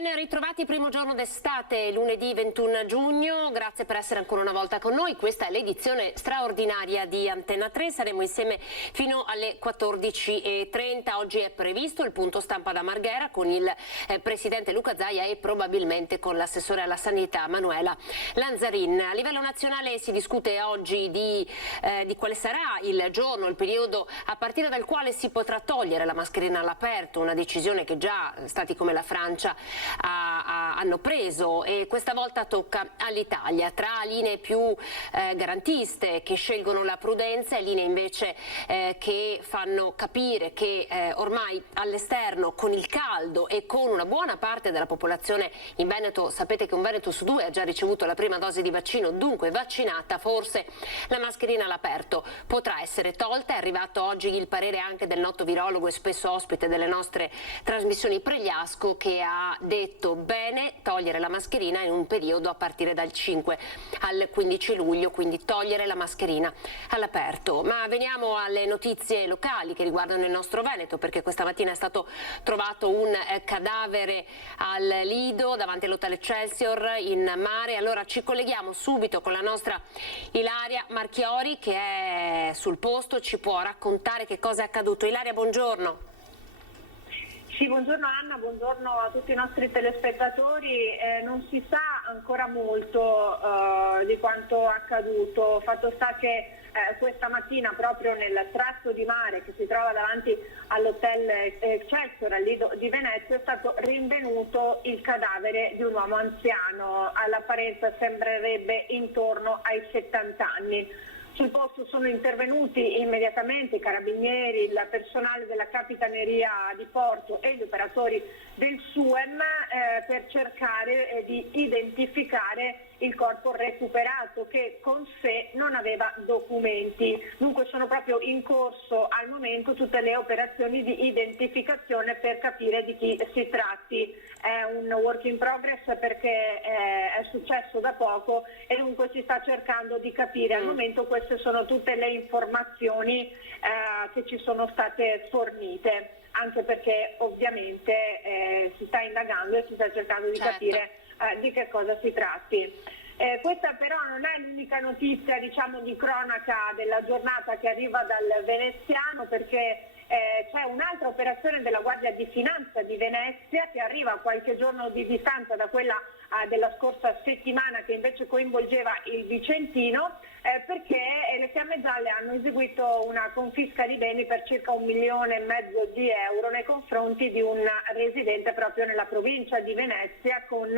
Ben ritrovati, primo giorno d'estate, lunedì 21 giugno, grazie per essere ancora una volta con noi. Questa è l'edizione straordinaria di Antenna 3, saremo insieme fino alle 14:30. Oggi è previsto il punto stampa da Marghera con il presidente Luca Zaia e probabilmente con l'assessore alla sanità Manuela Lanzarin. A livello nazionale si discute oggi di quale sarà il giorno, il periodo a partire dal quale si potrà togliere la mascherina all'aperto, una decisione che già stati come la Francia hanno preso, e questa volta tocca all'Italia. Tra linee più garantiste che scelgono la prudenza e linee invece che fanno capire che ormai all'esterno, con il caldo e con una buona parte della popolazione in Veneto, sapete che un Veneto su due ha già ricevuto la prima dose di vaccino, dunque vaccinata, forse la mascherina all'aperto potrà essere tolta. È arrivato oggi il parere anche del noto virologo e spesso ospite delle nostre trasmissioni Pregliasco, che ha detto bene togliere la mascherina in un periodo a partire dal 5 al 15 luglio, quindi togliere la mascherina all'aperto. Ma veniamo alle notizie locali che riguardano il nostro Veneto, perché questa mattina è stato trovato un cadavere al Lido davanti all'hotel Excelsior in mare. Allora ci colleghiamo subito con la nostra Ilaria Marchiori, che è sul posto, ci può raccontare che cosa è accaduto. Ilaria, buongiorno. Sì, buongiorno Anna, buongiorno a tutti i nostri telespettatori. Non si sa ancora molto di quanto accaduto. Fatto sta che questa mattina, proprio nel tratto di mare che si trova davanti all'hotel Excelsior al Lido di Venezia, è stato rinvenuto il cadavere di un uomo anziano. All'apparenza sembrerebbe intorno ai 70 anni. Sul posto sono intervenuti immediatamente i carabinieri, il personale della Capitaneria di Porto e gli operatori del SUEM per cercare di identificare il corpo recuperato, che con sé non aveva documenti. Dunque sono proprio in corso al momento tutte le operazioni di identificazione per capire di chi si tratti. È un work in progress perché è successo da poco e dunque si sta cercando di capire. Al momento queste sono tutte le informazioni che ci sono state fornite, anche perché ovviamente si sta indagando e si sta cercando di capire di che cosa si tratti. Questa però non è l'unica notizia, diciamo, di cronaca della giornata che arriva dal veneziano, perché c'è un'altra operazione della Guardia di Finanza di Venezia che arriva a qualche giorno di distanza da quella della scorsa settimana, che invece coinvolgeva il Vicentino, perché le Fiamme Gialle hanno eseguito una confisca di beni per circa 1,5 milioni di euro nei confronti di un residente proprio nella provincia di Venezia, con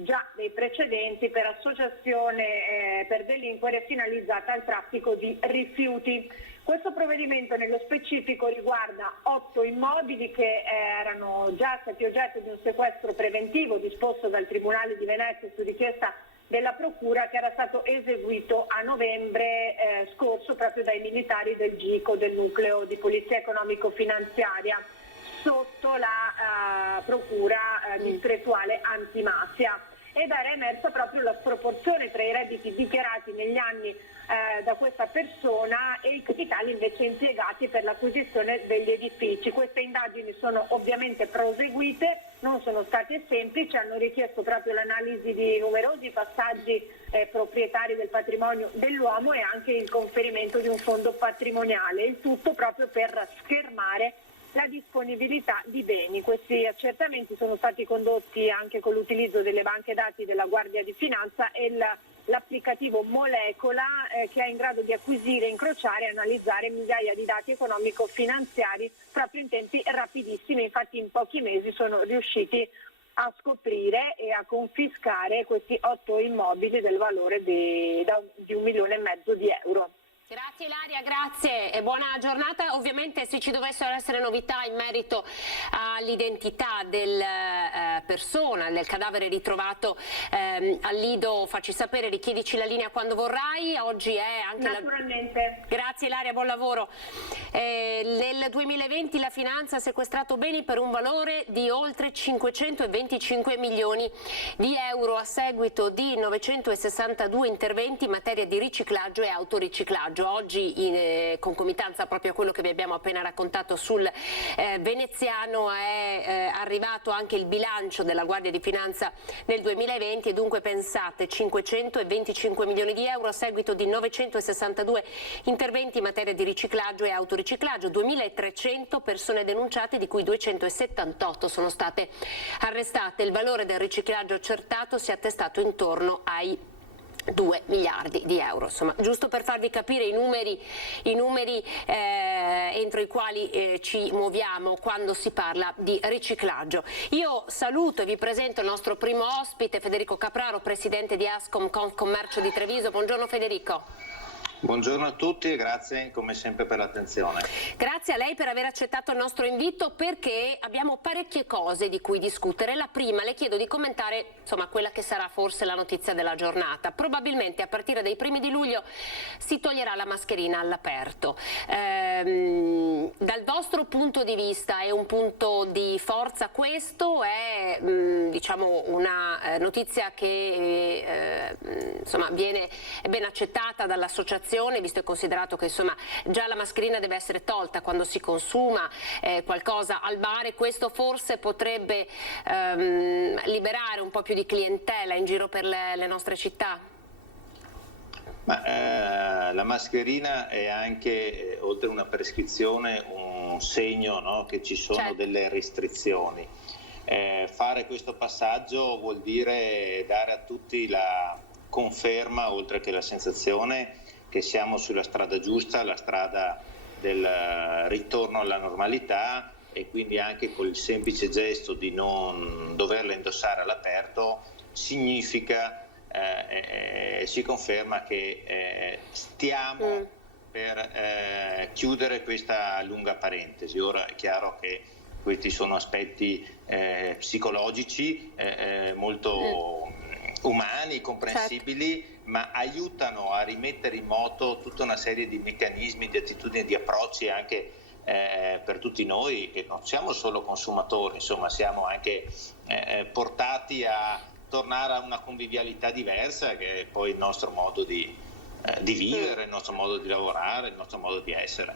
già dei precedenti per associazione per delinquere finalizzata al traffico di rifiuti. Questo provvedimento nello specifico riguarda 8 immobili che erano già stati oggetto di un sequestro preventivo disposto dal Tribunale di Venezia su richiesta della Procura, che era stato eseguito a novembre scorso proprio dai militari del GICO, del nucleo di polizia economico-finanziaria, sotto la Procura distrettuale antimafia, ed era emersa proprio la sproporzione tra i redditi dichiarati negli anni da questa persona e i capitali invece impiegati per l'acquisizione degli edifici. Queste indagini sono ovviamente proseguite, non sono state semplici, hanno richiesto proprio l'analisi di numerosi passaggi proprietari del patrimonio dell'uomo e anche il conferimento di un fondo patrimoniale, il tutto proprio per schermare la disponibilità di beni. Questi accertamenti sono stati condotti anche con l'utilizzo delle banche dati della Guardia di Finanza e l'applicativo Molecola, che è in grado di acquisire, incrociare e analizzare migliaia di dati economico-finanziari proprio in tempi rapidissimi. Infatti in pochi mesi sono riusciti a scoprire e a confiscare questi 8 immobili del valore di 1,5 milioni di euro. Grazie Ilaria, grazie e buona giornata. Ovviamente se ci dovessero essere novità in merito all'identità del persona, del cadavere ritrovato al Lido, facci sapere, richiedici la linea quando vorrai. Oggi è anche naturalmente. Grazie Ilaria, buon lavoro. Nel 2020 la Finanza ha sequestrato beni per un valore di oltre 525 milioni di euro a seguito di 962 interventi in materia di riciclaggio e autoriciclaggio. riciclaggio. Oggi in concomitanza proprio a quello che vi abbiamo appena raccontato sul veneziano è arrivato anche il bilancio della Guardia di Finanza nel 2020 e dunque pensate 525 milioni di euro a seguito di 962 interventi in materia di riciclaggio e autoriciclaggio, 2300 persone denunciate di cui 278 sono state arrestate. Il valore del riciclaggio accertato si è attestato intorno ai 2 miliardi di euro. Insomma, giusto per farvi capire i numeri entro i quali ci muoviamo quando si parla di riciclaggio. Io saluto e vi presento il nostro primo ospite, Federico Capraro, presidente di Ascom Confcommercio di Treviso. Buongiorno Federico. Buongiorno a tutti e grazie come sempre per l'attenzione. Grazie a lei per aver accettato il nostro invito, perché abbiamo parecchie cose di cui discutere. La prima, le chiedo di commentare quella che sarà forse la notizia della giornata. Probabilmente a partire dai primi di luglio si toglierà la mascherina all'aperto. Dal vostro punto di vista è un punto di forza questo? È una notizia che è ben accettata dall'associazione, visto e considerato che già la mascherina deve essere tolta quando si consuma qualcosa al bar, e questo forse potrebbe liberare un po' più di clientela in giro per le nostre città? La mascherina è anche, oltre una prescrizione, un segno, no? Che ci sono delle restrizioni. Fare questo passaggio vuol dire dare a tutti la conferma, oltre che la sensazione, che siamo sulla strada giusta, la strada del ritorno alla normalità, e quindi anche col semplice gesto di non doverla indossare all'aperto significa, si conferma che stiamo per chiudere questa lunga parentesi. Ora è chiaro che questi sono aspetti psicologici molto umani, comprensibili, ma aiutano a rimettere in moto tutta una serie di meccanismi, di attitudini, di approcci anche per tutti noi che non siamo solo consumatori, insomma siamo anche portati a tornare a una convivialità diversa, che è poi il nostro modo di vivere, il nostro modo di lavorare, il nostro modo di essere.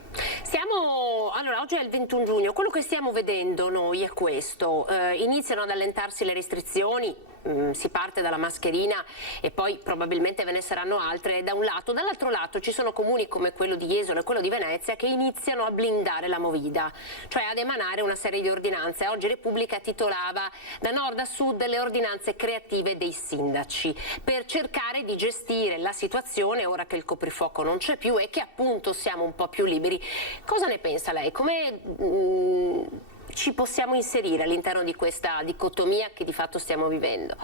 Allora, oggi è il 21 giugno, quello che stiamo vedendo noi è questo: iniziano ad allentarsi le restrizioni, si parte dalla mascherina e poi probabilmente ve ne saranno altre da un lato. Dall'altro lato ci sono comuni come quello di Jesolo e quello di Venezia che iniziano a blindare la movida, cioè ad emanare una serie di ordinanze. Oggi Repubblica titolava da nord a sud le ordinanze creative dei sindaci per cercare di gestire la situazione ora che il coprifuoco non c'è più e che appunto siamo un po' più liberi. Cosa ne pensa lei? Come ci possiamo inserire all'interno di questa dicotomia che di fatto stiamo vivendo?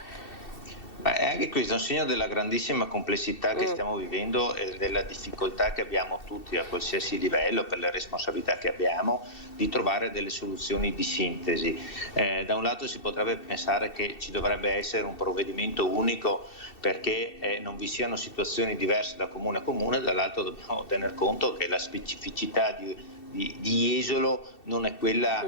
Anche questo è un segno della grandissima complessità che stiamo vivendo e della difficoltà che abbiamo tutti a qualsiasi livello, per le responsabilità che abbiamo, di trovare delle soluzioni di sintesi. Da un lato si potrebbe pensare che ci dovrebbe essere un provvedimento unico perché non vi siano situazioni diverse da comune a comune, dall'altro dobbiamo tener conto che la specificità di Jesolo non è quella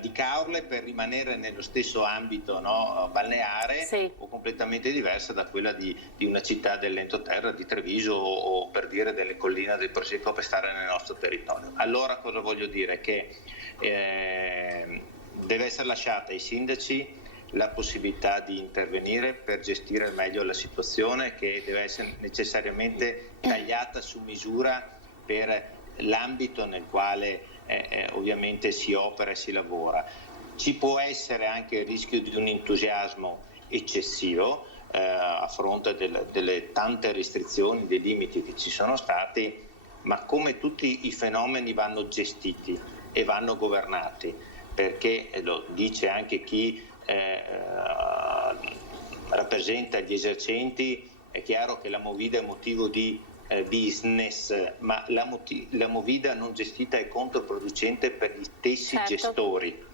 di Caorle, per rimanere nello stesso ambito, no, balneare, o completamente diversa da quella di una città dell'entroterra, di Treviso, o per dire delle colline del Prosecco, per stare nel nostro territorio. Allora cosa voglio dire? Che deve essere lasciata ai sindaci la possibilità di intervenire per gestire al meglio la situazione, che deve essere necessariamente tagliata su misura per l'ambito nel quale ovviamente si opera e si lavora. Ci può essere anche il rischio di un entusiasmo eccessivo a fronte delle tante restrizioni, dei limiti che ci sono stati, ma come tutti i fenomeni vanno gestiti e vanno governati, perché lo dice anche chi rappresenta gli esercenti, è chiaro che la movida è motivo di business, ma la movida non gestita è controproducente per gli stessi gestori,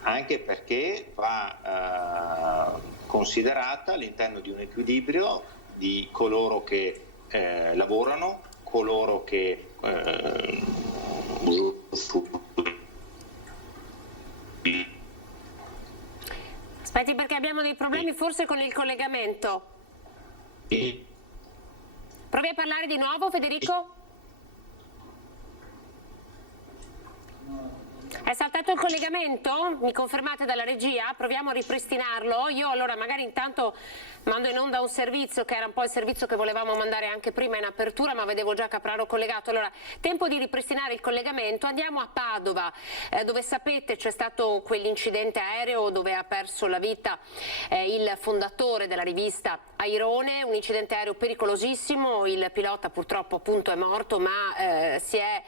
anche perché va considerata all'interno di un equilibrio di coloro che lavorano, coloro che Aspetti, perché abbiamo dei problemi forse con il collegamento. Pronto? Provi a parlare di nuovo, Federico? È saltato il collegamento? Mi confermate dalla regia? Proviamo a ripristinarlo. Io allora magari intanto mando in onda un servizio che era un po' il servizio che volevamo mandare anche prima in apertura, ma vedevo già Capraro collegato. Allora, tempo di ripristinare il collegamento. Andiamo a Padova, dove sapete c'è stato quell'incidente aereo dove ha perso la vita il fondatore della rivista Airone, un incidente aereo pericolosissimo. Il pilota purtroppo appunto è morto, ma si è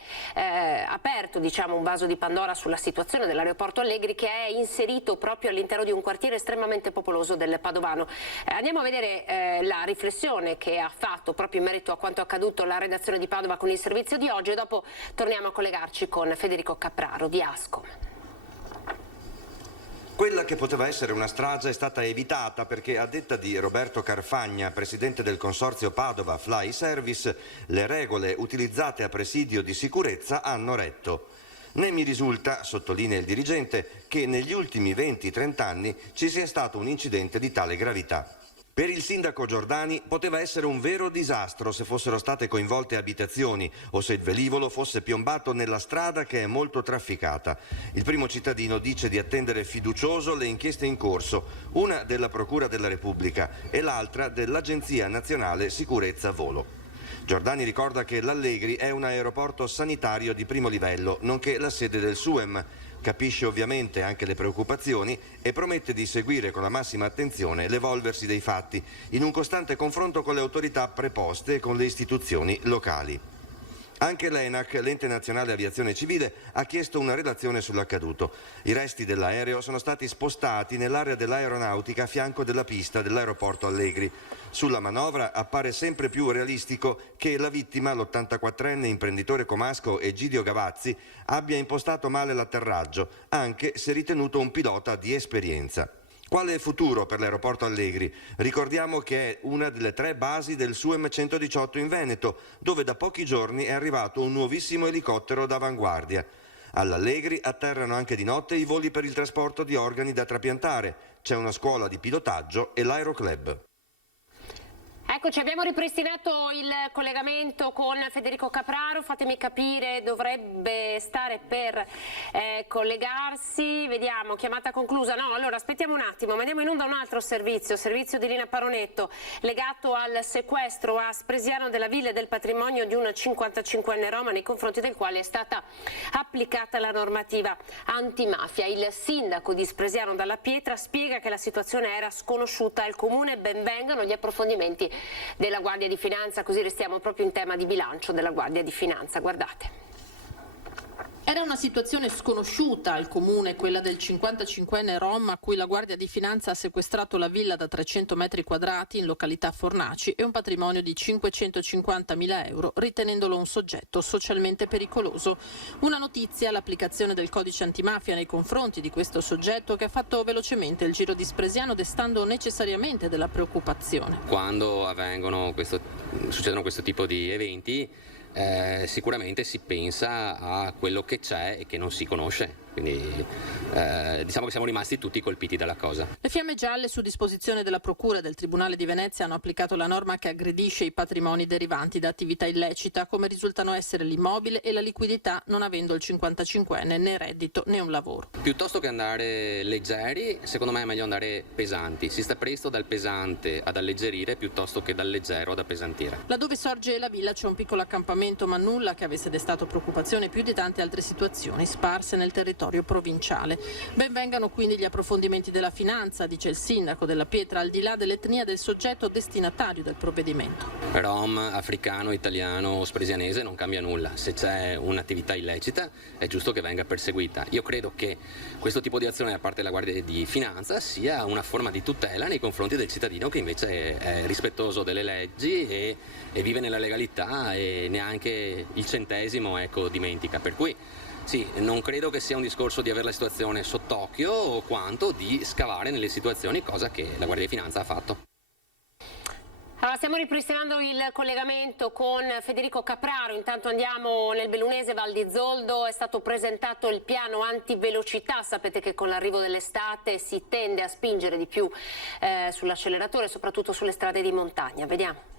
aperto, diciamo, un vaso di Pandora sulla situazione dell'aeroporto Allegri, che è inserito proprio all'interno di un quartiere estremamente popoloso del Padovano. Andiamo a vedere la riflessione che ha fatto proprio in merito a quanto accaduto la redazione di Padova con il servizio di oggi, e dopo torniamo a collegarci con Federico Capraro di Ascom. Quella che poteva essere una strage è stata evitata perché, a detta di Roberto Carfagna, presidente del consorzio Padova Fly Service, le regole utilizzate a presidio di sicurezza hanno retto. Né mi risulta, sottolinea il dirigente, che negli ultimi 20-30 anni ci sia stato un incidente di tale gravità. Per il sindaco Giordani poteva essere un vero disastro se fossero state coinvolte abitazioni o se il velivolo fosse piombato nella strada che è molto trafficata. Il primo cittadino dice di attendere fiducioso le inchieste in corso, una della Procura della Repubblica e l'altra dell'Agenzia Nazionale Sicurezza Volo. Giordani ricorda che l'Allegri è un aeroporto sanitario di primo livello, nonché la sede del SUEM. Capisce ovviamente anche le preoccupazioni e promette di seguire con la massima attenzione l'evolversi dei fatti, in un costante confronto con le autorità preposte e con le istituzioni locali. Anche l'ENAC, l'Ente Nazionale Aviazione Civile, ha chiesto una relazione sull'accaduto. I resti dell'aereo sono stati spostati nell'area dell'aeronautica a fianco della pista dell'aeroporto Allegri. Sulla manovra appare sempre più realistico che la vittima, l'84enne imprenditore comasco Egidio Gavazzi, abbia impostato male l'atterraggio, anche se ritenuto un pilota di esperienza. Quale futuro per l'aeroporto Allegri? Ricordiamo che è una delle 3 basi del SUEM 118 in Veneto, dove da pochi giorni è arrivato un nuovissimo elicottero d'avanguardia. All'Allegri atterrano anche di notte i voli per il trasporto di organi da trapiantare. C'è una scuola di pilotaggio e l'Aeroclub. Eccoci, abbiamo ripristinato il collegamento con Federico Capraro. Fatemi capire, dovrebbe stare per collegarsi. Vediamo, chiamata conclusa. No, allora aspettiamo un attimo, mandiamo in onda un altro servizio di Lina Paronetto, legato al sequestro a Spresiano della villa e del patrimonio di un 55enne roma, nei confronti del quale è stata applicata la normativa antimafia. Il sindaco di Spresiano Dalla Pietra spiega che la situazione era sconosciuta al comune. Ben vengano gli approfondimenti della Guardia di Finanza, così restiamo proprio in tema di bilancio della Guardia di Finanza. Guardate. Era una situazione sconosciuta al comune, quella del 55enne rom a cui la Guardia di Finanza ha sequestrato la villa da 300 metri quadrati in località Fornaci e un patrimonio di 550.000 euro, ritenendolo un soggetto socialmente pericoloso. Una notizia, l'applicazione del codice antimafia nei confronti di questo soggetto, che ha fatto velocemente il giro di Spresiano, destando necessariamente della preoccupazione. Quando succedono questo tipo di eventi, sicuramente si pensa a quello che c'è e che non si conosce, quindi diciamo che siamo rimasti tutti colpiti dalla cosa. Le fiamme gialle, su disposizione della Procura del Tribunale di Venezia, hanno applicato la norma che aggredisce i patrimoni derivanti da attività illecita, come risultano essere l'immobile e la liquidità, non avendo il 55enne né reddito né un lavoro. Piuttosto che andare leggeri, secondo me è meglio andare pesanti. Si sta presto dal pesante ad alleggerire piuttosto che dal leggero ad appesantire. Laddove sorge la villa c'è un piccolo accampamento ma nulla che avesse destato preoccupazione più di tante altre situazioni sparse nel territorio provinciale. Ben vengano quindi gli approfondimenti della finanza, dice il sindaco Della Pietra, al di là dell'etnia del soggetto destinatario del provvedimento. Rom, africano, italiano o spresianese non cambia nulla. Se c'è un'attività illecita è giusto che venga perseguita. Io credo che questo tipo di azione da parte della Guardia di Finanza sia una forma di tutela nei confronti del cittadino che invece è rispettoso delle leggi e vive nella legalità e neanche il centesimo dimentica. Per cui sì, non credo che sia un discorso di avere la situazione sott'occhio o quanto di scavare nelle situazioni, cosa che la Guardia di Finanza ha fatto. Allora, stiamo ripristinando il collegamento con Federico Capraro. Intanto andiamo nel bellunese Val di Zoldo. È stato presentato il piano antivelocità. Sapete che con l'arrivo dell'estate si tende a spingere di più sull'acceleratore, soprattutto sulle strade di montagna. Vediamo.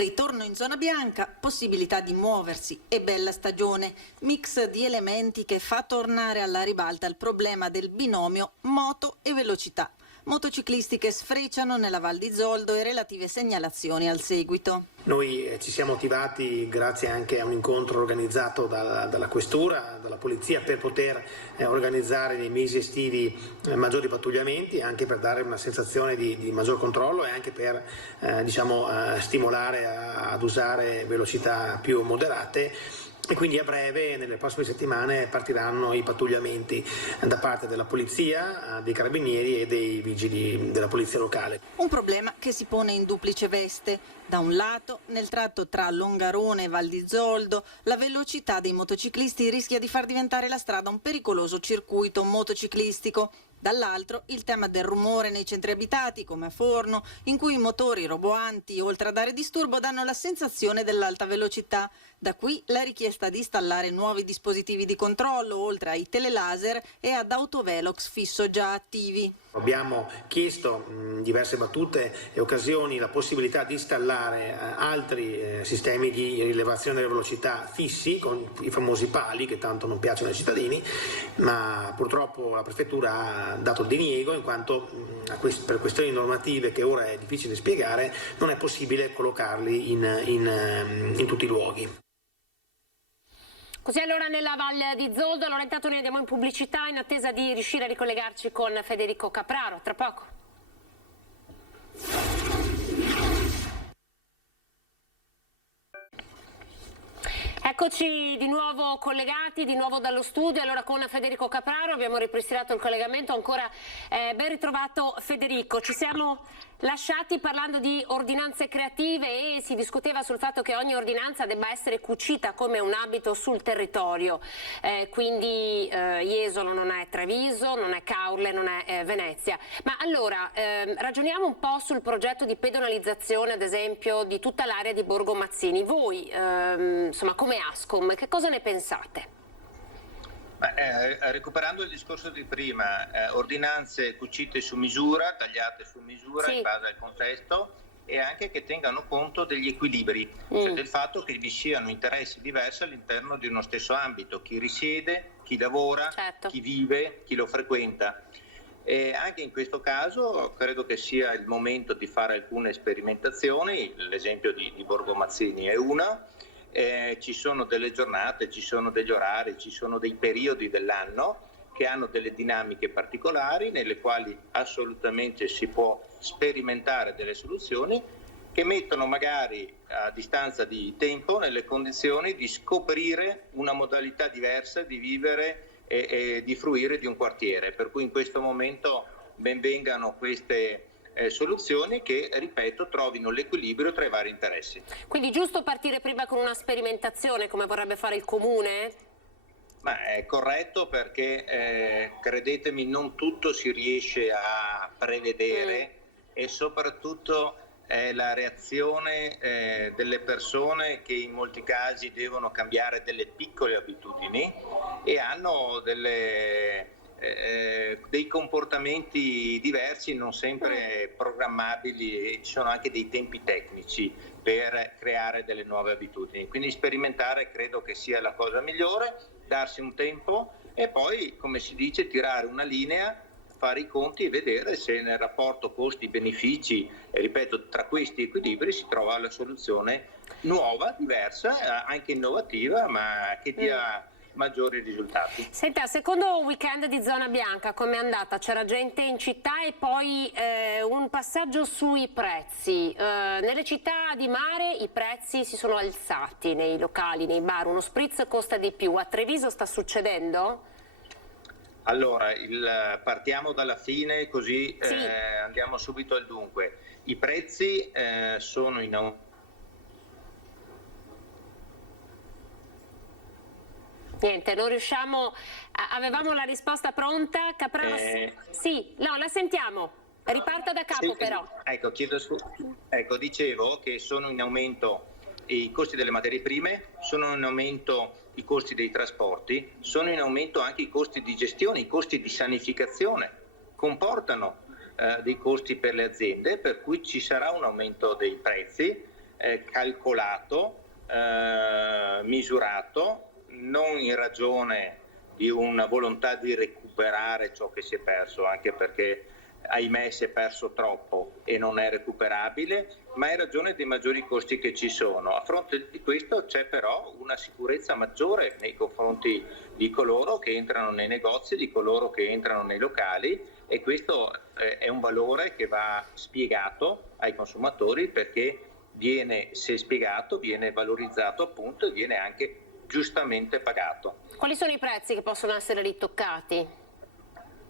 Ritorno in zona bianca, possibilità di muoversi e bella stagione, mix di elementi che fa tornare alla ribalta il problema del binomio moto e velocità. Motociclisti che sfrecciano nella Val di Zoldo e relative segnalazioni al seguito. Noi ci siamo attivati grazie anche a un incontro organizzato dalla Questura, dalla Polizia, per poter organizzare nei mesi estivi maggiori pattugliamenti, anche per dare una sensazione di maggior controllo e anche per stimolare ad usare velocità più moderate. E quindi a breve, nelle prossime settimane, partiranno i pattugliamenti da parte della Polizia, dei Carabinieri e dei Vigili della Polizia locale. Un problema che si pone in duplice veste. Da un lato, nel tratto tra Longarone e Val di Zoldo, la velocità dei motociclisti rischia di far diventare la strada un pericoloso circuito motociclistico. Dall'altro, il tema del rumore nei centri abitati, come a Forno, in cui i motori roboanti, oltre a dare disturbo, danno la sensazione dell'alta velocità. Da qui la richiesta di installare nuovi dispositivi di controllo, oltre ai telelaser e ad autovelox fisso già attivi. Abbiamo chiesto in diverse battute e occasioni la possibilità di installare altri sistemi di rilevazione delle velocità fissi, con i famosi pali che tanto non piacciono ai cittadini, ma purtroppo la Prefettura ha dato il diniego, in quanto per questioni normative che ora è difficile spiegare non è possibile collocarli in tutti i luoghi. Così allora nella Val di Zoldo, allora intanto noi andiamo in pubblicità in attesa di riuscire a ricollegarci con Federico Capraro, tra poco. Eccoci di nuovo collegati, di nuovo dallo studio, allora con Federico Capraro abbiamo ripristinato il collegamento, ancora ben ritrovato Federico. Ci siamo lasciati parlando di ordinanze creative e si discuteva sul fatto che ogni ordinanza debba essere cucita come un abito sul territorio, quindi Jesolo non è Treviso, non è Caorle, non è Venezia. Ma allora ragioniamo un po' sul progetto di pedonalizzazione, ad esempio, di tutta l'area di Borgo Mazzini. Voi, insomma, come Ascom, che cosa ne pensate? Recuperando il discorso di prima, ordinanze cucite su misura, tagliate su misura, sì, in base al contesto, e anche che tengano conto degli equilibri, cioè del fatto che vi siano interessi diversi all'interno di uno stesso ambito, chi risiede, chi lavora, certo, chi vive, chi lo frequenta. E anche in questo caso credo che sia il momento di fare alcune sperimentazioni, l'esempio di Borgo Mazzini è una. Ci sono delle giornate, ci sono degli orari, ci sono dei periodi dell'anno che hanno delle dinamiche particolari nelle quali assolutamente si può sperimentare delle soluzioni che mettono magari a distanza di tempo nelle condizioni di scoprire una modalità diversa di vivere e di fruire di un quartiere, per cui in questo momento ben vengano queste soluzioni che, ripeto, trovino l'equilibrio tra i vari interessi. Quindi giusto partire prima con una sperimentazione come vorrebbe fare il Comune? Ma è corretto, perché credetemi, non tutto si riesce a prevedere e soprattutto la reazione delle persone che in molti casi devono cambiare delle piccole abitudini e hanno dei comportamenti diversi, non sempre programmabili, e ci sono anche dei tempi tecnici per creare delle nuove abitudini. Quindi sperimentare credo che sia la cosa migliore, darsi un tempo e poi, come si dice, tirare una linea, fare i conti e vedere se nel rapporto costi-benefici, e ripeto, tra questi equilibri si trova la soluzione nuova, diversa, anche innovativa, ma che dia maggiori risultati. Senta, secondo weekend di zona bianca com'è andata? C'era gente in città e poi un passaggio sui prezzi. Nelle città di mare i prezzi si sono alzati nei locali, nei bar, uno spritz costa di più. A Treviso sta succedendo? Allora, partiamo dalla fine così sì, andiamo subito al dunque. I prezzi sono in aumento. Niente, non riusciamo, avevamo la risposta pronta, Capraro, sì, no, la sentiamo, riparta da capo, sì, però. Ecco, ecco, dicevo che sono in aumento i costi delle materie prime, sono in aumento i costi dei trasporti, sono in aumento anche i costi di gestione, i costi di sanificazione, comportano dei costi per le aziende, per cui ci sarà un aumento dei prezzi. calcolato, misurato, non in ragione di una volontà di recuperare ciò che si è perso, anche perché ahimè si è perso troppo e non è recuperabile, ma in ragione dei maggiori costi che ci sono. A fronte di questo c'è però una sicurezza maggiore nei confronti di coloro che entrano nei negozi, di coloro che entrano nei locali, e questo è un valore che va spiegato ai consumatori, perché se spiegato, viene valorizzato appunto e viene anche giustamente pagato. Quali sono i prezzi che possono essere ritoccati?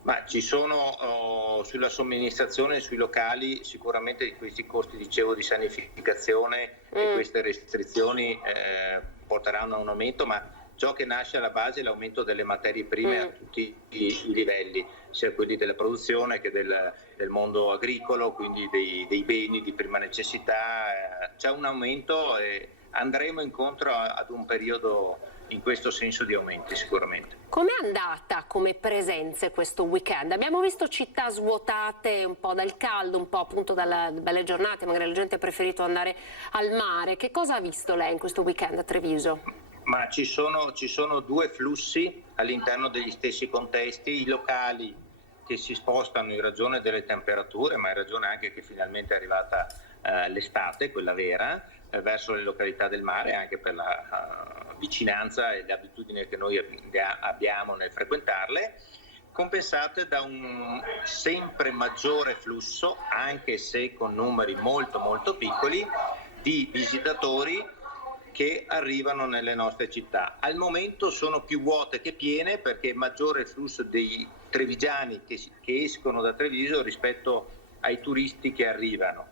Ma ci sono sulla somministrazione, sui locali, sicuramente questi costi, dicevo, di sanificazione e queste restrizioni porteranno a un aumento, ma ciò che nasce alla base è l'aumento delle materie prime a tutti i livelli, sia quelli della produzione che del mondo agricolo, quindi dei beni di prima necessità. C'è un aumento e andremo incontro ad un periodo in questo senso di aumenti sicuramente. Com'è andata come presenze questo weekend? Abbiamo visto città svuotate un po' dal caldo, un po' appunto dalle belle giornate, magari la gente ha preferito andare al mare. Che cosa ha visto lei in questo weekend a Treviso? Ma ci sono due flussi all'interno degli stessi contesti, i locali che si spostano in ragione delle temperature, ma in ragione anche che finalmente è arrivata l'estate, quella vera, verso le località del mare, anche per la vicinanza e l'abitudine che noi abbiamo nel frequentarle, compensate da un sempre maggiore flusso, anche se con numeri molto molto piccoli, di visitatori che arrivano nelle nostre città. Al momento sono più vuote che piene, perché è maggiore il flusso dei trevigiani che escono da Treviso rispetto ai turisti che arrivano.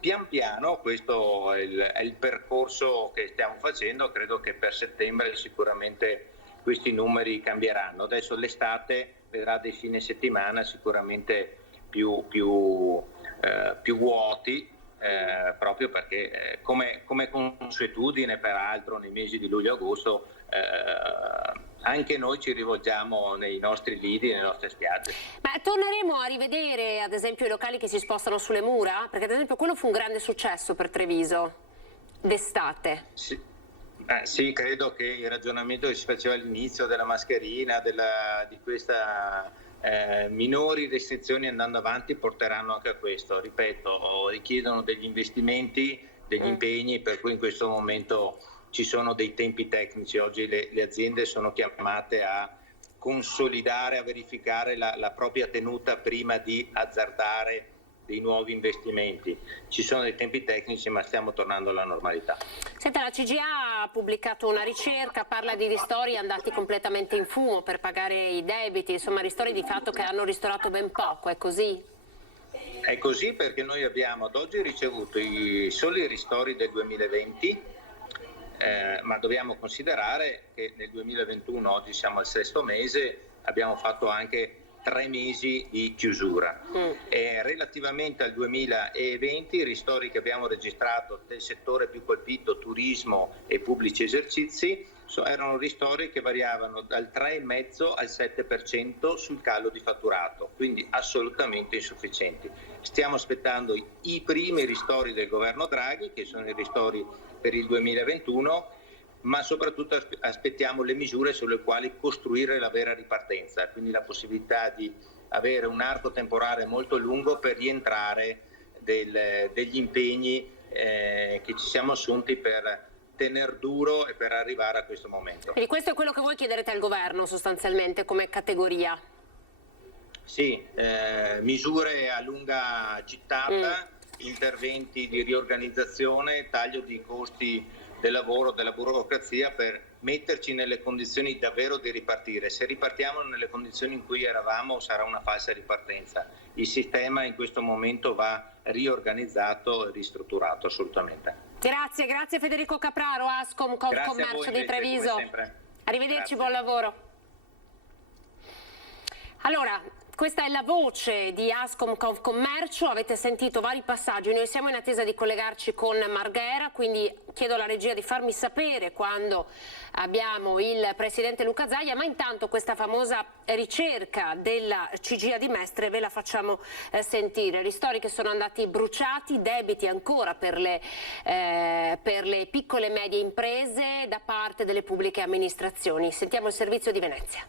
Pian piano, questo è il percorso che stiamo facendo, credo che per settembre sicuramente questi numeri cambieranno. Adesso l'estate vedrà dei fine settimana sicuramente più vuoti, proprio perché come consuetudine peraltro nei mesi di luglio e agosto anche noi ci rivolgiamo nei nostri lidi, nelle nostre spiagge. Ma torneremo a rivedere ad esempio i locali che si spostano sulle mura? Perché ad esempio quello fu un grande successo per Treviso d'estate. Sì, credo che il ragionamento che si faceva all'inizio della mascherina, di questa minori restrizioni andando avanti porteranno anche a questo. Ripeto, richiedono degli investimenti, degli impegni, per cui in questo momento ci sono dei tempi tecnici. Oggi le aziende sono chiamate a consolidare, a verificare la propria tenuta prima di azzardare dei nuovi investimenti. Ci sono dei tempi tecnici, ma stiamo tornando alla normalità. Senta, la CGA ha pubblicato una ricerca, parla di ristori andati completamente in fumo per pagare i debiti, insomma ristori di fatto che hanno ristorato ben poco, è così? È così, perché noi abbiamo ad oggi ricevuto solo i ristori del 2020, ma dobbiamo considerare che nel 2021, oggi siamo al 6° mese, abbiamo fatto anche 3 mesi di chiusura. Relativamente al 2020, i ristori che abbiamo registrato del settore più colpito, turismo e pubblici esercizi, erano ristori che variavano dal 3,5% al 7% sul calo di fatturato, quindi assolutamente insufficienti. Stiamo aspettando i primi ristori del governo Draghi, che sono i ristori per il 2021, ma soprattutto aspettiamo le misure sulle quali costruire la vera ripartenza, quindi la possibilità di avere un arco temporale molto lungo per rientrare degli impegni che ci siamo assunti per tener duro e per arrivare a questo momento. Quindi questo è quello che voi chiederete al governo sostanzialmente come categoria? Sì, misure a lunga gittata, interventi di riorganizzazione, taglio di costi del lavoro, della burocrazia, per metterci nelle condizioni davvero di ripartire. Se ripartiamo nelle condizioni in cui eravamo sarà una falsa ripartenza. Il sistema in questo momento va riorganizzato e ristrutturato assolutamente. Grazie Federico Capraro, Ascom Commercio di Treviso. Arrivederci, buon lavoro. Allora, Questa è la voce di Ascom Confcommercio, avete sentito vari passaggi, noi siamo in attesa di collegarci con Marghera, quindi chiedo alla regia di farmi sapere quando abbiamo il presidente Luca Zaia, ma intanto questa famosa ricerca della CGIA di Mestre ve la facciamo sentire. Ristori che sono andati bruciati, debiti ancora per le piccole e medie imprese da parte delle pubbliche amministrazioni. Sentiamo il servizio di Venezia.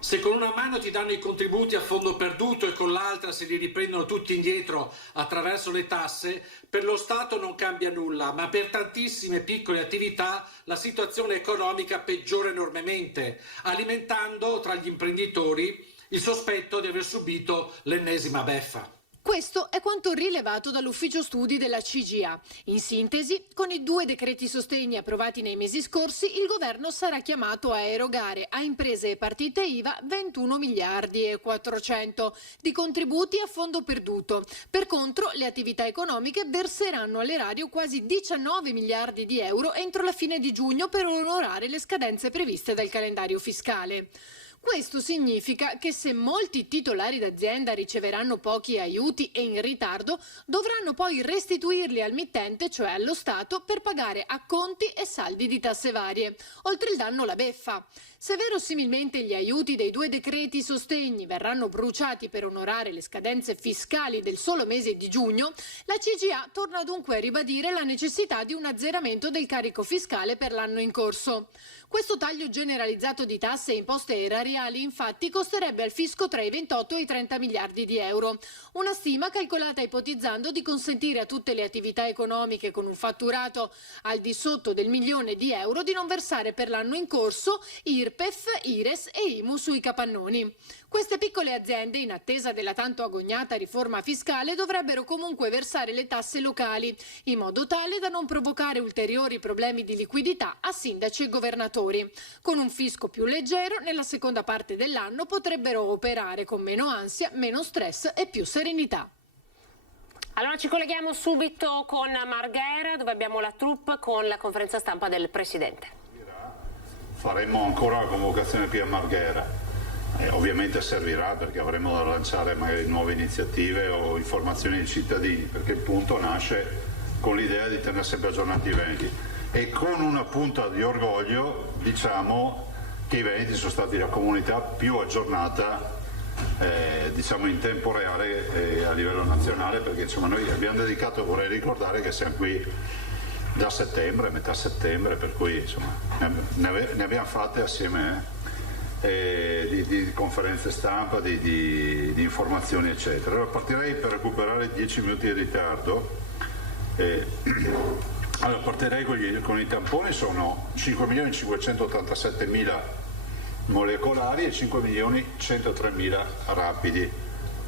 Se con una mano ti danno i contributi a fondo perduto e con l'altra se li riprendono tutti indietro attraverso le tasse, per lo Stato non cambia nulla, ma per tantissime piccole attività la situazione economica peggiora enormemente, alimentando tra gli imprenditori il sospetto di aver subito l'ennesima beffa. Questo è quanto rilevato dall'ufficio studi della CGIA. In sintesi, con i 2 decreti sostegni approvati nei mesi scorsi, il governo sarà chiamato a erogare a imprese e partite IVA 21 miliardi e 400 di contributi a fondo perduto. Per contro, le attività economiche verseranno all'erario quasi 19 miliardi di euro entro la fine di giugno per onorare le scadenze previste dal calendario fiscale. Questo significa che se molti titolari d'azienda riceveranno pochi aiuti e in ritardo, dovranno poi restituirli al mittente, cioè allo Stato, per pagare acconti e saldi di tasse varie. Oltre il danno la beffa. Se verosimilmente gli aiuti dei 2 decreti sostegni verranno bruciati per onorare le scadenze fiscali del solo mese di giugno, la CGIA torna dunque a ribadire la necessità di un azzeramento del carico fiscale per l'anno in corso. Questo taglio generalizzato di tasse e imposte erariali infatti costerebbe al fisco tra i 28 e i 30 miliardi di euro, una stima calcolata ipotizzando di consentire a tutte le attività economiche con un fatturato al di sotto del milione di euro di non versare per l'anno in corso IRPEF, IRES e IMU sui capannoni. Queste piccole aziende, in attesa della tanto agognata riforma fiscale, dovrebbero comunque versare le tasse locali, in modo tale da non provocare ulteriori problemi di liquidità a sindaci e governatori. Con un fisco più leggero, nella seconda parte dell'anno potrebbero operare con meno ansia, meno stress e più serenità. Allora ci colleghiamo subito con Marghera, dove abbiamo la troupe con la conferenza stampa del Presidente. Faremo ancora la convocazione qui a Marghera. Ovviamente servirà perché avremo da lanciare magari nuove iniziative o informazioni ai cittadini, perché il punto nasce con l'idea di tenere sempre aggiornati i veneti e con una punta di orgoglio diciamo che i veneti sono stati la comunità più aggiornata diciamo in tempo reale a livello nazionale, perché insomma noi abbiamo dedicato, vorrei ricordare che siamo qui da settembre, metà settembre, per cui insomma ne abbiamo fatte assieme di conferenze stampa, di informazioni eccetera. Allora partirei per recuperare 10 minuti di ritardo. Allora partirei con i tamponi, sono 5.587.000 molecolari e 5.103.000 rapidi,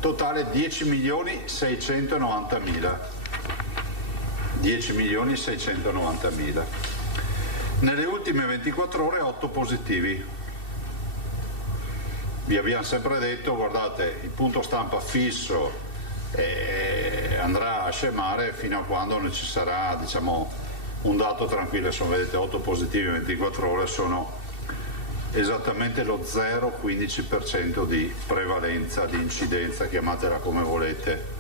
totale 10.690.000. 10.690.000. Nelle ultime 24 ore 8 positivi. Vi abbiamo sempre detto, guardate, il punto stampa fisso andrà a scemare fino a quando non ci sarà, diciamo, un dato tranquillo. Insomma, vedete, 8 positivi in 24 ore sono esattamente lo 0,15% di prevalenza, di incidenza, chiamatela come volete.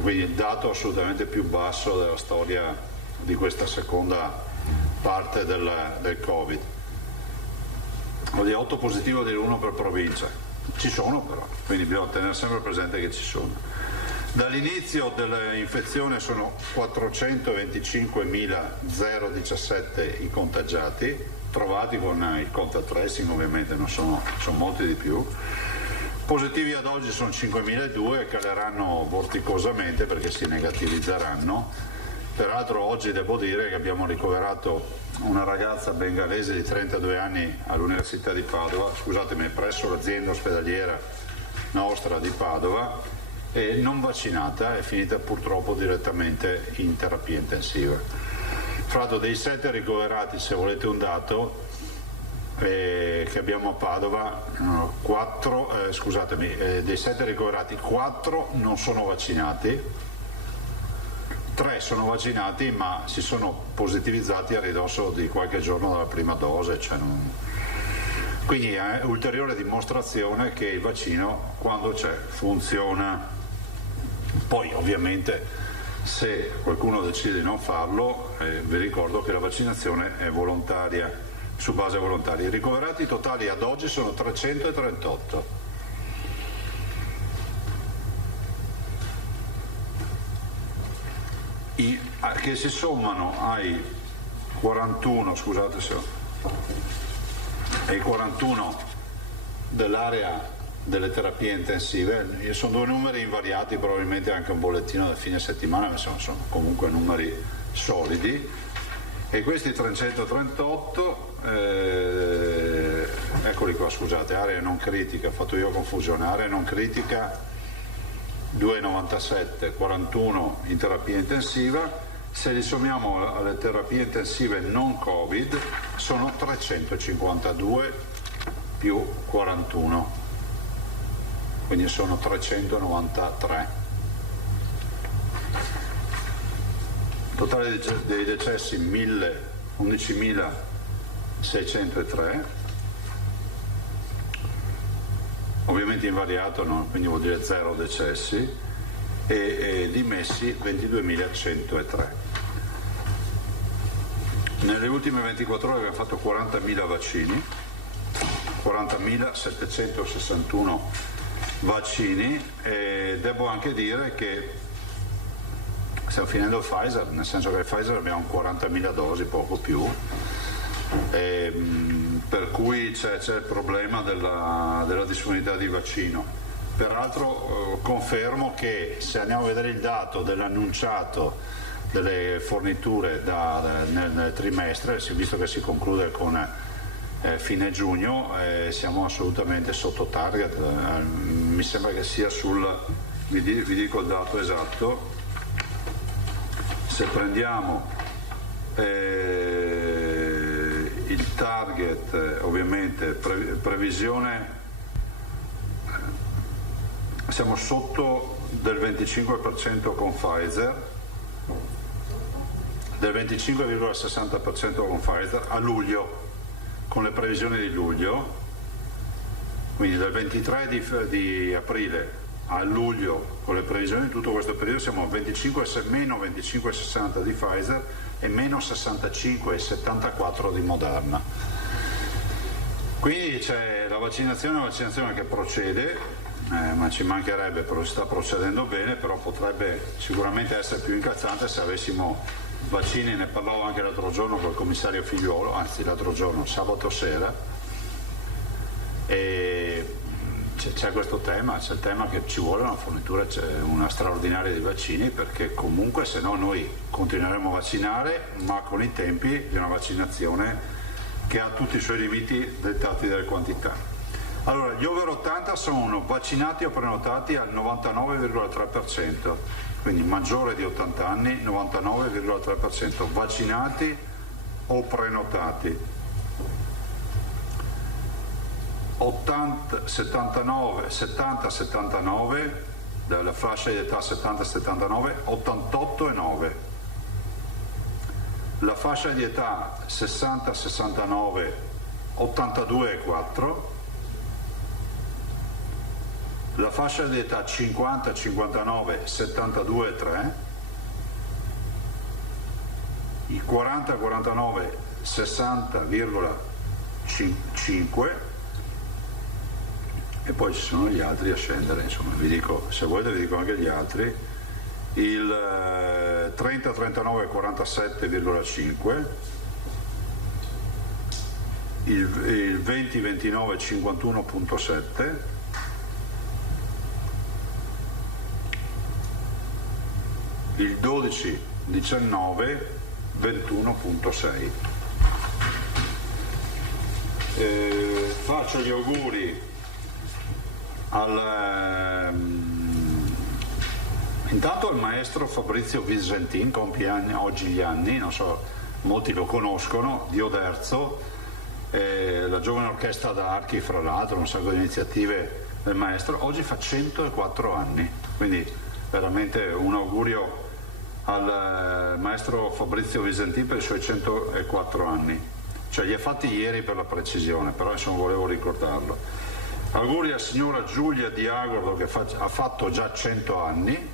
Quindi il dato assolutamente più basso della storia di questa seconda parte del Covid. Di 8 positivo di uno per provincia, ci sono però, quindi bisogna tenere sempre presente che ci sono. Dall'inizio dell'infezione sono 425.017 i contagiati, trovati con il contact tracing, ovviamente non sono molti di più. Positivi ad oggi sono 5.002 e caleranno vorticosamente perché si negativizzeranno. Peraltro oggi devo dire che abbiamo ricoverato una ragazza bengalese di 32 anni all'Università di Padova, scusatemi, presso l'azienda ospedaliera nostra di Padova, e non vaccinata, è finita purtroppo direttamente in terapia intensiva. Fra l'altro dei 7 ricoverati, se volete un dato, che abbiamo a Padova, dei 7 ricoverati 4 non sono vaccinati, 3 sono vaccinati ma si sono positivizzati a ridosso di qualche giorno dalla prima dose, cioè Quindi è ulteriore dimostrazione che il vaccino, quando c'è, funziona. Poi ovviamente se qualcuno decide di non farlo, vi ricordo che la vaccinazione è volontaria, su base volontaria. I ricoverati totali ad oggi sono 338. Che si sommano ai 41, scusate se ai 41 dell'area delle terapie intensive. Sono due numeri invariati, probabilmente anche un bollettino del fine settimana, ma sono comunque numeri solidi. E questi 338, eccoli qua, scusate, area non critica, ho fatto io confusione, area non critica 2,97, 41 in terapia intensiva. Se li sommiamo alle terapie intensive non Covid sono 352 più 41, quindi sono 393. Totale dei decessi 11.603, ovviamente invariato, no? Quindi vuol dire 0 decessi, e dimessi 22.103. Nelle ultime 24 ore abbiamo fatto 40.000 vaccini, 40.761 vaccini, e devo anche dire che stiamo finendo il Pfizer, nel senso che il Pfizer abbiamo 40.000 dosi, poco più, per cui c'è il problema della disponibilità di vaccino. Peraltro confermo che se andiamo a vedere il dato dell'annunciato delle forniture nel trimestre, visto che si conclude con fine giugno, siamo assolutamente sotto target. Mi sembra che sia vi dico il dato esatto, se prendiamo il target, ovviamente previsione, siamo sotto del 25% con Pfizer, del 25,60% con Pfizer a luglio, con le previsioni di luglio, quindi dal 23 di aprile a luglio, con le previsioni di tutto questo periodo, siamo a meno 25,60 di Pfizer e meno 65,74 di Moderna. Quindi c'è la vaccinazione che procede, ma ci mancherebbe, però sta procedendo bene, però potrebbe sicuramente essere più incalzante se avessimo vaccini. Ne parlavo anche l'altro giorno col commissario Figliuolo, anzi l'altro giorno, sabato sera, e c'è questo tema, c'è il tema che ci vuole una fornitura, c'è una straordinaria di vaccini, perché comunque se no noi continueremo a vaccinare, ma con i tempi di una vaccinazione che ha tutti i suoi limiti dettati dalle quantità. Allora, gli over 80 sono vaccinati o prenotati al 99,3%, quindi maggiore di 80 anni, 99,3%, vaccinati o prenotati. 70-79, dalla fascia di età 70-79, 88,9. La fascia di età 60-69, 82,4. La fascia di età 50-59, 72,3. I 40-49, 60,5. E poi ci sono gli altri a scendere, insomma, vi dico, se volete vi dico anche gli altri. Il 30-39, 47,5. Il 20-29, 51,7. Il 12-19, 21,6. Faccio gli auguri intanto al maestro Fabrizio Visentin, compie oggi gli anni, non so, molti lo conoscono, di Oderzo, la giovane orchestra d'archi, fra l'altro, un sacco di iniziative del maestro, oggi fa 104 anni, quindi veramente un augurio al maestro Fabrizio Visentin per i suoi 104 anni. cioè li ha fatti ieri per la precisione, però insomma volevo ricordarlo. Auguri alla signora Giulia di Agordo che ha fatto già 100 anni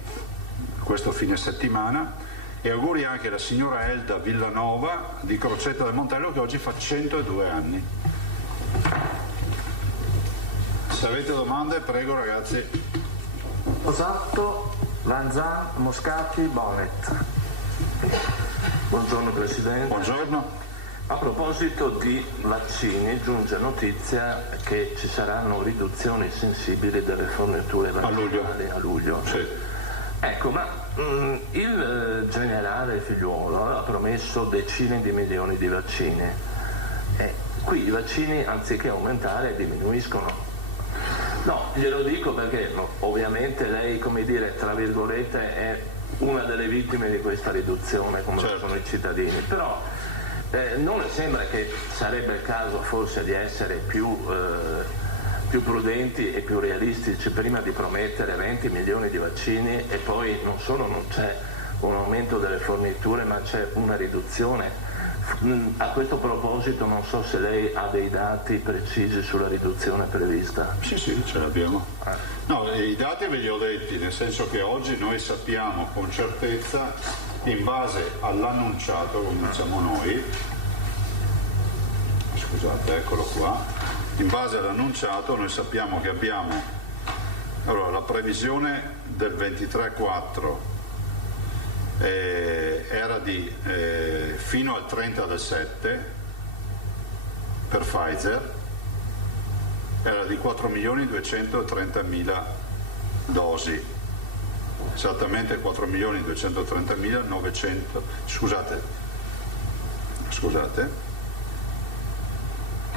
questo fine settimana, e auguri anche alla signora Elda Villanova di Crocetta del Montello che oggi fa 102 anni. Se avete domande, prego ragazzi. Osatto, Lanzan, Moscati, Bonet. Buongiorno Presidente. Buongiorno. A proposito di vaccini, giunge notizia che ci saranno riduzioni sensibili delle forniture vaccinali a luglio. Sì. Ecco, ma il generale Figliuolo ha promesso decine di milioni di vaccini. Qui i vaccini anziché aumentare diminuiscono. No, glielo dico perché ovviamente lei, come dire, tra virgolette, è una delle vittime di questa riduzione, come certo. sono i cittadini, però non le sembra che sarebbe il caso forse di essere più prudenti e più realistici prima di promettere 20 milioni di vaccini e poi non solo non c'è un aumento delle forniture ma c'è una riduzione? A questo proposito non so se lei ha dei dati precisi sulla riduzione prevista. Sì, ce l'abbiamo. No, i dati ve li ho detti, nel senso che oggi noi sappiamo con certezza, in base all'annunciato, come diciamo noi, scusate, eccolo qua, in base all'annunciato noi sappiamo che abbiamo, allora, la previsione del 23-4 era di fino al 30/7 per Pfizer era di 4.230.000 dosi, esattamente 4.230.900, scusate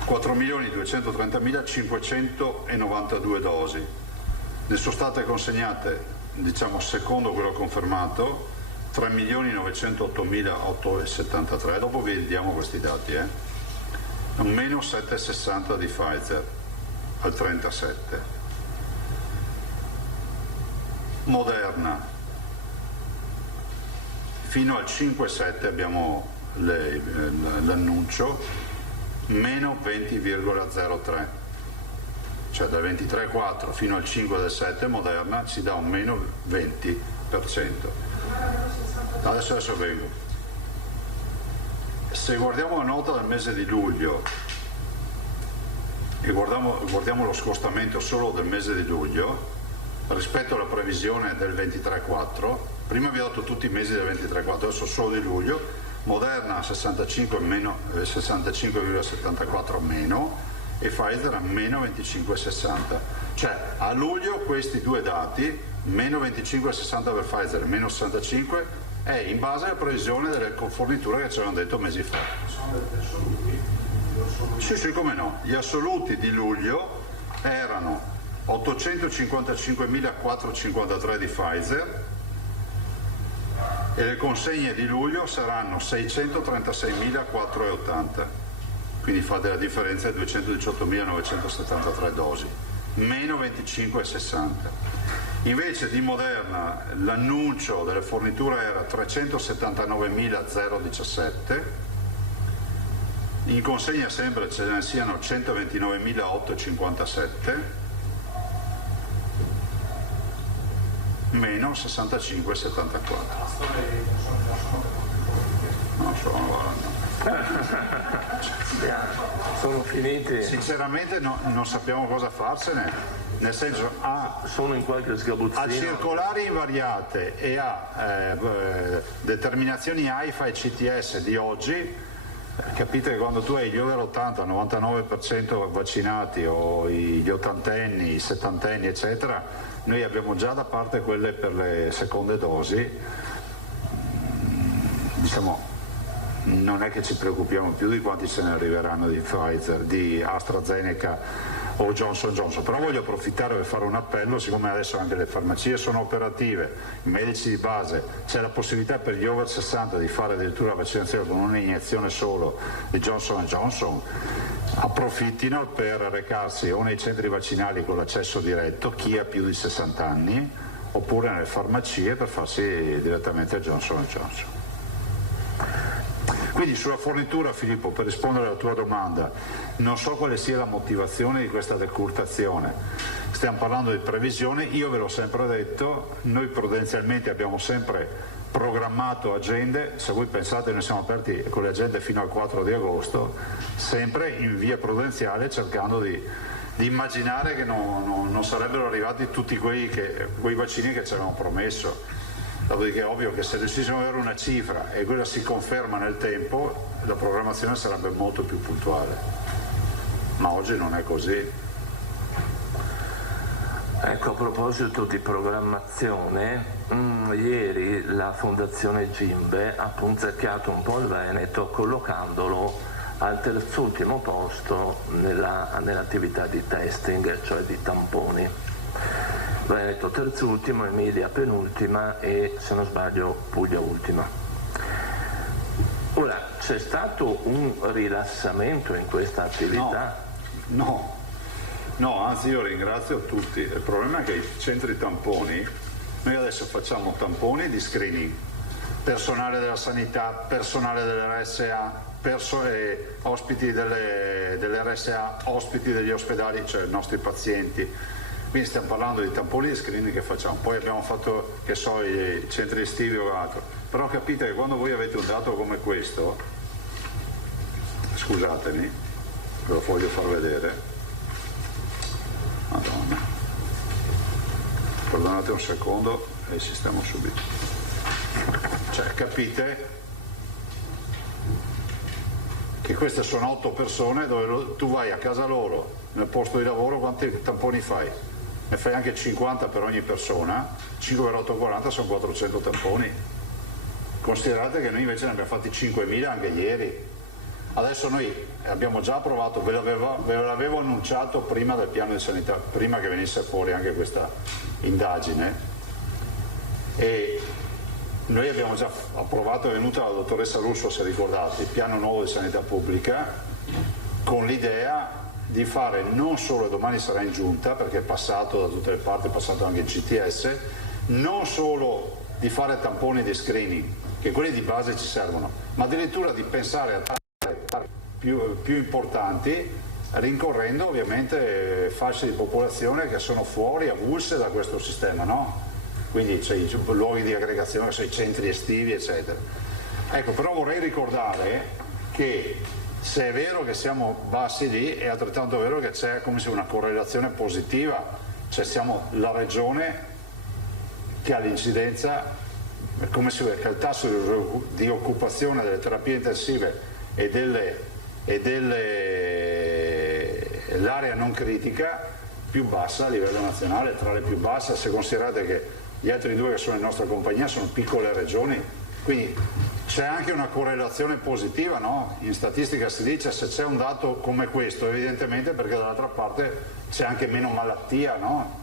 4.230.592 dosi. Ne sono state consegnate, diciamo secondo quello confermato, 3.908.873, dopo vi diamo questi dati, un meno 7,60 di Pfizer al 37. Moderna, fino al 5,7 abbiamo l'annuncio, meno 20,03, cioè dal 23,4 fino al 5,7 Moderna ci dà un meno 20%. Adesso vengo. Se guardiamo la nota del mese di luglio e guardiamo lo scostamento solo del mese di luglio rispetto alla previsione del 23,4, prima vi ho dato tutti i mesi del 23,4, adesso solo di luglio, Moderna a 65,74 meno e Pfizer a meno 25,60, cioè a luglio questi due dati, meno 25,60 per Pfizer e meno 65, è in base alla previsione delle forniture che ci avevano detto mesi fa. Sono degli assoluti? Sì, come no. Gli assoluti di luglio erano 855.453 di Pfizer e le consegne di luglio saranno 636.480, quindi fate la differenza di 218.973 dosi, meno 25,60. Invece di Moderna l'annuncio delle forniture era 379.017, in consegna sempre ce ne siano 129.857, meno 65,74. Non so, sono finiti. Sinceramente non sappiamo cosa farsene. Nel senso sono in qualche sgabuzzino. A circolari invariate e a determinazioni AIFA e CTS di oggi, capite che quando tu hai gli over 80, 99% vaccinati o gli ottantenni, i settantenni eccetera, noi abbiamo già da parte quelle per le seconde dosi, diciamo non è che ci preoccupiamo più di quanti se ne arriveranno di Pfizer, di AstraZeneca o Johnson Johnson, però voglio approfittare per fare un appello, siccome adesso anche le farmacie sono operative, i medici di base, c'è la possibilità per gli over 60 di fare addirittura la vaccinazione con un'iniezione solo di Johnson Johnson, approfittino per recarsi o nei centri vaccinali con l'accesso diretto, chi ha più di 60 anni, oppure nelle farmacie per farsi direttamente Johnson Johnson. Quindi sulla fornitura, Filippo, per rispondere alla tua domanda, non so quale sia la motivazione di questa decurtazione. Stiamo parlando di previsione, io ve l'ho sempre detto, noi prudenzialmente abbiamo sempre programmato agende, se voi pensate noi siamo aperti con le agende fino al 4 di agosto, sempre in via prudenziale, cercando di immaginare che non sarebbero arrivati tutti quei vaccini che ci avevamo promesso. Dopodiché è ovvio che se riuscissimo ad avere una cifra e quella si conferma nel tempo, la programmazione sarebbe molto più puntuale. Ma oggi non è così. Ecco, a proposito di programmazione, ieri la Fondazione Gimbe ha punzecchiato un po' il Veneto collocandolo al terzultimo posto nell'attività di testing, cioè di tamponi. Veneto terzultimo, Emilia penultima e, se non sbaglio, Puglia ultima. Ora, c'è stato un rilassamento in questa attività? No, anzi io ringrazio tutti. Il problema è che i centri tamponi, noi adesso facciamo tamponi di screening, personale della sanità, personale dell'RSA, ospiti dell'RSA, ospiti degli ospedali, cioè i nostri pazienti. Quindi stiamo parlando di tamponi di screening che facciamo, poi abbiamo fatto, che so, i centri estivi o altro, però capite che quando voi avete un dato come questo, scusatemi, ve lo voglio far vedere, Madonna, perdonate un secondo e sistemo subito, cioè capite che queste sono 8 persone dove tu vai a casa loro, nel posto di lavoro, quanti tamponi fai? Ne fai anche 50 per ogni persona, 5 per 8, 40 sono 400 tamponi. Considerate che noi invece ne abbiamo fatti 5.000 anche ieri. Adesso noi abbiamo già approvato, ve l'avevo annunciato prima del piano di sanità, prima che venisse fuori anche questa indagine, e noi abbiamo già approvato, è venuta la dottoressa Russo, se ricordate, il piano nuovo di sanità pubblica, con l'idea di fare non solo, domani sarà in giunta perché è passato da tutte le parti, è passato anche in CTS, non solo di fare tamponi di screening, che quelli di base ci servono, ma addirittura di pensare a tamponi più importanti, rincorrendo ovviamente fasce di popolazione che sono fuori, avulse da questo sistema, no? Quindi c'è i luoghi di aggregazione, c'è i centri estivi, eccetera. Ecco, però vorrei ricordare che se è vero che siamo bassi lì, è altrettanto vero che c'è come se una correlazione positiva, cioè siamo la regione che ha l'incidenza, come si vede che il tasso di occupazione delle terapie intensive e dell'area non critica più bassa a livello nazionale, tra le più basse, se considerate che gli altri due che sono in nostra compagnia sono piccole regioni, quindi c'è anche una correlazione positiva, no? In statistica si dice se c'è un dato come questo, evidentemente perché dall'altra parte c'è anche meno malattia, no?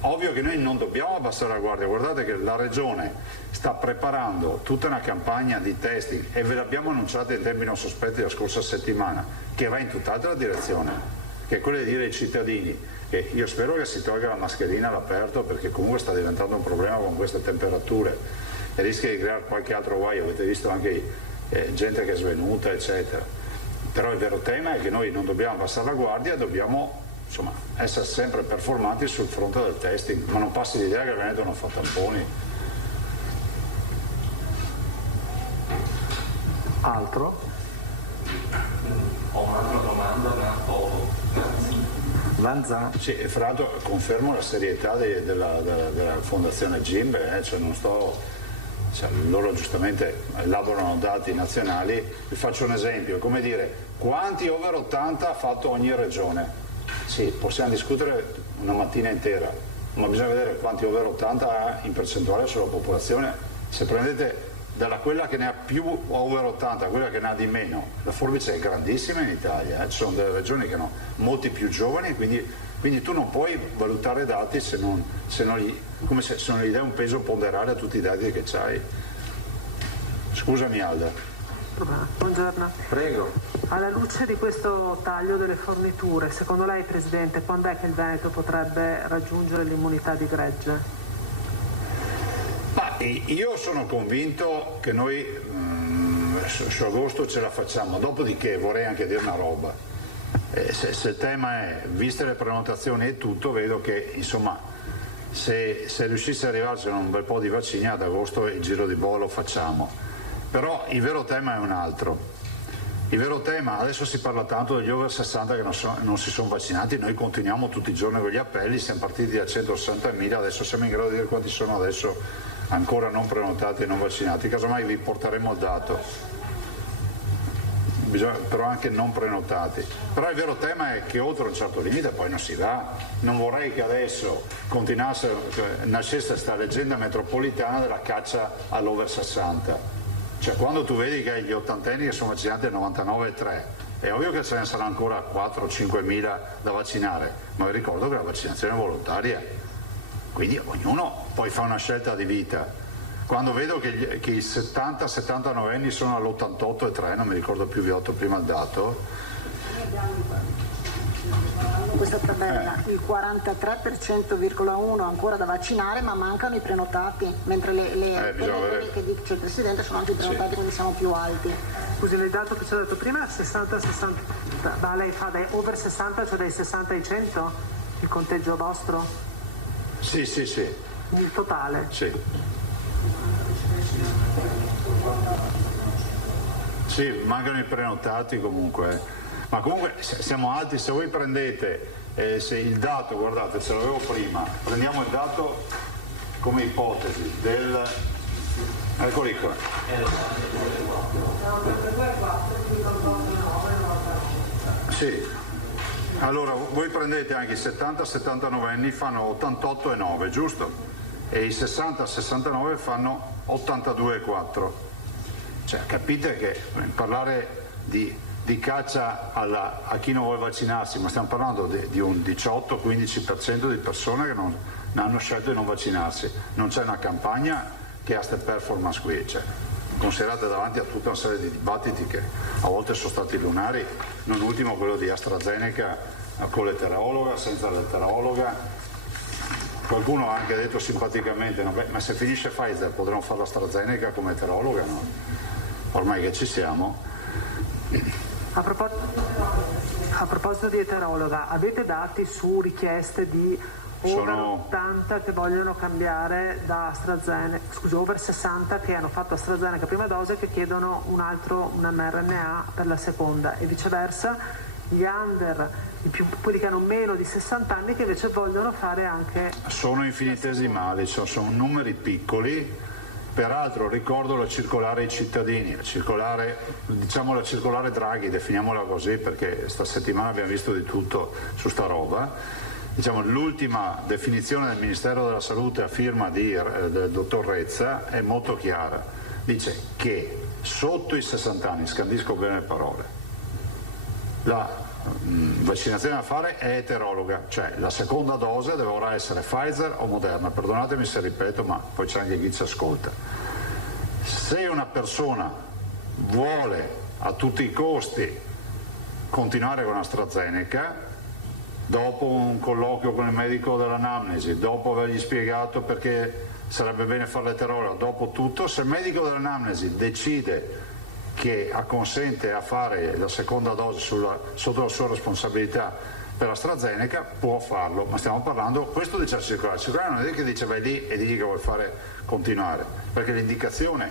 Ovvio che noi non dobbiamo abbassare la guardia, guardate che la Regione sta preparando tutta una campagna di testing e ve l'abbiamo annunciata in tempi non sospetti la scorsa settimana, che va in tutt'altra direzione, che è quella di dire ai cittadini, e io spero che si tolga la mascherina all'aperto perché comunque sta diventando un problema con queste temperature e rischia di creare qualche altro guaio, avete visto anche gente che è svenuta eccetera, però il vero tema è che noi non dobbiamo abbassare la guardia, dobbiamo insomma essere sempre performanti sul fronte del testing, ma non passi l'idea che il Veneto non fa tamponi. Altro? Ho un'altra domanda da poco. Lanza? Sì, fra l'altro confermo la serietà della Fondazione Gimbe, cioè non sto... Cioè, loro giustamente elaborano dati nazionali, vi faccio un esempio, come dire, quanti over 80 ha fatto ogni regione? Sì, possiamo discutere una mattina intera, ma bisogna vedere quanti over 80 ha in percentuale sulla popolazione. Se prendete dalla quella che ne ha più over 80 a quella che ne ha di meno, la forbice è grandissima in Italia, ci sono delle regioni che hanno molti più giovani, quindi tu non puoi valutare dati se non gli dai un peso ponderale a tutti i dati che c'hai. Scusami Alda. Buongiorno. Prego. Alla luce di questo taglio delle forniture, secondo lei Presidente, quando è che il Veneto potrebbe raggiungere l'immunità di gregge? Ma io sono convinto che noi su agosto ce la facciamo, dopodiché vorrei anche dire una roba, se il tema è, viste le prenotazioni e tutto, vedo che insomma se riuscisse ad arrivarci un bel po' di vaccini ad agosto il giro di boa lo facciamo, però il vero tema è un altro. Il vero tema, adesso si parla tanto degli over 60 che non si sono vaccinati, noi continuiamo tutti i giorni con gli appelli, siamo partiti da 160.000, adesso siamo in grado di dire quanti sono adesso ancora non prenotati e non vaccinati, casomai vi porteremo il dato, però anche non prenotati. Però il vero tema è che oltre un certo limite poi non si va, non vorrei che adesso nascesse questa leggenda metropolitana della caccia all'over 60. Cioè quando tu vedi che gli ottantenni che sono vaccinati al 99,3, è ovvio che ce ne saranno ancora 4-5 mila da vaccinare, ma vi ricordo che la vaccinazione è volontaria, quindi ognuno poi fa una scelta di vita. Quando vedo che i 70-79 anni sono all'88,3, non mi ricordo più, vi ho dato prima il dato. Questa tabella, il 43,1% ancora da vaccinare, ma mancano i prenotati, mentre le che dice il Presidente sono anche i prenotati, sì. Quindi siamo più alti. Scusi, il dato che ci ha detto prima è 60-60, ma lei fa dai over 60, cioè dai 60 ai 100, il conteggio vostro? Sì. Il totale? Sì. Sì, mancano i prenotati comunque. Ma comunque siamo alti, se voi prendete se il dato, guardate, ce l'avevo prima, prendiamo il dato come ipotesi del... Eccoli qua. Sì, allora voi prendete anche i 70-79 anni fanno 88,9, giusto? E i 60-69 fanno 82,4. Cioè capite che parlare di caccia a chi non vuole vaccinarsi, ma stiamo parlando di un 18-15% di persone che non hanno scelto di non vaccinarsi. Non c'è una campagna che ha queste performance qui, cioè, considerate davanti a tutta una serie di dibattiti che a volte sono stati lunari, non ultimo quello di AstraZeneca con l'eterologa, senza l'eterologa. Qualcuno ha anche detto simpaticamente, no, ma se finisce Pfizer potremmo fare l'AstraZeneca come eterologa, no? Ormai che ci siamo. A proposito di eterologa, avete dati su richieste di over 80 che vogliono cambiare da AstraZeneca, scusa, over 60 che hanno fatto AstraZeneca prima dose che chiedono un mRNA per la seconda, e viceversa gli under, quelli che hanno meno di 60 anni che invece vogliono fare anche... Sono infinitesimali, sono numeri piccoli. Peraltro ricordo la circolare ai cittadini, la circolare Draghi, definiamola così perché sta settimana abbiamo visto di tutto su sta roba. Diciamo, l'ultima definizione del Ministero della Salute a firma del dottor Rezza è molto chiara, dice che sotto i 60 anni, scandisco bene le parole, la vaccinazione da fare è eterologa, cioè la seconda dose dovrà essere Pfizer o Moderna, perdonatemi se ripeto, ma poi c'è anche chi ci ascolta. Se una persona vuole a tutti i costi continuare con AstraZeneca, dopo un colloquio con il medico dell'anamnesi, dopo avergli spiegato perché sarebbe bene fare l'eterologa, dopo tutto, se il medico dell'anamnesi decide che acconsente a fare la seconda dose sotto la sua responsabilità per AstraZeneca, può farlo, ma stiamo parlando, questo dice la circolare non è che dice vai lì e digli che vuoi fare continuare, perché l'indicazione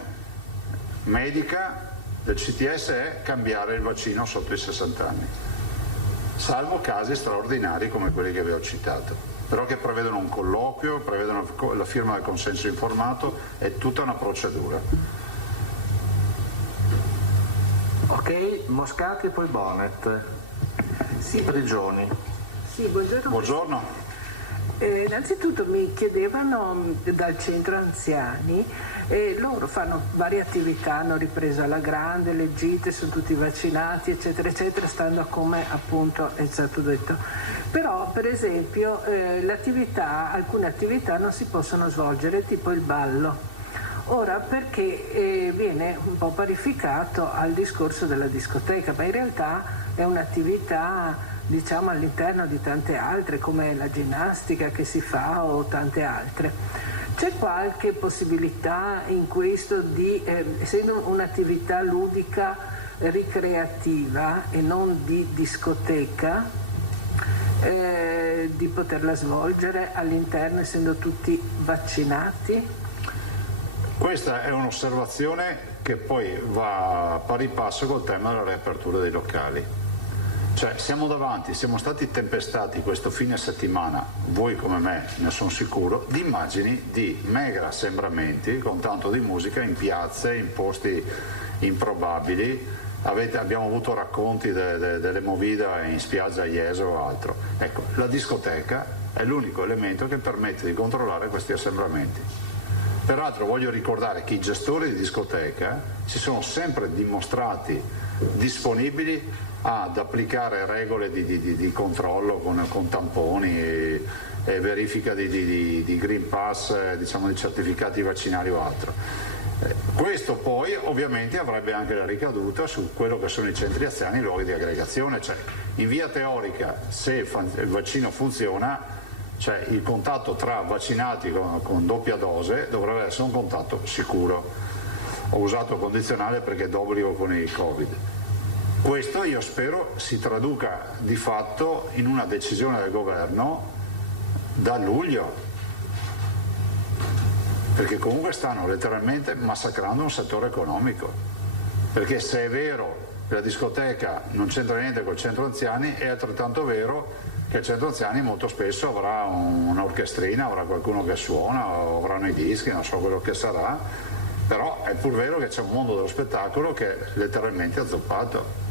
medica del CTS è cambiare il vaccino sotto i 60 anni, salvo casi straordinari come quelli che vi ho citato, però che prevedono un colloquio, prevedono la firma del consenso informato, è tutta una procedura. Ok, Moscati e poi Bonnet. Sì, Prigioni. Sì, buongiorno. Buongiorno. Innanzitutto mi chiedevano dal centro anziani, loro fanno varie attività, hanno ripreso alla grande, le gite, sono tutti vaccinati eccetera eccetera, stando come appunto è stato detto, però per esempio alcune attività non si possono svolgere, tipo il ballo. Ora, perché viene un po' parificato al discorso della discoteca, ma in realtà è un'attività diciamo all'interno di tante altre come la ginnastica che si fa o tante altre. C'è qualche possibilità in questo di, essendo un'attività ludica ricreativa e non di discoteca, di poterla svolgere all'interno essendo tutti vaccinati? Questa è un'osservazione che poi va a pari passo col tema della riapertura dei locali. Cioè siamo stati tempestati questo fine settimana, voi come me ne sono sicuro, di immagini di mega assembramenti con tanto di musica in piazze, in posti improbabili. Abbiamo avuto racconti delle movida in spiaggia a Jesolo o altro. Ecco, la discoteca è l'unico elemento che permette di controllare questi assembramenti. Peraltro voglio ricordare che i gestori di discoteca si sono sempre dimostrati disponibili ad applicare regole di controllo con tamponi e verifica di Green Pass, diciamo di certificati vaccinali o altro. Questo poi ovviamente avrebbe anche la ricaduta su quello che sono i centri anziani, i luoghi di aggregazione, cioè in via teorica se il vaccino funziona, cioè il contatto tra vaccinati con doppia dose dovrebbe essere un contatto sicuro. Ho usato condizionale perché è d'obbligo con il Covid. Questo io spero si traduca di fatto in una decisione del governo da luglio, perché comunque stanno letteralmente massacrando un settore economico, perché se è vero che la discoteca non c'entra niente col centro anziani, è altrettanto vero che il centro anziani molto spesso avrà un'orchestrina, avrà qualcuno che suona, avranno i dischi, non so quello che sarà, però è pur vero che c'è un mondo dello spettacolo che è letteralmente azzoppato.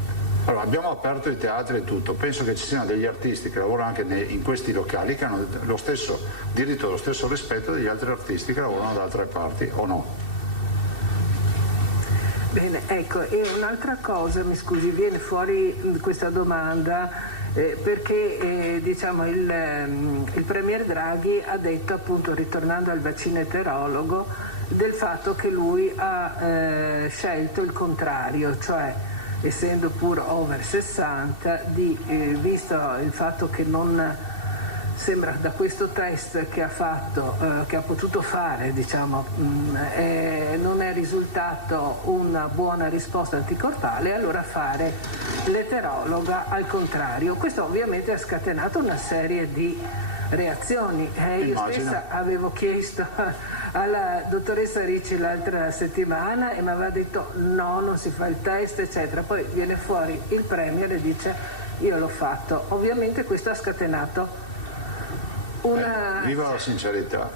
Allora, abbiamo aperto i teatri e tutto, penso che ci siano degli artisti che lavorano anche in questi locali che hanno lo stesso diritto, lo stesso rispetto degli altri artisti che lavorano da altre parti, o no? Bene, ecco, e un'altra cosa, mi scusi, viene fuori questa domanda perché diciamo il Premier Draghi ha detto, appunto ritornando al vaccino eterologo, del fatto che lui ha scelto il contrario, cioè essendo pur over 60, visto il fatto che non sembra da questo test che ha fatto, che ha potuto fare, diciamo, non è risultato una buona risposta anticorpale, allora fare l'eterologa al contrario. Questo ovviamente ha scatenato una serie di reazioni. Io stessa avevo chiesto alla dottoressa Ricci l'altra settimana e mi aveva detto no, non si fa il test, eccetera. Poi viene fuori il Premier e dice io l'ho fatto. Ovviamente questo ha scatenato una... viva la sincerità.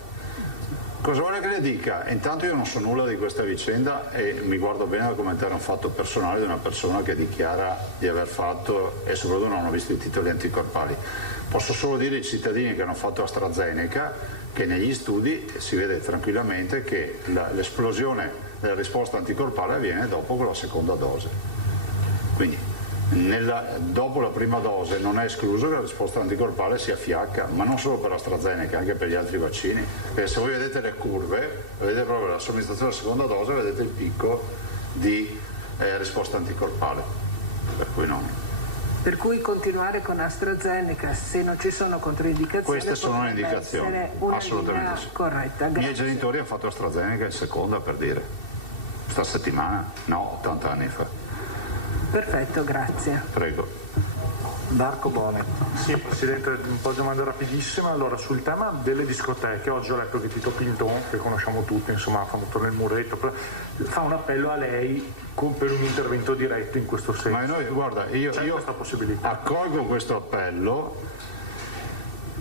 Cosa vuole che le dica? Intanto io non so nulla di questa vicenda e mi guardo bene da commentare un fatto personale di una persona che dichiara di aver fatto e soprattutto non ho visto i titoli anticorpali. Posso solo dire ai cittadini che hanno fatto AstraZeneca che negli studi si vede tranquillamente che l'esplosione della risposta anticorpale avviene dopo con la seconda dose. Quindi dopo la prima dose non è escluso che la risposta anticorpale sia fiacca, ma non solo per l'AstraZeneca, anche per gli altri vaccini. Perché se voi vedete le curve, vedete proprio la somministrazione della seconda dose, vedete il picco di risposta anticorpale. Per cui non. Per cui continuare con AstraZeneca se non ci sono controindicazioni. Queste sono le indicazioni, assolutamente sì. Corretta, i miei genitori hanno fatto AstraZeneca in seconda, per dire. Sta settimana? No, 80 anni fa. Perfetto, grazie. Prego. Marco Bone. Sì, Presidente, un po' di domande rapidissime. Allora, sul tema delle discoteche, oggi ho letto che Tito Pinton, che conosciamo tutti, insomma, famoso nel muretto, fa un appello a lei per un intervento diretto in questo senso. Ma noi, guarda, io questa possibilità. Accolgo questo appello,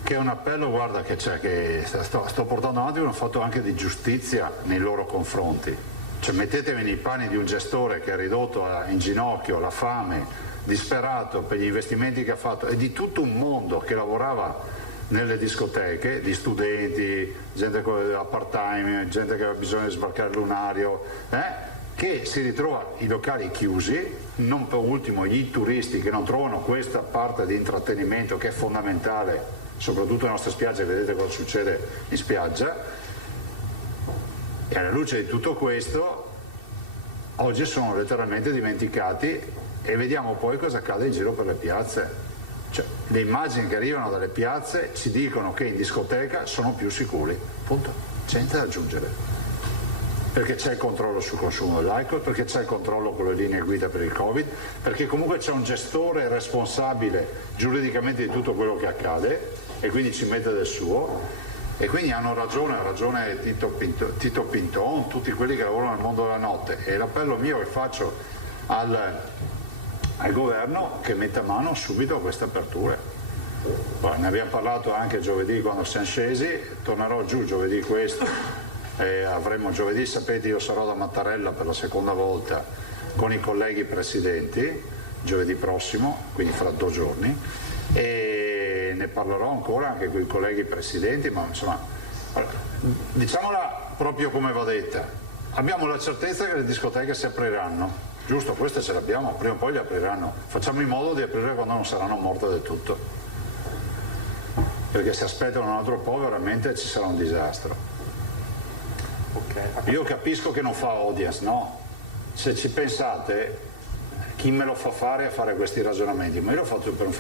che è un appello, guarda, che c'è, che sto portando avanti un fatto anche di giustizia nei loro confronti. Cioè, mettetevi nei panni di un gestore che è ridotto in ginocchio, la fame, disperato per gli investimenti che ha fatto, e di tutto un mondo che lavorava nelle discoteche, di studenti, gente a part-time, gente che aveva bisogno di sbarcare il lunario, che si ritrova i locali chiusi, non per ultimo gli turisti che non trovano questa parte di intrattenimento che è fondamentale, soprattutto nelle nostre spiagge. Vedete cosa succede in spiaggia. E alla luce di tutto questo oggi sono letteralmente dimenticati e vediamo poi cosa accade in giro per le piazze. Cioè, le immagini che arrivano dalle piazze ci dicono che in discoteca sono più sicuri, punto, c'è niente da aggiungere. Perché c'è il controllo sul consumo dell'alcol, perché c'è il controllo con le linee guida per il Covid, perché comunque c'è un gestore responsabile giuridicamente di tutto quello che accade e quindi ci mette del suo, e quindi ha ragione Tito Pinton, tutti quelli che lavorano nel mondo della notte, e l'appello mio che faccio al governo che metta mano subito a queste aperture. Poi ne abbiamo parlato anche giovedì quando siamo scesi, tornerò giù giovedì questo. Avremo giovedì, sapete, io sarò da Mattarella per la seconda volta con i colleghi presidenti giovedì prossimo, quindi fra 2 giorni, e ne parlerò ancora anche con i colleghi presidenti, ma insomma, diciamola proprio come va detta, abbiamo la certezza che le discoteche si apriranno, giusto? Queste ce l'abbiamo, prima o poi le apriranno, facciamo in modo di aprire quando non saranno morte del tutto, perché se aspettano un altro po' veramente ci sarà un disastro. Io capisco che non fa audience, no? Se ci pensate, chi me lo fa fare a fare questi ragionamenti? Ma io lo faccio per un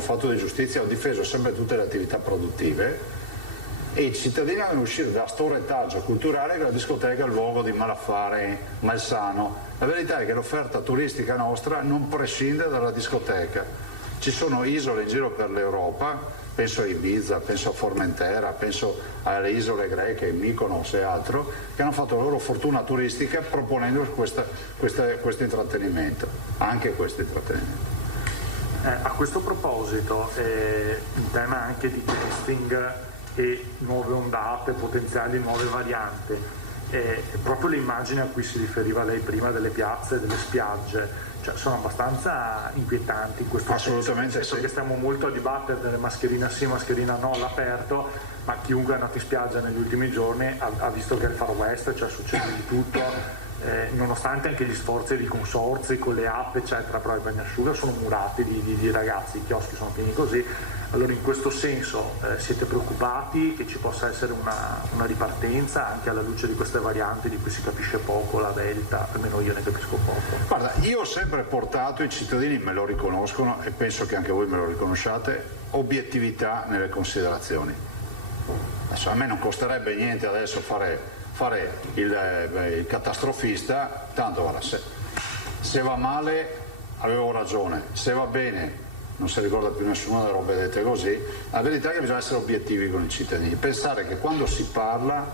fatto di giustizia, ho difeso sempre tutte le attività produttive e i cittadini devono uscire da sto retaggio culturale che la discoteca è il luogo di malaffare, malsano. La verità è che l'offerta turistica nostra non prescinde dalla discoteca. Ci sono isole in giro per l'Europa, penso a Ibiza, penso a Formentera, penso alle isole greche, Mykonos e altro, che hanno fatto la loro fortuna turistica proponendo questo intrattenimento, anche questo intrattenimento. A questo proposito, in tema anche di testing e nuove ondate, potenziali nuove varianti, proprio l'immagine a cui si riferiva lei prima delle piazze, delle spiagge, cioè sono abbastanza inquietanti in questo assolutamente senso, sì. Perché stiamo molto a dibattere delle mascherina sì, mascherina no all'aperto, ma chiunque è andato in spiaggia negli ultimi giorni ha visto che è il Far West, cioè succede di tutto, nonostante anche gli sforzi di consorzi con le app eccetera, però i bagnasciuga sono murati di ragazzi, i chioschi sono pieni così. Allora in questo senso siete preoccupati che ci possa essere una ripartenza anche alla luce di queste varianti di cui si capisce poco, la Delta, almeno io ne capisco poco? Guarda, io ho sempre portato, i cittadini me lo riconoscono e penso che anche voi me lo riconosciate, obiettività nelle considerazioni. Adesso a me non costerebbe niente adesso fare il catastrofista, tanto guarda, se va male avevo ragione, se va bene non si ricorda più nessuno delle robe dette così. La verità è che bisogna essere obiettivi con i cittadini, pensare che quando si parla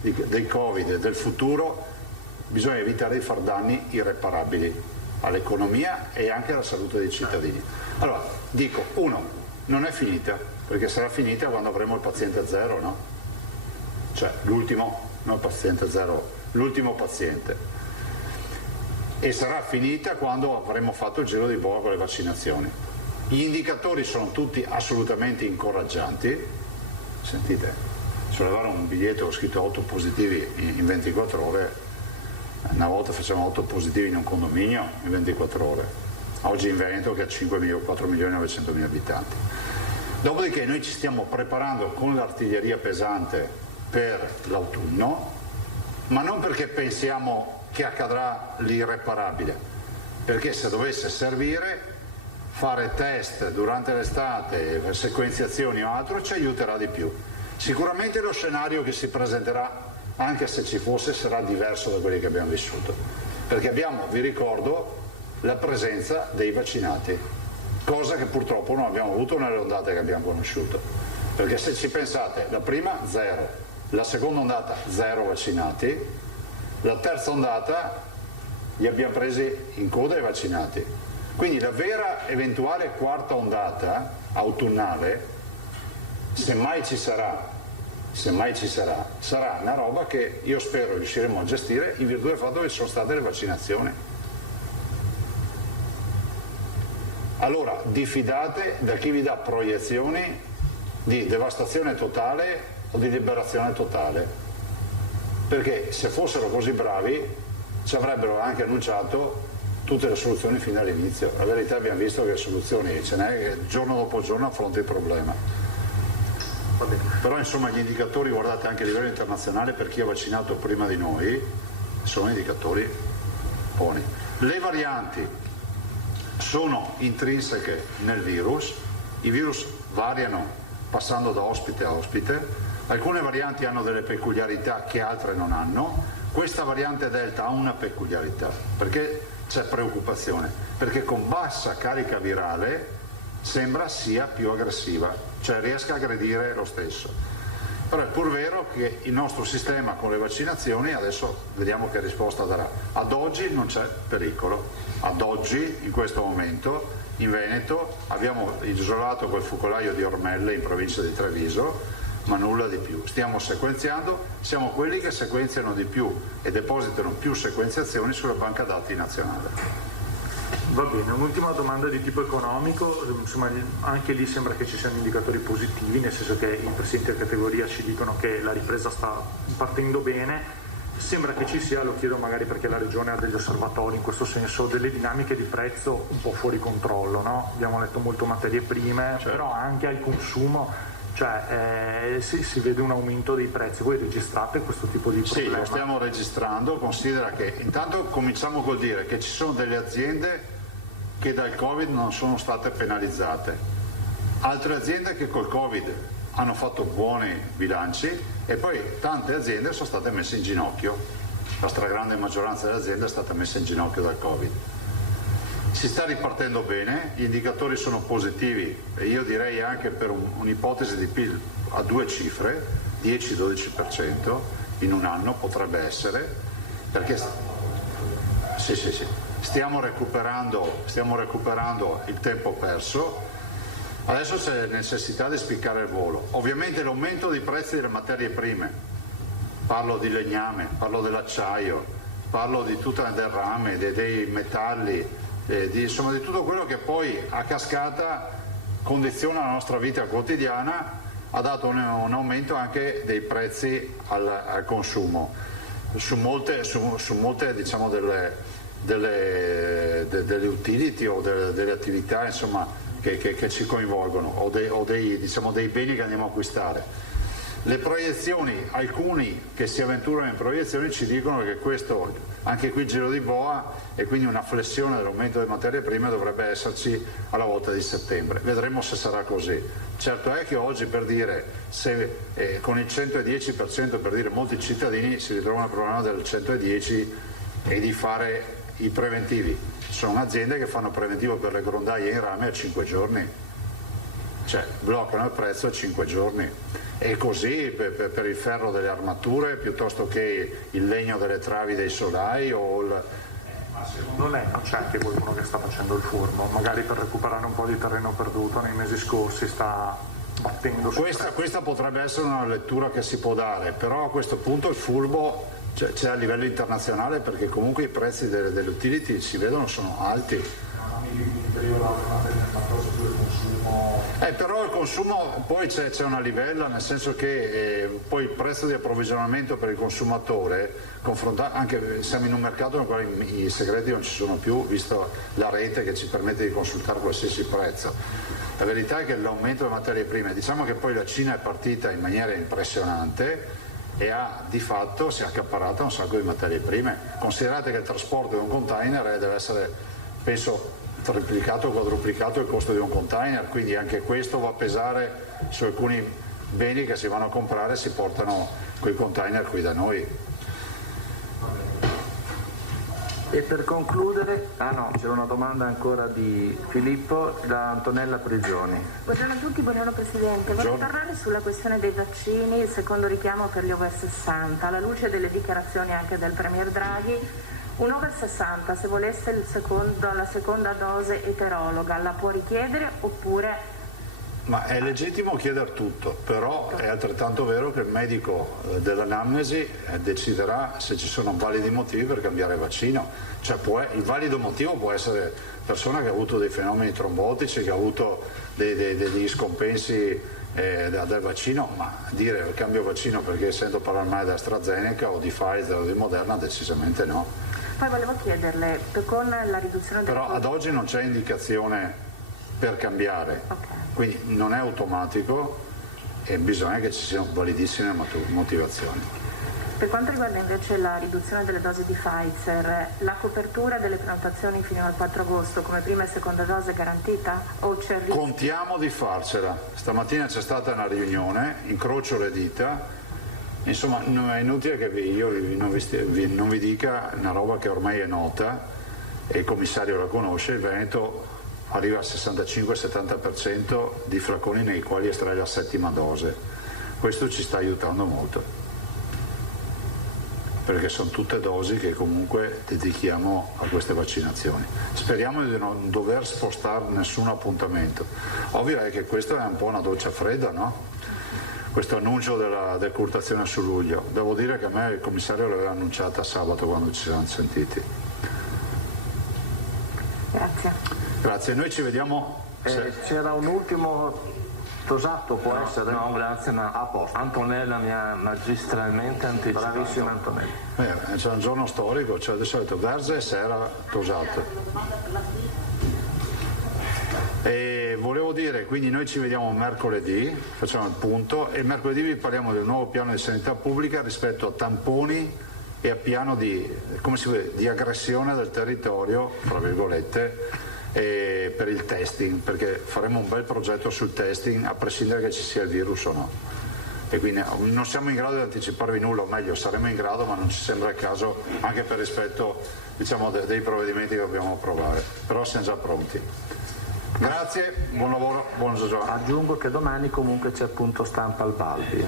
del Covid e del futuro bisogna evitare di far danni irreparabili all'economia e anche alla salute dei cittadini. Allora, dico, uno, non è finita, perché sarà finita quando avremo il paziente zero, no? Cioè l'ultimo, non il paziente zero, l'ultimo paziente. E sarà finita quando avremo fatto il giro di boa con le vaccinazioni. Gli indicatori sono tutti assolutamente incoraggianti. Sentite, sollevare un biglietto ho scritto 8 positivi in 24 ore, una volta facciamo 8 positivi in un condominio in 24 ore, oggi in Veneto che ha 4.900.000 abitanti. Dopodiché noi ci stiamo preparando con l'artiglieria pesante per l'autunno, ma non perché pensiamo che accadrà l'irreparabile, perché se dovesse servire fare test durante l'estate, sequenziazioni o altro, ci aiuterà di più. Sicuramente lo scenario che si presenterà, anche se ci fosse, sarà diverso da quelli che abbiamo vissuto, perché abbiamo, vi ricordo, la presenza dei vaccinati, cosa che purtroppo non abbiamo avuto nelle ondate che abbiamo conosciuto, perché se ci pensate, la prima 0, la seconda ondata 0 vaccinati, la terza ondata li abbiamo presi in coda i vaccinati. Quindi la vera eventuale quarta ondata autunnale, se mai ci sarà, sarà una roba che io spero riusciremo a gestire in virtù del fatto che ci sono state le vaccinazioni. Allora diffidate da chi vi dà proiezioni di devastazione totale o di liberazione totale, perché se fossero così bravi ci avrebbero anche annunciato tutte le soluzioni fin dall'inizio. La verità abbiamo visto che le soluzioni ce n'è, che giorno dopo giorno affronta il problema. Però insomma gli indicatori, guardate anche a livello internazionale, per chi ha vaccinato prima di noi, sono indicatori buoni. Le varianti, sono intrinseche nel virus, i virus variano passando da ospite a ospite, alcune varianti hanno delle peculiarità che altre non hanno, questa variante Delta ha una peculiarità, perché c'è preoccupazione, perché con bassa carica virale sembra sia più aggressiva, cioè riesca a aggredire lo stesso. Però è pur vero che il nostro sistema con le vaccinazioni, adesso vediamo che risposta darà. Ad oggi non c'è pericolo, ad oggi, in questo momento, in Veneto abbiamo isolato quel focolaio di Ormelle in provincia di Treviso, ma nulla di più. Stiamo sequenziando, siamo quelli che sequenziano di più e depositano più sequenziazioni sulla banca dati nazionale. Va bene, un'ultima domanda di tipo economico, insomma anche lì sembra che ci siano indicatori positivi, nel senso che i presidenti di categoria ci dicono che la ripresa sta partendo bene, sembra che ci sia, lo chiedo magari perché la Regione ha degli osservatori in questo senso, delle dinamiche di prezzo un po' fuori controllo, no? Abbiamo letto molto materie prime, certo. Però anche al consumo, cioè si vede un aumento dei prezzi. Voi registrate questo tipo di problema? Sì, lo stiamo registrando. Considera che intanto cominciamo col dire che ci sono delle aziende che dal Covid non sono state penalizzate, altre aziende che col Covid hanno fatto buoni bilanci e poi tante aziende sono state messe in ginocchio, la stragrande maggioranza delle aziende è stata messa in ginocchio dal Covid. Si sta ripartendo bene, gli indicatori sono positivi e io direi anche per un'ipotesi di PIL a 2 cifre, 10-12% in un anno potrebbe essere, perché sì. Stiamo recuperando il tempo perso, adesso c'è necessità di spiccare il volo. Ovviamente l'aumento dei prezzi delle materie prime, parlo di legname, parlo dell'acciaio, parlo di del rame, dei metalli, insomma di tutto quello che poi a cascata condiziona la nostra vita quotidiana, ha dato un aumento anche dei prezzi al consumo su molte diciamo delle utility o delle attività insomma, che ci coinvolgono o dei beni che andiamo a acquistare. Le proiezioni, alcuni che si avventurano in proiezioni ci dicono che questo, anche qui il giro di boa e quindi una flessione dell'aumento delle materie prime dovrebbe esserci alla volta di settembre. Vedremo se sarà così. Certo è che oggi per dire, se con il 110% per dire molti cittadini si ritrovano il problema del 110 e di fare i preventivi. Sono aziende che fanno preventivo per le grondaie in rame a 5 giorni, cioè bloccano il prezzo a 5 giorni e così per il ferro delle armature piuttosto che il legno delle travi dei solai o Ma secondo lei non c'è anche qualcuno che sta facendo il furbo, magari per recuperare un po' di terreno perduto nei mesi scorsi, sta battendo su questa potrebbe essere una lettura che si può dare, però a questo punto il furbo c'è a livello internazionale perché comunque i prezzi delle utility si vedono sono alti. Però il consumo poi c'è una livella, nel senso che poi il prezzo di approvvigionamento per il consumatore, anche siamo in un mercato nel quale i segreti non ci sono più, visto la rete che ci permette di consultare qualsiasi prezzo. La verità è che l'aumento delle materie prime, diciamo che poi la Cina è partita in maniera impressionante e di fatto si è accaparrata un sacco di materie prime. Considerate che il trasporto di un container deve essere, penso, triplicato o quadruplicato il costo di un container, quindi anche questo va a pesare su alcuni beni che si vanno a comprare e si portano quei container qui da noi. E per concludere, c'era una domanda ancora di Filippo da Antonella Prigioni. Buongiorno a tutti, buongiorno Presidente. Vorrei parlare sulla questione dei vaccini, il secondo richiamo per gli over 60, alla luce delle dichiarazioni anche del Premier Draghi. Un over 60, se volesse la seconda dose eterologa, la può richiedere oppure... Ma è legittimo chiedere tutto, però è altrettanto vero che il medico dell'anamnesi deciderà se ci sono validi motivi per cambiare vaccino. Cioè il valido motivo può essere persona che ha avuto dei fenomeni trombotici, che ha avuto degli scompensi del vaccino, ma dire cambio vaccino perché sento parlare male di AstraZeneca o di Pfizer o di Moderna decisamente no. Poi volevo chiederle, con la riduzione del... Però ad oggi non c'è indicazione per cambiare. Okay. Quindi non è automatico e bisogna che ci siano validissime motivazioni. Per quanto riguarda invece la riduzione delle dosi di Pfizer, la copertura delle prenotazioni fino al 4 agosto come prima e seconda dose è garantita? O c'è il rischio? Contiamo di farcela. Stamattina c'è stata una riunione, incrocio le dita, insomma è inutile che io non vi dica una roba che ormai è nota e il commissario la conosce. Il Veneto arriva al 65-70% di flaconi nei quali estrae la 7ª dose. Questo ci sta aiutando molto, perché sono tutte dosi che comunque dedichiamo a queste vaccinazioni. Speriamo di non dover spostare nessun appuntamento. Ovvio è che questa è un po' una doccia fredda, no? Questo annuncio della decurtazione su luglio. Devo dire che a me il commissario l'aveva annunciata sabato quando ci siamo sentiti. Grazie. Grazie, noi ci vediamo. C'era un ultimo Tosato, può essere? No, grazie, ma a posto. Antonella mi ha magistralmente anticipato. Bravissima Antonella. C'è un giorno storico, cioè di solito Verze, sera Tosato. E volevo dire, quindi noi ci vediamo mercoledì, facciamo il punto, e mercoledì vi parliamo del nuovo piano di sanità pubblica rispetto a tamponi e a piano di, come si vede, di aggressione del territorio, tra virgolette, per il testing, perché faremo un bel progetto sul testing a prescindere che ci sia il virus o no. E quindi non siamo in grado di anticiparvi nulla, o meglio saremo in grado, ma non ci sembra il caso, anche per rispetto, diciamo, dei provvedimenti che dobbiamo approvare, però siamo già pronti. Grazie, buon lavoro, buon giorno. Aggiungo che domani comunque c'è punto stampa al Balbi.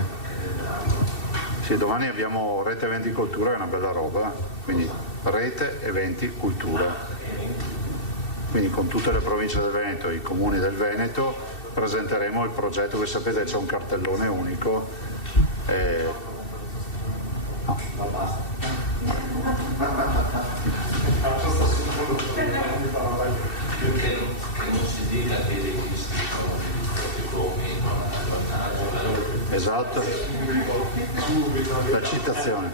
Sì, domani abbiamo Rete Eventi Cultura, che è una bella roba, quindi Rete Eventi Cultura. Quindi con tutte le province del Veneto e i comuni del Veneto presenteremo il progetto, che sapete c'è un cartellone unico. No, ma basta. Perché non si dica che esistono come esatto, per citazione.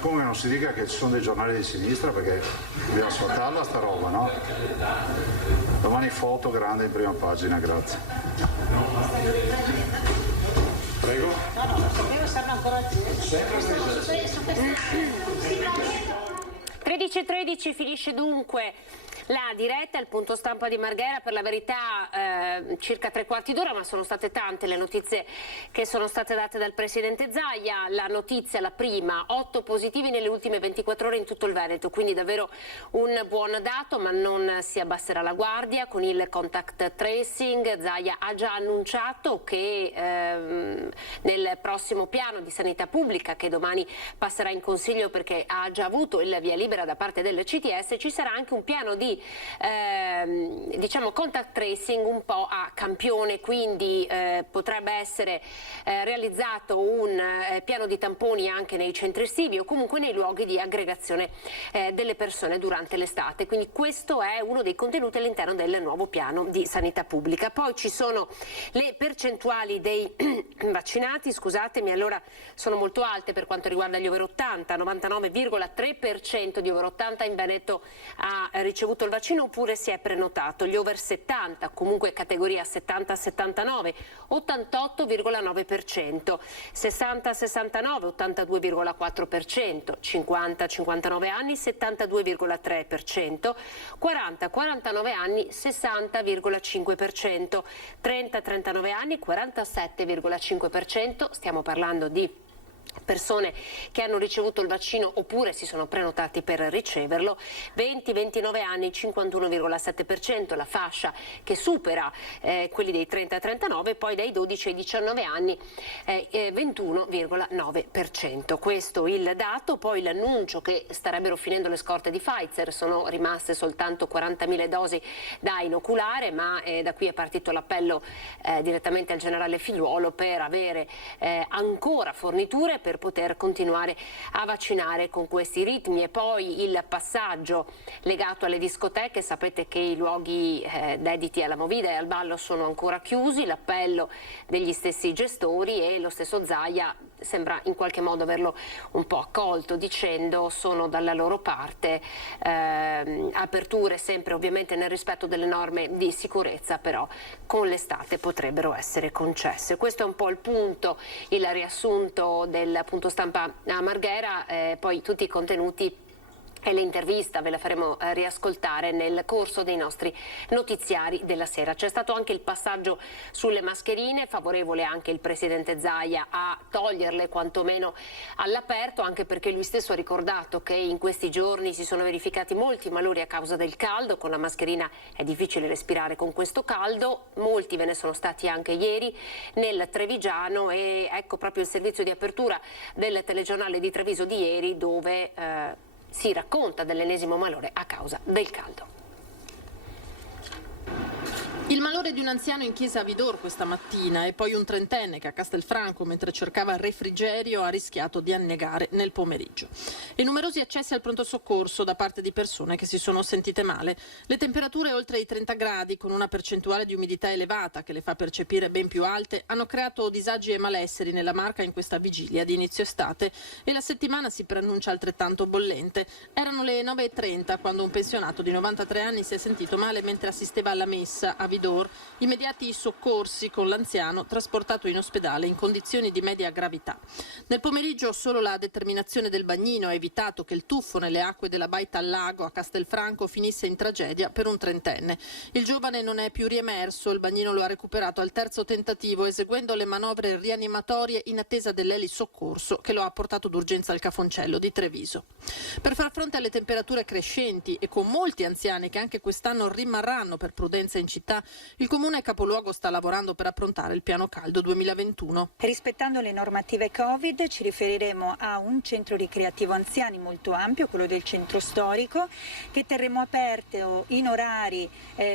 Come non si dica che ci sono dei giornali di sinistra, perché dobbiamo asfaltarla sta roba, no? Domani foto grande in prima pagina, grazie. Prego? No, non sapevo, serve ancora il 13:13 finisce dunque la diretta, il punto stampa di Marghera. Per la verità circa 3/4 d'ora, ma sono state tante le notizie che sono state date dal Presidente Zaia. La notizia, la prima, 8 positivi nelle ultime 24 ore in tutto il Veneto, quindi davvero un buon dato, ma non si abbasserà la guardia con il contact tracing. Zaia ha già annunciato che nel prossimo piano di sanità pubblica, che domani passerà in Consiglio perché ha già avuto il via libera da parte del CTS, ci sarà anche un piano di diciamo contact tracing un po' a campione, quindi potrebbe essere realizzato un piano di tamponi anche nei centri estivi o comunque nei luoghi di aggregazione delle persone durante l'estate. Quindi questo è uno dei contenuti all'interno del nuovo piano di sanità pubblica. Poi ci sono le percentuali dei vaccinati, scusatemi, allora sono molto alte per quanto riguarda gli over 80, 99,3% di over 80 in Veneto ha ricevuto il vaccino oppure si è prenotato. Gli over 70, comunque categoria 70-79, 88,9%, 60-69, 82,4%, 50-59 anni, 72,3%, 40-49 anni, 60,5%, 30-39 anni, 47,5%, stiamo parlando di persone che hanno ricevuto il vaccino oppure si sono prenotati per riceverlo, 20-29 anni 51,7%, la fascia che supera quelli dei 30-39, poi dai 12 ai 19 anni 21,9%. Questo il dato. Poi l'annuncio che starebbero finendo le scorte di Pfizer, sono rimaste soltanto 40.000 dosi da inoculare, ma da qui è partito l'appello direttamente al generale Figliuolo per avere ancora forniture per per poter continuare a vaccinare con questi ritmi. E poi il passaggio legato alle discoteche, sapete che i luoghi dediti alla movida e al ballo sono ancora chiusi, l'appello degli stessi gestori, e lo stesso Zaia sembra in qualche modo averlo un po' accolto, dicendo sono dalla loro parte, aperture sempre ovviamente nel rispetto delle norme di sicurezza, però con l'estate potrebbero essere concesse. Questo è un po' il punto, il riassunto del punto stampa a Marghera, poi tutti i contenuti e l'intervista ve la faremo riascoltare nel corso dei nostri notiziari della sera. C'è stato anche il passaggio sulle mascherine, favorevole anche il presidente Zaia a toglierle quantomeno all'aperto, anche perché lui stesso ha ricordato che in questi giorni si sono verificati molti malori a causa del caldo, con la mascherina è difficile respirare con questo caldo, molti ve ne sono stati anche ieri nel Trevigiano, e ecco proprio il servizio di apertura del telegiornale di Treviso di ieri, dove si racconta dell'ennesimo malore a causa del caldo. Il malore di un anziano in chiesa a Vidor questa mattina, e poi un trentenne che a Castelfranco, mentre cercava refrigerio, ha rischiato di annegare nel pomeriggio. E numerosi accessi al pronto soccorso da parte di persone che si sono sentite male. Le temperature oltre i 30 gradi, con una percentuale di umidità elevata che le fa percepire ben più alte, hanno creato disagi e malesseri nella Marca in questa vigilia di inizio estate, e la settimana si preannuncia altrettanto bollente. Erano le 9:30 quando un pensionato di 93 anni si è sentito male mentre assisteva alla messa a Vidor. Immediati soccorsi con l'anziano trasportato in ospedale in condizioni di media gravità. Nel pomeriggio solo la determinazione del bagnino ha evitato che il tuffo nelle acque della Baita al Lago a Castelfranco finisse in tragedia per un trentenne. Il giovane non è più riemerso, il bagnino lo ha recuperato al terzo tentativo eseguendo le manovre rianimatorie in attesa dell'elisoccorso che lo ha portato d'urgenza al Cafoncello di Treviso. Per far fronte alle temperature crescenti e con molti anziani che anche quest'anno rimarranno per prudenza in città, il Comune capoluogo sta lavorando per approntare il piano caldo 2021. Rispettando le normative Covid ci riferiremo a un centro ricreativo anziani molto ampio, quello del centro storico, che terremo aperto in orari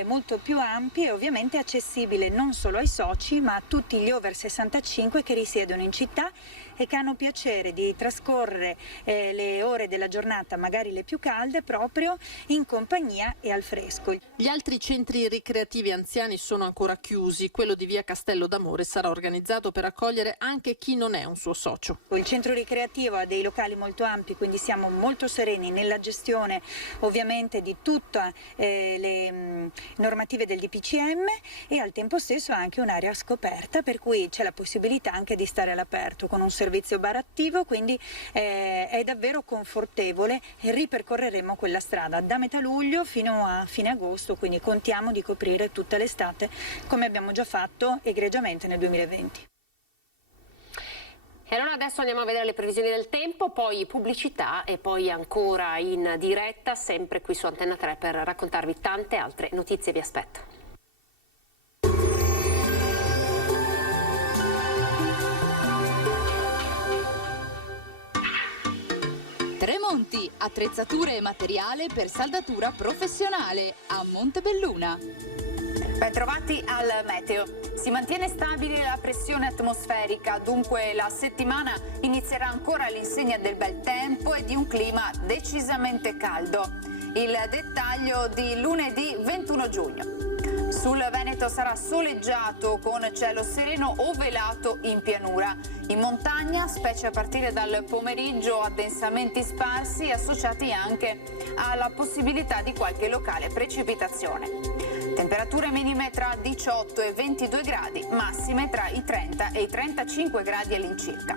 molto più ampi e ovviamente accessibile non solo ai soci ma a tutti gli over 65 che risiedono in città e che hanno piacere di trascorrere le ore della giornata, magari le più calde, proprio in compagnia e al fresco. Gli altri centri ricreativi anziani sono ancora chiusi. Quello di via Castello d'Amore sarà organizzato per accogliere anche chi non è un suo socio. Il centro ricreativo ha dei locali molto ampi, quindi siamo molto sereni nella gestione ovviamente di tutte le normative del DPCM, e al tempo stesso ha anche un'area scoperta, per cui c'è la possibilità anche di stare all'aperto con un servizio bar attivo, quindi è davvero confortevole, e ripercorreremo quella strada da metà luglio fino a fine agosto, quindi contiamo di coprire tutta l'estate come abbiamo già fatto egregiamente nel 2020. E allora adesso andiamo a vedere le previsioni del tempo, poi pubblicità e poi ancora in diretta, sempre qui su Antenna 3 per raccontarvi tante altre notizie. Vi aspetto. Tremonti, attrezzature e materiale per saldatura professionale a Montebelluna. Ben trovati al meteo. Si mantiene stabile la pressione atmosferica, dunque la settimana inizierà ancora all'insegna del bel tempo e di un clima decisamente caldo. Il dettaglio di lunedì 21 giugno. Sul Veneto sarà soleggiato con cielo sereno o velato in pianura. In montagna, specie a partire dal pomeriggio, addensamenti sparsi associati anche alla possibilità di qualche locale precipitazione. Temperature minime tra 18 e 22 gradi, massime tra i 30 e i 35 gradi all'incirca.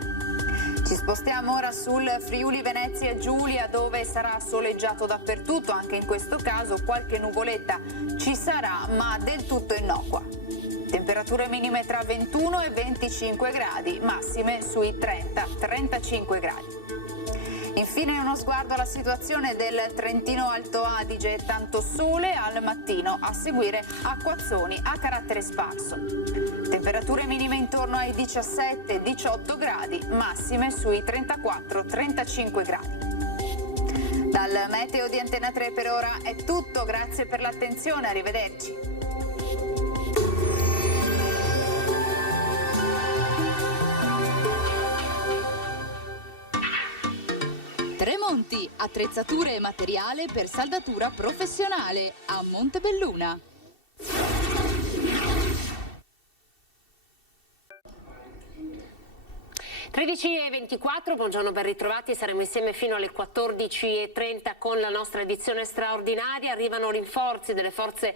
Ci spostiamo ora sul Friuli Venezia Giulia, dove sarà soleggiato dappertutto, anche in questo caso qualche nuvoletta ci sarà, ma del tutto innocua. Temperature minime tra 21 e 25 gradi, massime sui 30-35 gradi. Infine uno sguardo alla situazione del Trentino Alto Adige, tanto sole al mattino, a seguire acquazzoni a carattere sparso. Temperature minime intorno ai 17-18 gradi, massime sui 34-35 gradi. Dal meteo di Antenna 3 per ora è tutto, grazie per l'attenzione, arrivederci. attrezzature e materiale per saldatura professionale a Montebelluna. 13:24, buongiorno, ben ritrovati, saremo insieme fino alle 14:30 con la nostra edizione straordinaria. Arrivano rinforzi delle forze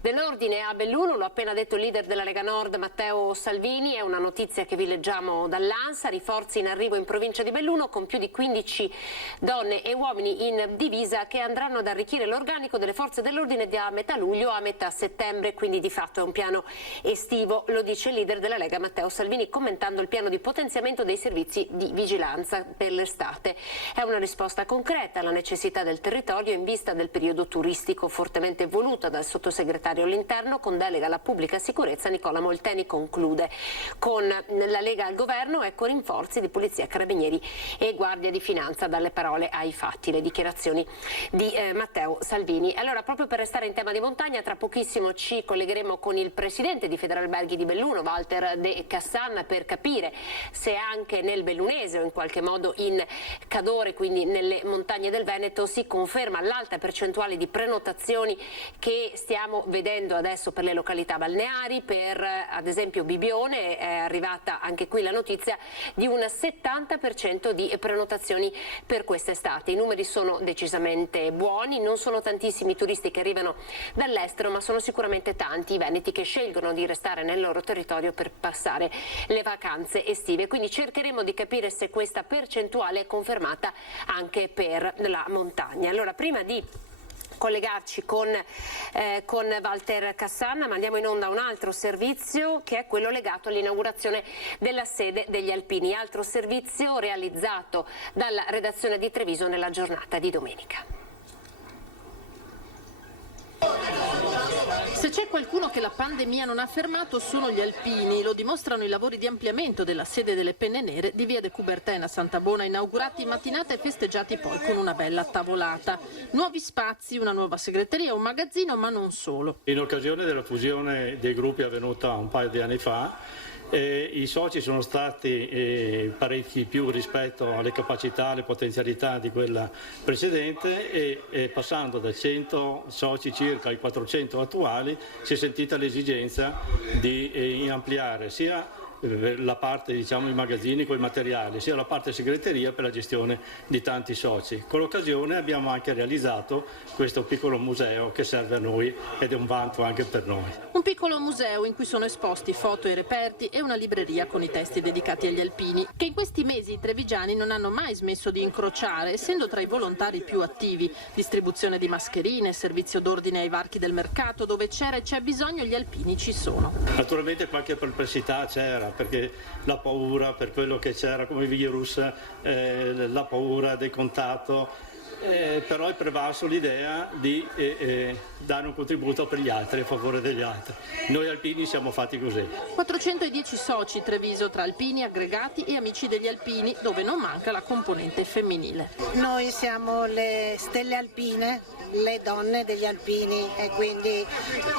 dell'ordine a Belluno, l'ho appena detto il leader della Lega Nord Matteo Salvini, è una notizia che vi leggiamo dall'ANSA, rinforzi in arrivo in provincia di Belluno con più di 15 donne e uomini in divisa che andranno ad arricchire l'organico delle forze dell'ordine da metà luglio a metà settembre, quindi di fatto è un piano estivo, lo dice il leader della Lega Matteo Salvini commentando il piano di potenziamento dei servizi di vigilanza per l'estate. È una risposta concreta alla necessità del territorio in vista del periodo turistico, fortemente voluta dal sottosegretario all'interno con delega alla pubblica sicurezza Nicola Molteni. Conclude con la Lega al governo, ecco rinforzi di polizia, carabinieri e guardia di finanza, dalle parole ai fatti, le dichiarazioni di Matteo Salvini. Allora, proprio per restare in tema di montagna, tra pochissimo ci collegheremo con il presidente di Federalberghi di Belluno, Walter De Cassan, per capire se anche nel bellunese o in qualche modo in Cadore, quindi nelle montagne del Veneto, si conferma l'alta percentuale di prenotazioni che stiamo vedendo adesso per le località balneari. Per ad esempio Bibbione è arrivata anche qui la notizia di un 70% di prenotazioni per quest'estate. I numeri sono decisamente buoni, non sono tantissimi i turisti che arrivano dall'estero, ma sono sicuramente tanti i veneti che scelgono di restare nel loro territorio per passare le vacanze estive. Quindi cercheremo di capire se questa percentuale è confermata anche per la montagna. Allora, prima di collegarci con Walter Cassan, ma andiamo in onda un altro servizio che è quello legato all'inaugurazione della sede degli Alpini, altro servizio realizzato dalla redazione di Treviso nella giornata di domenica. Se c'è qualcuno che la pandemia non ha fermato sono gli alpini, lo dimostrano i lavori di ampliamento della sede delle Penne Nere di via de Coubertin a Santabona, inaugurati in mattinata e festeggiati poi con una bella tavolata. Nuovi spazi, una nuova segreteria, un magazzino, ma non solo. In occasione della fusione dei gruppi avvenuta un paio di anni fa, i soci sono stati parecchi più rispetto alle capacità, alle potenzialità di quella precedente e passando da 100 soci circa ai 400 attuali si è sentita l'esigenza di ampliare sia la parte, diciamo, i magazzini con i materiali, sia la parte segreteria per la gestione di tanti soci. Con l'occasione abbiamo anche realizzato questo piccolo museo che serve a noi ed è un vanto anche per noi. Un piccolo museo in cui sono esposti foto e reperti e una libreria con i testi dedicati agli alpini, che in questi mesi i trevigiani non hanno mai smesso di incrociare, essendo tra i volontari più attivi. Distribuzione di mascherine, servizio d'ordine ai varchi del mercato, dove c'era e c'è bisogno gli alpini ci sono. Naturalmente qualche perplessità c'era, perché la paura per quello che c'era come virus, la paura del contatto, però è prevalso l'idea di dare un contributo per gli altri, a favore degli altri. Noi alpini siamo fatti così. 410 soci Treviso tra alpini, aggregati e amici degli alpini, dove non manca la componente femminile. Noi siamo le stelle alpine, le donne degli alpini, e quindi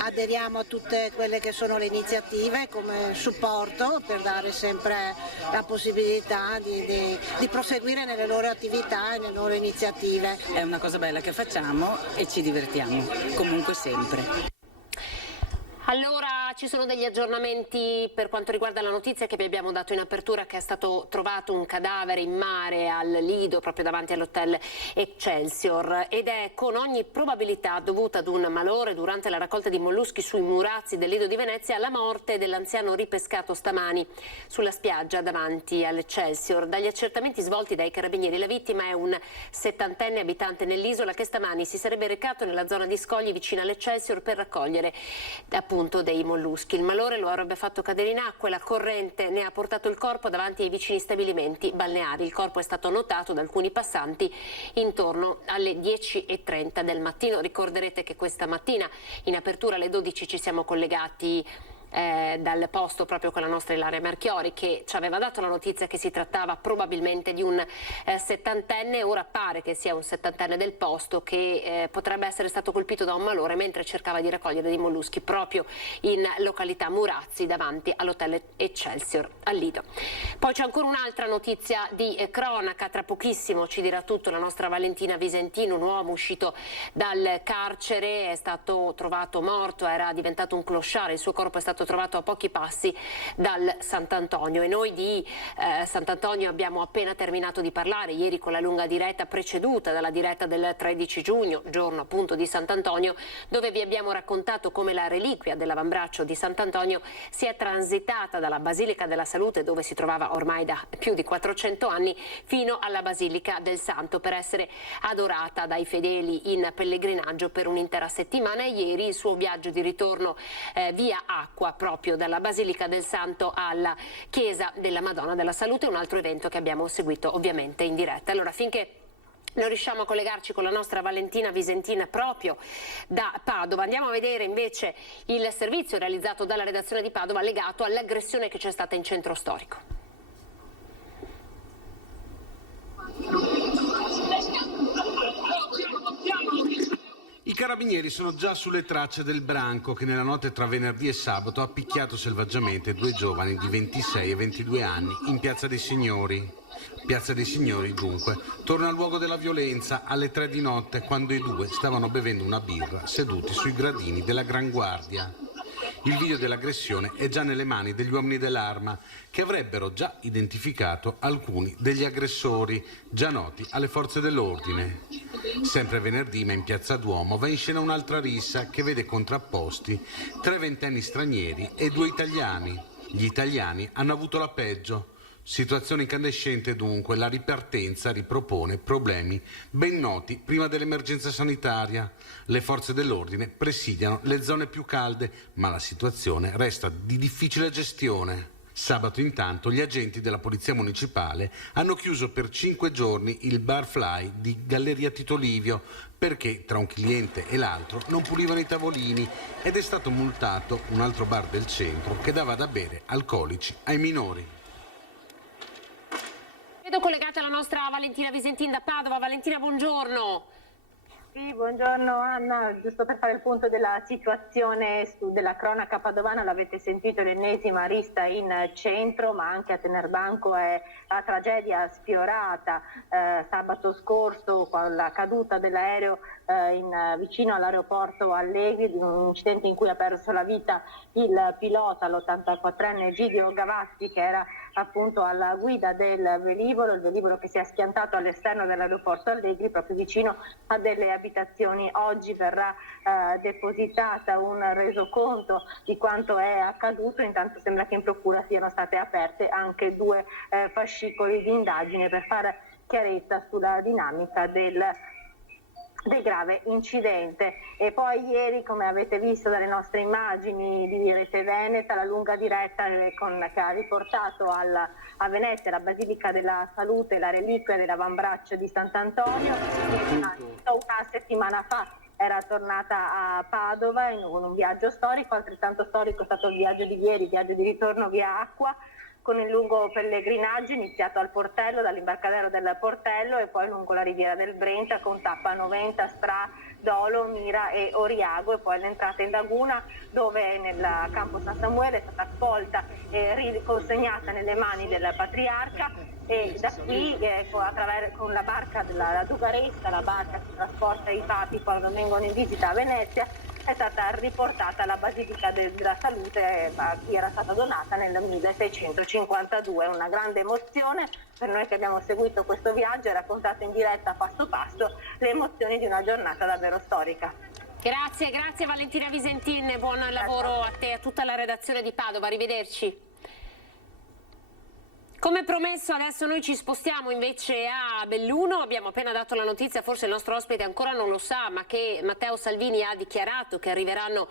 aderiamo a tutte quelle che sono le iniziative come supporto per dare sempre la possibilità di proseguire nelle loro attività e nelle loro iniziative. È una cosa bella che facciamo e ci divertiamo, comunque sempre. Allora, ci sono degli aggiornamenti per quanto riguarda la notizia che vi abbiamo dato in apertura, che è stato trovato un cadavere in mare al Lido, proprio davanti all'hotel Excelsior, ed è con ogni probabilità dovuta ad un malore durante la raccolta di molluschi sui murazzi del Lido di Venezia la morte dell'anziano ripescato stamani sulla spiaggia davanti all'Excelsior. Dagli accertamenti svolti dai carabinieri, la vittima è un 70enne abitante nell'isola che stamani si sarebbe recato nella zona di scogli vicino all'Excelsior per raccogliere appunto dei molluschi. Il malore lo avrebbe fatto cadere in acqua e la corrente ne ha portato il corpo davanti ai vicini stabilimenti balneari. Il corpo è stato notato da alcuni passanti intorno alle 10:30 del mattino. Ricorderete che questa mattina in apertura alle 12 ci siamo collegati dal posto proprio con la nostra Ilaria Marchiori, che ci aveva dato la notizia che si trattava probabilmente di un settantenne. Ora pare che sia un settantenne del posto che potrebbe essere stato colpito da un malore mentre cercava di raccogliere dei molluschi proprio in località Murazzi davanti all'hotel Excelsior al Lido. Poi c'è ancora un'altra notizia di cronaca, tra pochissimo ci dirà tutto la nostra Valentina Visentino. Un uomo uscito dal carcere è stato trovato morto, era diventato un clochard, il suo corpo è stato trovato a pochi passi dal Sant'Antonio, e noi di Sant'Antonio abbiamo appena terminato di parlare ieri con la lunga diretta preceduta dalla diretta del 13 giugno, giorno appunto di Sant'Antonio, dove vi abbiamo raccontato come la reliquia dell'avambraccio di Sant'Antonio sia transitata dalla Basilica della Salute, dove si trovava ormai da più di 400 anni, fino alla Basilica del Santo per essere adorata dai fedeli in pellegrinaggio per un'intera settimana. E ieri il suo viaggio di ritorno via acqua proprio dalla Basilica del Santo alla Chiesa della Madonna della Salute, un altro evento che abbiamo seguito ovviamente in diretta. Allora, finché non riusciamo a collegarci con la nostra Valentina Visentina proprio da Padova, andiamo a vedere invece il servizio realizzato dalla redazione di Padova legato all'aggressione che c'è stata in centro storico. I carabinieri sono già sulle tracce del branco che nella notte tra venerdì e sabato ha picchiato selvaggiamente due giovani di 26 e 22 anni in Piazza dei Signori. Piazza dei Signori, dunque, torna al luogo della violenza alle 3 di notte, quando i due stavano bevendo una birra seduti sui gradini della Gran Guardia. Il video dell'aggressione è già nelle mani degli uomini dell'Arma, che avrebbero già identificato alcuni degli aggressori, già noti alle forze dell'ordine. Sempre venerdì, ma in Piazza Duomo, va in scena un'altra rissa che vede contrapposti 3 ventenni stranieri e 2 italiani. Gli italiani hanno avuto la peggio. Situazione incandescente dunque, la ripartenza ripropone problemi ben noti prima dell'emergenza sanitaria. Le forze dell'ordine presidiano le zone più calde, ma la situazione resta di difficile gestione. Sabato intanto gli agenti della Polizia Municipale hanno chiuso per 5 giorni il bar Fly di Galleria Tito Livio perché tra un cliente e l'altro non pulivano i tavolini, ed è stato multato un altro bar del centro che dava da bere alcolici ai minori. Vedo collegata la nostra Valentina Visentin da Padova. Valentina, buongiorno. Sì, buongiorno Anna, giusto per fare il punto della situazione della cronaca padovana, l'avete sentito, l'ennesima rissa in centro, ma anche a Tenerbanco è la tragedia sfiorata sabato scorso con la caduta dell'aereo vicino all'aeroporto Allegri, di un incidente in cui ha perso la vita il pilota, l'84enne Egidio Gavazzi, che era appunto alla guida del velivolo, il velivolo che si è schiantato all'esterno dell'aeroporto Allegri proprio vicino a delle abitazioni. Oggi verrà depositata un resoconto di quanto è accaduto. Intanto sembra che in procura siano state aperte anche 2 fascicoli di indagine per fare chiarezza sulla dinamica del grave incidente. E poi ieri, come avete visto dalle nostre immagini di Rete Veneta, la lunga diretta che ha riportato a Venezia la Basilica della Salute, la reliquia dell'avambraccio di Sant'Antonio, una settimana fa era tornata a Padova con un viaggio storico. Altrettanto storico è stato il viaggio di ieri, viaggio di ritorno via acqua, con il lungo pellegrinaggio iniziato al Portello, dall'imbarcadero del Portello, e poi lungo la riviera del Brenta con tappa Noventa, Stra, Dolo, Mira e Oriago, e poi l'entrata in laguna, dove nel campo San Samuele è stata accolta e riconsegnata nelle mani del patriarca, e da qui con la barca della Dugaressa, la barca che trasporta i papi quando vengono in visita a Venezia, è stata riportata alla Basilica della Salute, a cui era stata donata nel 1652. Una grande emozione per noi che abbiamo seguito questo viaggio e raccontato in diretta passo passo le emozioni di una giornata davvero storica. Grazie Valentina Visentin, buon lavoro a te e a tutta la redazione di Padova, arrivederci. Come promesso, adesso noi ci spostiamo invece a Belluno. Abbiamo appena dato la notizia, forse il nostro ospite ancora non lo sa, ma che Matteo Salvini ha dichiarato che arriveranno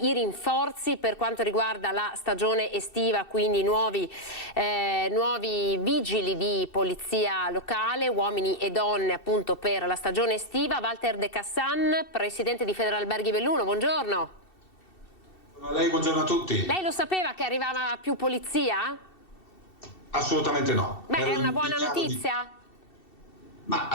i rinforzi per quanto riguarda la stagione estiva, quindi nuovi vigili di polizia locale, uomini e donne appunto per la stagione estiva. Walter De Cassan, presidente di Federalberghi Belluno, buongiorno. Buongiorno a lei, buongiorno a tutti. Lei lo sapeva che arrivava più polizia? Assolutamente no. Beh, è una buona notizia? Ma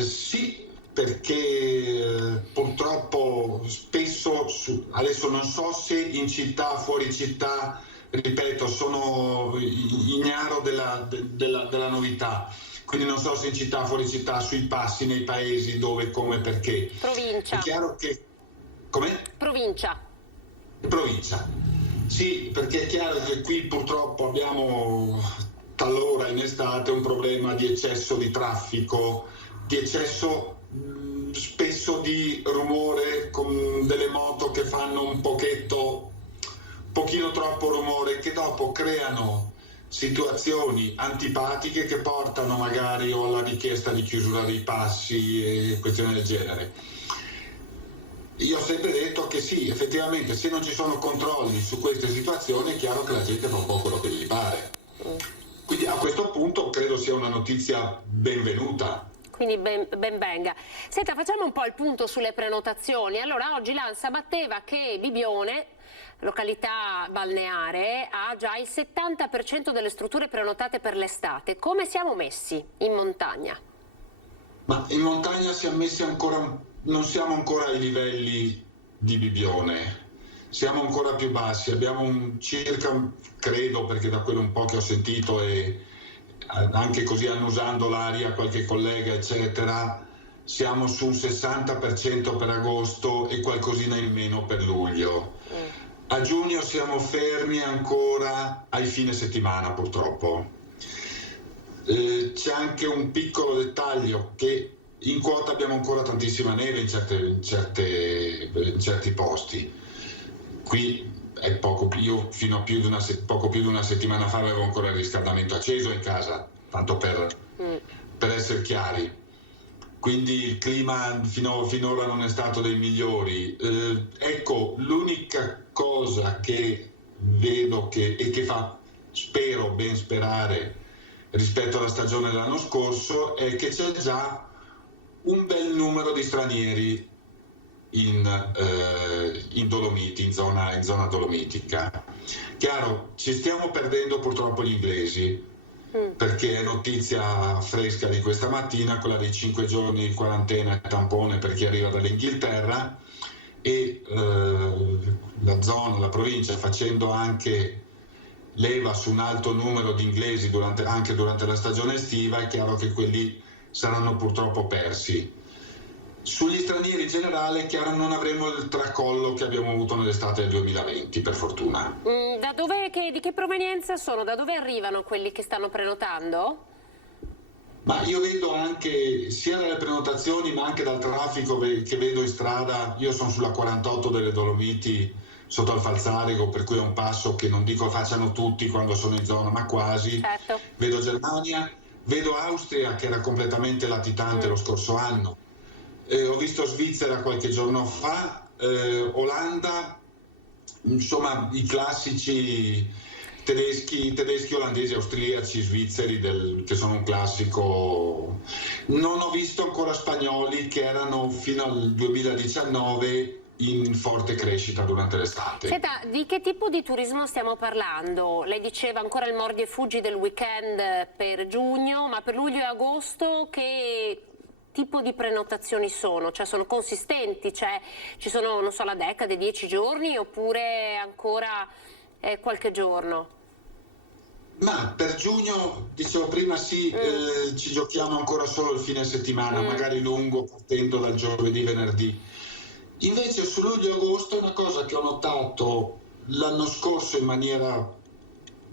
sì, perché purtroppo spesso, adesso non so se in città, fuori città, ripeto, sono ignaro della novità, quindi non so se in città, fuori città, sui passi, nei paesi, dove, come, perché. Provincia. È chiaro che... Come? Provincia. Sì, perché è chiaro che qui purtroppo abbiamo talora in estate un problema di eccesso di traffico, di eccesso spesso di rumore, con delle moto che fanno un pochino troppo rumore, che dopo creano situazioni antipatiche che portano magari o alla richiesta di chiusura dei passi e questioni del genere. Io ho sempre detto che sì, effettivamente se non ci sono controlli su queste situazioni è chiaro che la gente fa un po' quello che gli pare. Quindi a questo punto credo sia una notizia benvenuta. Quindi ben venga. Senta, facciamo un po' il punto sulle prenotazioni. Allora, oggi l'ANSA batteva che Bibbione, località balneare, ha già il 70% delle strutture prenotate per l'estate. Come siamo messi in montagna? Ma in montagna non siamo ancora ai livelli di Bibbione. Siamo ancora più bassi, abbiamo circa, credo, perché da quello un po' che ho sentito e anche così annusando l'aria, qualche collega eccetera, siamo su un 60% per agosto e qualcosina in meno per luglio. A giugno siamo fermi ancora ai fine settimana purtroppo. C'è anche un piccolo dettaglio che in quota abbiamo ancora tantissima neve in certi posti. Qui è poco più, io fino a poco più di una settimana fa avevo ancora il riscaldamento acceso in casa, tanto per essere chiari. Quindi il clima finora non è stato dei migliori. Ecco, l'unica cosa che vedo e che fa, spero, ben sperare, rispetto alla stagione dell'anno scorso, è che c'è già un bel numero di stranieri in Dolomiti, in zona dolomitica. Chiaro, ci stiamo perdendo purtroppo gli inglesi, perché è notizia fresca di questa mattina quella dei 5 giorni di quarantena e tampone per chi arriva dall'Inghilterra, e la provincia, facendo anche leva su un alto numero di inglesi anche durante la stagione estiva, è chiaro che quelli saranno purtroppo persi. Sugli stranieri in generale, chiaro, non avremo il tracollo che abbiamo avuto nell'estate del 2020, per fortuna. Di che provenienza sono? Da dove arrivano quelli che stanno prenotando? Ma io vedo anche, sia dalle prenotazioni, ma anche dal traffico che vedo in strada. Io sono sulla 48 delle Dolomiti, sotto al Falzarigo, per cui è un passo che non dico facciano tutti quando sono in zona, ma quasi. Certo. Vedo Germania, vedo Austria, che era completamente latitante lo scorso anno. Ho visto Svizzera qualche giorno fa, Olanda, insomma i classici tedeschi, olandesi, austriaci, svizzeri, che sono un classico. Non ho visto ancora spagnoli, che erano fino al 2019 in forte crescita durante l'estate. Senta, di che tipo di turismo stiamo parlando? Lei diceva ancora il mordi e fuggi del weekend per giugno, ma per luglio e agosto che tipo di prenotazioni sono? Cioè sono consistenti? Ci sono, non so, la decade, 10 giorni oppure ancora qualche giorno? Ma per giugno, dicevo prima, sì, ci giochiamo ancora solo il fine settimana, magari lungo, partendo dal giovedì, venerdì. Invece su luglio e agosto è una cosa che ho notato l'anno scorso in maniera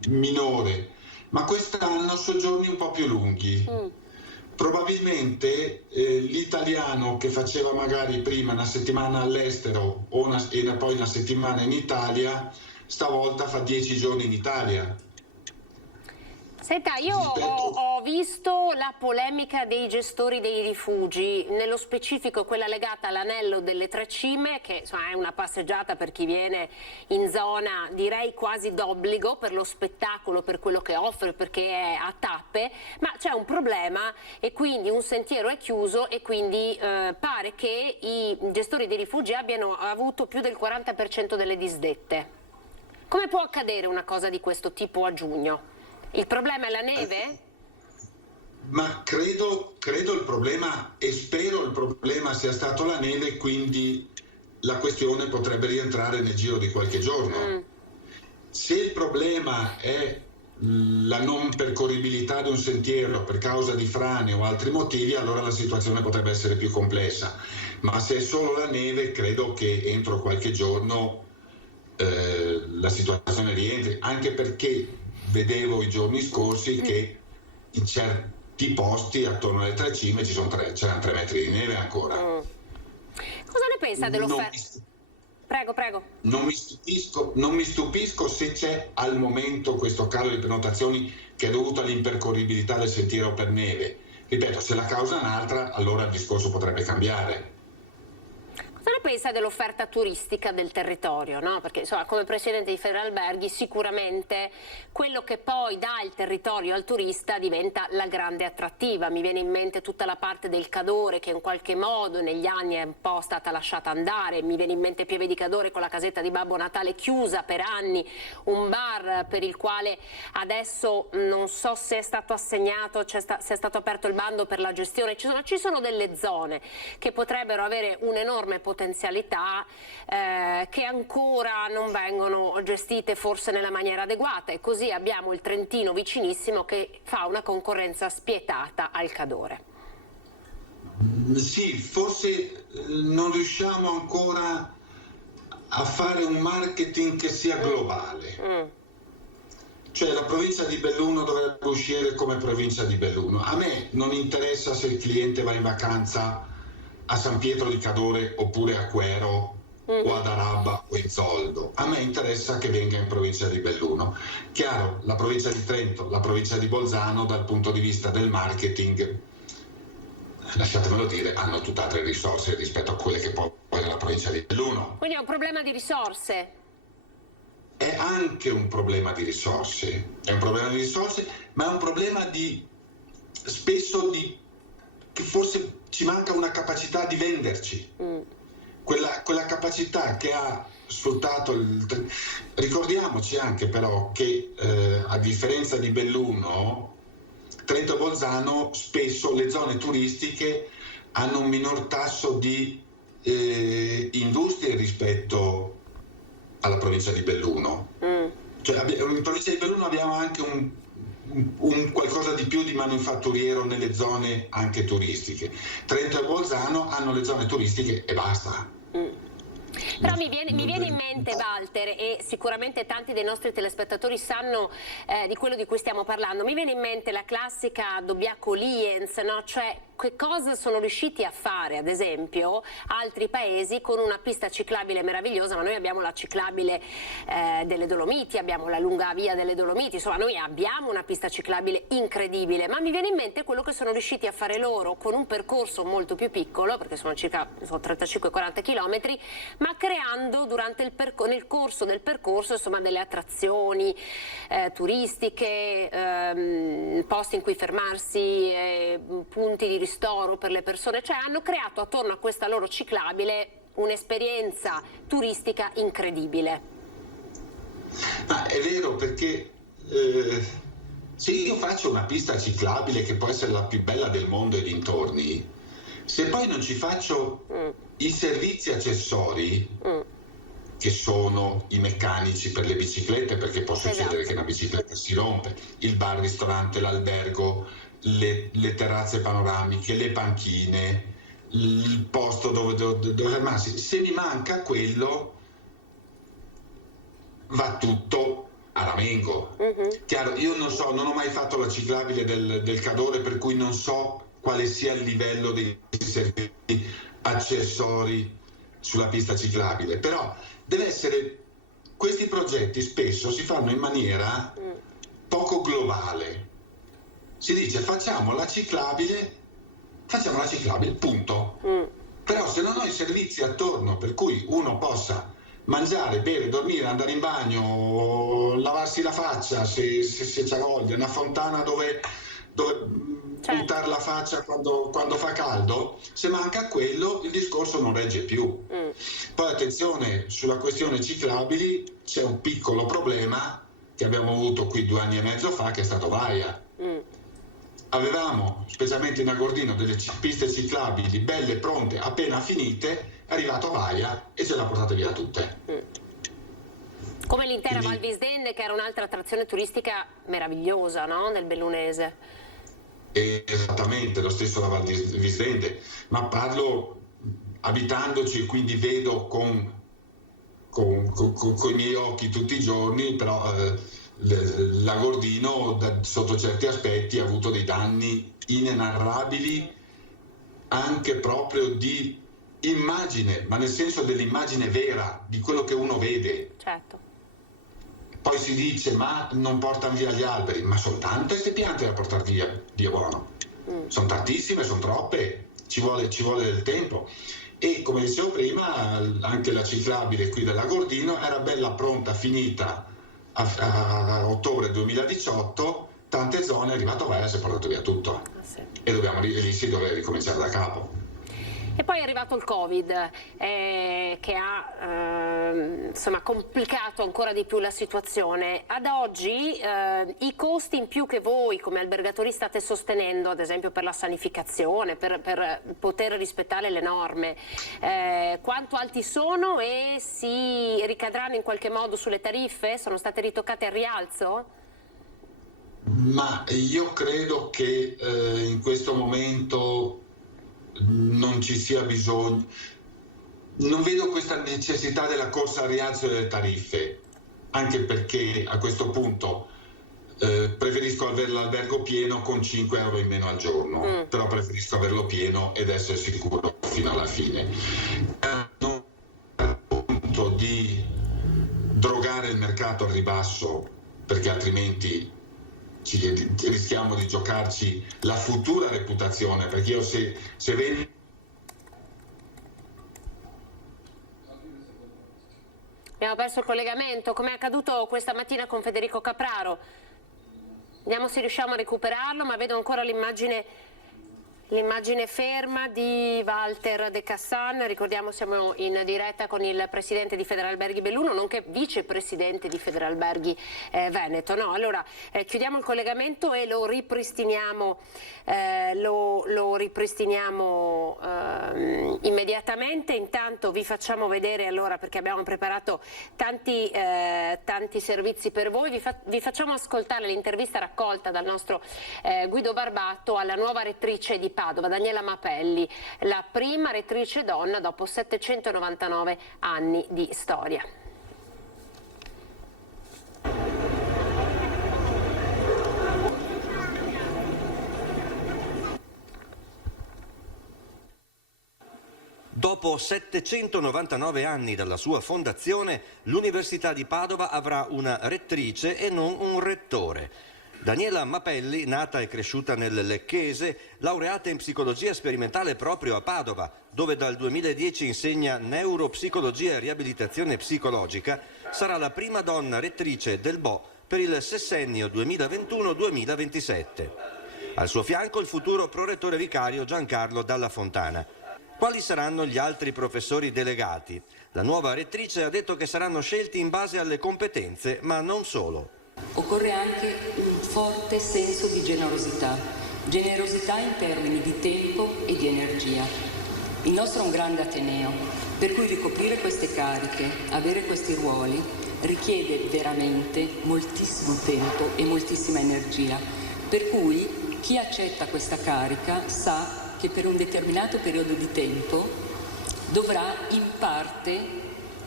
minore, ma quest'anno soggiorni un po' più lunghi. Probabilmente l'italiano che faceva magari prima una settimana all'estero e poi una settimana in Italia, stavolta fa 10 giorni in Italia. Senta, io ho visto la polemica dei gestori dei rifugi, nello specifico quella legata all'anello delle Tre Cime, che insomma, è una passeggiata per chi viene in zona, direi quasi d'obbligo, per lo spettacolo, per quello che offre, perché è a tappe, ma c'è un problema e quindi un sentiero è chiuso e quindi pare che i gestori dei rifugi abbiano avuto più del 40% delle disdette. Come può accadere una cosa di questo tipo a giugno? Il problema è la neve? Ma credo il problema, e spero il problema sia stato la neve, quindi la questione potrebbe rientrare nel giro di qualche giorno. Se il problema è la non percorribilità di un sentiero per causa di frane o altri motivi, allora la situazione potrebbe essere più complessa. Ma se è solo la neve, credo che entro qualche giorno la situazione rientri, anche perché vedevo i giorni scorsi che in certi posti attorno alle Tre Cime c'erano 3 metri di neve ancora. Cosa ne pensa dell'offerta? Prego. Non mi stupisco se c'è al momento questo calo di prenotazioni che è dovuto all'impercorribilità del sentiero per neve. Ripeto, se la causa è un'altra, allora il discorso potrebbe cambiare. Cosa ne pensa dell'offerta turistica del territorio? No? Perché insomma, come presidente di Federalberghi sicuramente quello che poi dà il territorio al turista diventa la grande attrattiva. Mi viene in mente tutta la parte del Cadore che in qualche modo negli anni è un po' stata lasciata andare, mi viene in mente Pieve di Cadore con la casetta di Babbo Natale chiusa per anni, un bar per il quale adesso non so se è stato assegnato, se è stato aperto il bando per la gestione, ci sono delle zone che potrebbero avere un'enorme potenzialità che ancora non vengono gestite forse nella maniera adeguata, e così abbiamo il Trentino vicinissimo che fa una concorrenza spietata al Cadore. Sì, forse non riusciamo ancora a fare un marketing che sia globale. Cioè la provincia di Belluno dovrebbe uscire come provincia di Belluno. A me non interessa se il cliente va in vacanza a San Pietro di Cadore oppure a Quero o ad Arabba o in Zoldo. A me interessa che venga in provincia di Belluno. Chiaro, la provincia di Trento, la provincia di Bolzano dal punto di vista del marketing, lasciatemelo dire, hanno tutt'altre risorse rispetto a quelle che poi è la provincia di Belluno. Quindi è un problema di risorse? È anche un problema di risorse, ma è un problema spesso che forse ci manca una capacità di venderci, quella capacità che ha sfruttato ricordiamoci anche però che a differenza di Belluno, Trento e Bolzano spesso le zone turistiche hanno un minor tasso di industrie rispetto alla provincia di Belluno. Cioè, in provincia di Belluno abbiamo anche un qualcosa di più di manifatturiero nelle zone anche turistiche. Trento e Bolzano hanno le zone turistiche e basta. Però mi viene in mente, Walter, e sicuramente tanti dei nostri telespettatori sanno di quello di cui stiamo parlando, mi viene in mente la classica Dobbiaco Lienz, no? Cioè che cosa sono riusciti a fare, ad esempio, altri paesi con una pista ciclabile meravigliosa, ma noi abbiamo la ciclabile delle Dolomiti, abbiamo la lunga via delle Dolomiti, insomma noi abbiamo una pista ciclabile incredibile, ma mi viene in mente quello che sono riusciti a fare loro con un percorso molto più piccolo, perché sono circa 35-40 km, ma creando nel corso del percorso insomma delle attrazioni turistiche, posti in cui fermarsi, punti di ristoro per le persone, cioè hanno creato attorno a questa loro ciclabile un'esperienza turistica incredibile. Ma è vero, perché se io faccio una pista ciclabile che può essere la più bella del mondo e dintorni, se poi non ci faccio i servizi accessori che sono i meccanici per le biciclette, perché può succedere che una bicicletta si rompe, il bar, ristorante, l'albergo, le terrazze panoramiche, le panchine, il posto dove fermarsi, se mi manca quello va tutto a ramengo. Chiaro, io non ho mai fatto la ciclabile del Cadore, per cui non so quale sia il livello dei servizi accessori sulla pista ciclabile, però deve essere, questi progetti spesso si fanno in maniera poco globale, si dice facciamo la ciclabile, punto. Però se non ho i servizi attorno per cui uno possa mangiare, bere, dormire, andare in bagno, lavarsi la faccia se c'è voglia, una fontana dove buttare la faccia quando fa caldo, se manca quello il discorso non regge più. Poi attenzione, sulla questione ciclabili c'è un piccolo problema che abbiamo avuto qui 2 anni e mezzo fa, che è stato Vaia. Avevamo, specialmente in Agordino, delle piste ciclabili belle, pronte, appena finite, è arrivato Vaia e ce l'ha portate via tutte. Come l'intera Val Visdenne, che era un'altra attrazione turistica meravigliosa, no? Nel Bellunese. Esattamente, lo stesso la Val Visdenne, ma parlo abitandoci e quindi vedo con i miei occhi tutti i giorni, però l'Agordino sotto certi aspetti ha avuto dei danni inenarrabili anche proprio di immagine, ma nel senso dell'immagine vera, di quello che uno vede. Certo. Poi si dice ma non portano via gli alberi, ma sono tante queste piante da portare via, Dio buono. Sono tantissime, sono troppe, ci vuole del tempo. E come dicevo prima, anche la ciclabile qui dell'Agordino era bella pronta, finita a ottobre 2018, tante zone è arrivato Vaia e si è portato via tutto. E lì si doveva ricominciare da capo. E poi è arrivato il Covid che ha insomma, complicato ancora di più la situazione. Ad oggi i costi in più che voi come albergatori state sostenendo, ad esempio per la sanificazione, per poter rispettare le norme, quanto alti sono e si ricadranno in qualche modo sulle tariffe? Sono state ritoccate al rialzo? Ma io credo che in questo momento non ci sia bisogno, non vedo questa necessità della corsa al rialzo delle tariffe, anche perché a questo punto preferisco avere l'albergo pieno con 5 euro in meno al giorno, però preferisco averlo pieno ed essere sicuro fino alla fine. Non al punto di drogare il mercato al ribasso, perché altrimenti rischiamo di giocarci la futura reputazione, perché io se vedi. Abbiamo perso il collegamento, come è accaduto questa mattina con Federico Capraro. Vediamo se riusciamo a recuperarlo, ma vedo ancora l'immagine ferma di Walter De Cassan. Ricordiamo, siamo in diretta con il presidente di Federalberghi Belluno, nonché vicepresidente di Federalberghi Veneto. No, allora chiudiamo il collegamento e lo ripristiniamo immediatamente. Intanto vi facciamo vedere, allora, perché abbiamo preparato tanti servizi per voi, vi facciamo ascoltare l'intervista raccolta dal nostro Guido Barbato alla nuova rettrice di Padova, Daniela Mapelli, la prima rettrice donna dopo 799 anni di storia. Dopo 799 anni dalla sua fondazione, l'Università di Padova avrà una rettrice e non un rettore. Daniela Mapelli, nata e cresciuta nel Lecchese, laureata in psicologia sperimentale proprio a Padova, dove dal 2010 insegna neuropsicologia e riabilitazione psicologica, sarà la prima donna rettrice del BO per il sessennio 2021-2027. Al suo fianco il futuro prorettore vicario Giancarlo Dalla Fontana. Quali saranno gli altri professori delegati? La nuova rettrice ha detto che saranno scelti in base alle competenze, ma non solo. Occorre anche un forte senso di generosità in termini di tempo e di energia. Il nostro è un grande ateneo, per cui ricoprire queste cariche, avere questi ruoli, richiede veramente moltissimo tempo e moltissima energia, per cui chi accetta questa carica sa che per un determinato periodo di tempo dovrà in parte,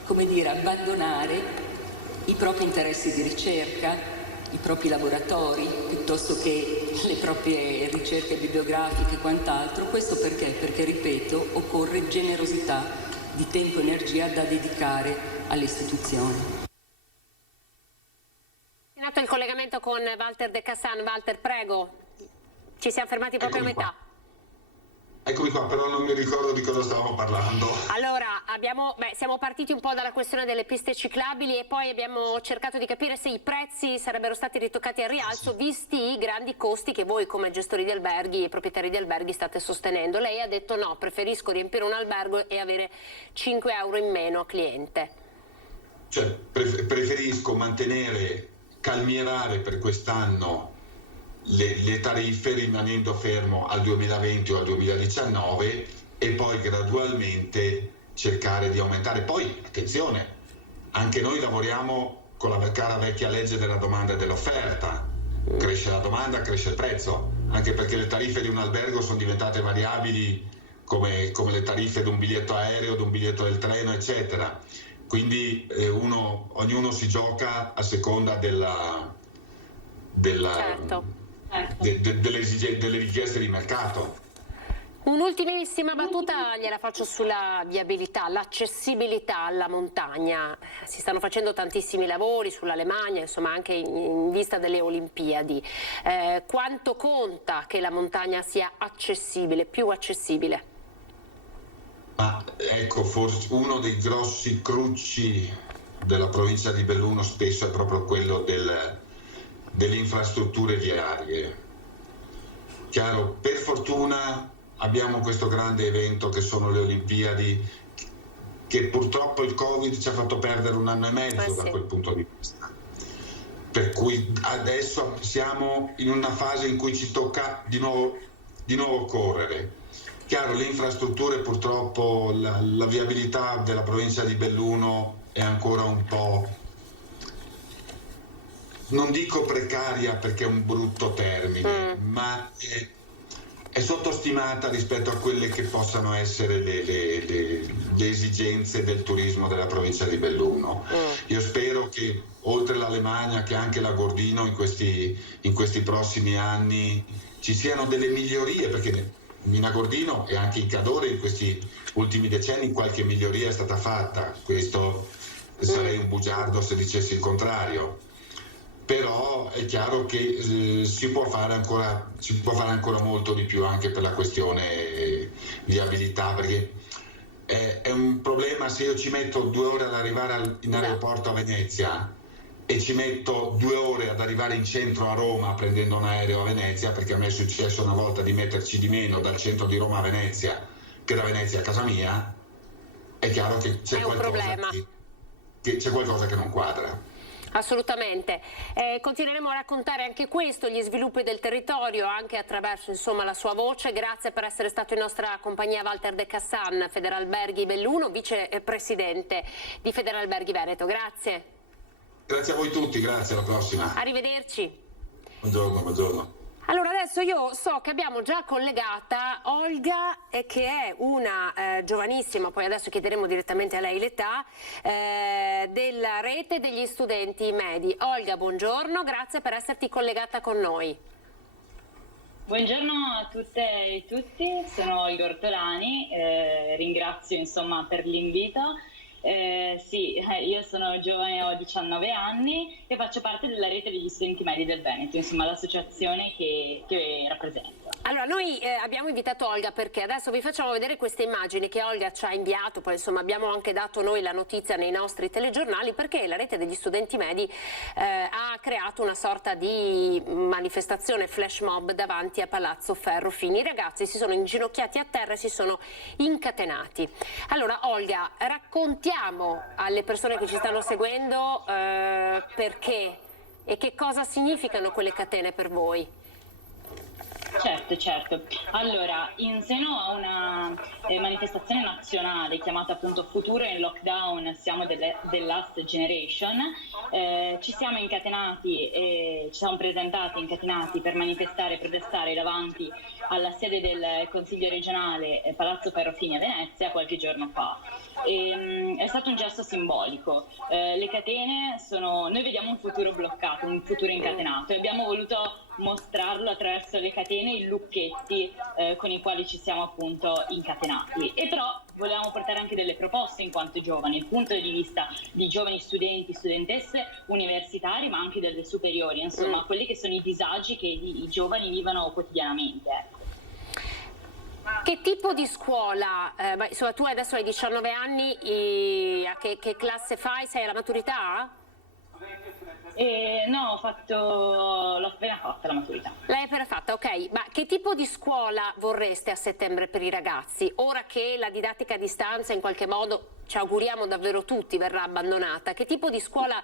abbandonare i propri interessi di ricerca, i propri laboratori, piuttosto che le proprie ricerche bibliografiche e quant'altro. Questo perché? Perché, ripeto, occorre generosità di tempo e energia da dedicare alle istituzioni. È nato il collegamento con Walter De Cassan. Walter, prego. Ci siamo fermati proprio a metà. Eccomi qua, però non mi ricordo di cosa stavamo parlando. Allora, siamo partiti un po' dalla questione delle piste ciclabili e poi abbiamo cercato di capire se i prezzi sarebbero stati ritoccati al rialzo, visti i grandi costi che voi come gestori di alberghi e proprietari di alberghi state sostenendo. Lei ha detto no, preferisco riempire un albergo e avere 5 euro in meno a cliente. Cioè, preferisco calmierare per quest'anno le tariffe rimanendo fermo al 2020 o al 2019 e poi gradualmente cercare di aumentare. Poi, attenzione, anche noi lavoriamo con la cara vecchia legge della domanda e dell'offerta. Cresce la domanda, cresce il prezzo, anche perché le tariffe di un albergo sono diventate variabili come le tariffe di un biglietto aereo, di un biglietto del treno, eccetera. Quindi ognuno si gioca a seconda delle richieste di mercato. Un'ultimissima battuta gliela faccio sulla viabilità, l'accessibilità alla montagna. Si stanno facendo tantissimi lavori sull'Alemagna, insomma anche in vista delle Olimpiadi. Quanto conta che la montagna sia accessibile, più accessibile? Ma ecco, forse uno dei grossi crucci della provincia di Belluno spesso è proprio quello delle infrastrutture viarie. Chiaro, per fortuna abbiamo questo grande evento che sono le Olimpiadi, che purtroppo il Covid ci ha fatto perdere 1 anno e mezzo da quel punto di vista. Per cui adesso siamo in una fase in cui ci tocca di nuovo correre. Chiaro, le infrastrutture purtroppo, la viabilità della provincia di Belluno è ancora un po', non dico precaria perché è un brutto termine, ma è sottostimata rispetto a quelle che possano essere le esigenze del turismo della provincia di Belluno. Io spero che oltre l'Alemagna, che anche la Gordino in questi prossimi anni ci siano delle migliorie, perché Mina Gordino e anche in Cadore in questi ultimi decenni qualche miglioria è stata fatta. Questo sarei un bugiardo se dicessi il contrario. Però è chiaro che si può fare ancora molto di più anche per la questione viabilità, perché è un problema se io ci metto 2 ore ad arrivare in aeroporto a Venezia e ci metto 2 ore ad arrivare in centro a Roma prendendo un aereo a Venezia, perché a me è successo una volta di metterci di meno dal centro di Roma a Venezia che da Venezia a casa mia, è chiaro che c'è qualcosa che non quadra. Assolutamente. Continueremo a raccontare anche questo, gli sviluppi del territorio, anche attraverso la sua voce. Grazie per essere stato in nostra compagnia Walter De Cassan, Federalberghi Belluno, vicepresidente di Federalberghi Veneto. Grazie. Grazie a voi tutti, grazie, alla prossima. Arrivederci. Buongiorno. Allora adesso io so che abbiamo già collegata Olga, che è una giovanissima, poi adesso chiederemo direttamente a lei l'età, della rete degli studenti medi. Olga, buongiorno, grazie per esserti collegata con noi. Buongiorno a tutte e tutti, sono Olga Ortolani, ringrazio per l'invito. Io sono giovane, ho 19 anni e faccio parte della rete degli studenti medi del Veneto, l'associazione che rappresento. Allora, noi abbiamo invitato Olga perché adesso vi facciamo vedere queste immagini che Olga ci ha inviato, poi abbiamo anche dato noi la notizia nei nostri telegiornali, perché la rete degli studenti medi ha creato una sorta di manifestazione flash mob davanti a Palazzo Ferrofini. I ragazzi si sono inginocchiati a terra e si sono incatenati. Allora, Olga, raccontiamo alle persone che ci stanno seguendo perché e che cosa significano quelle catene per voi. Certo. Allora, in seno a una manifestazione nazionale chiamata appunto Futuro in Lockdown, siamo del Last Generation, ci siamo incatenati e ci siamo presentati incatenati per manifestare e protestare davanti alla sede del Consiglio regionale Palazzo Ferrofini a Venezia qualche giorno fa. È stato un gesto simbolico. Le catene noi vediamo un futuro bloccato, un futuro incatenato e abbiamo voluto mostrarlo attraverso le catene, i lucchetti con i quali ci siamo appunto incatenati. E però volevamo portare anche delle proposte in quanto giovani, il punto di vista di giovani studenti, studentesse universitari, ma anche delle superiori, insomma, quelli che sono i disagi che i giovani vivono quotidianamente. Ecco. Che tipo di scuola, insomma, tu adesso hai 19 anni, che classe fai? Sei alla maturità? No, l'ho appena fatta la maturità. L'hai appena fatta, ok. Ma che tipo di scuola vorreste a settembre per i ragazzi? Ora che la didattica a distanza in qualche modo, ci auguriamo davvero tutti, verrà abbandonata, che tipo di scuola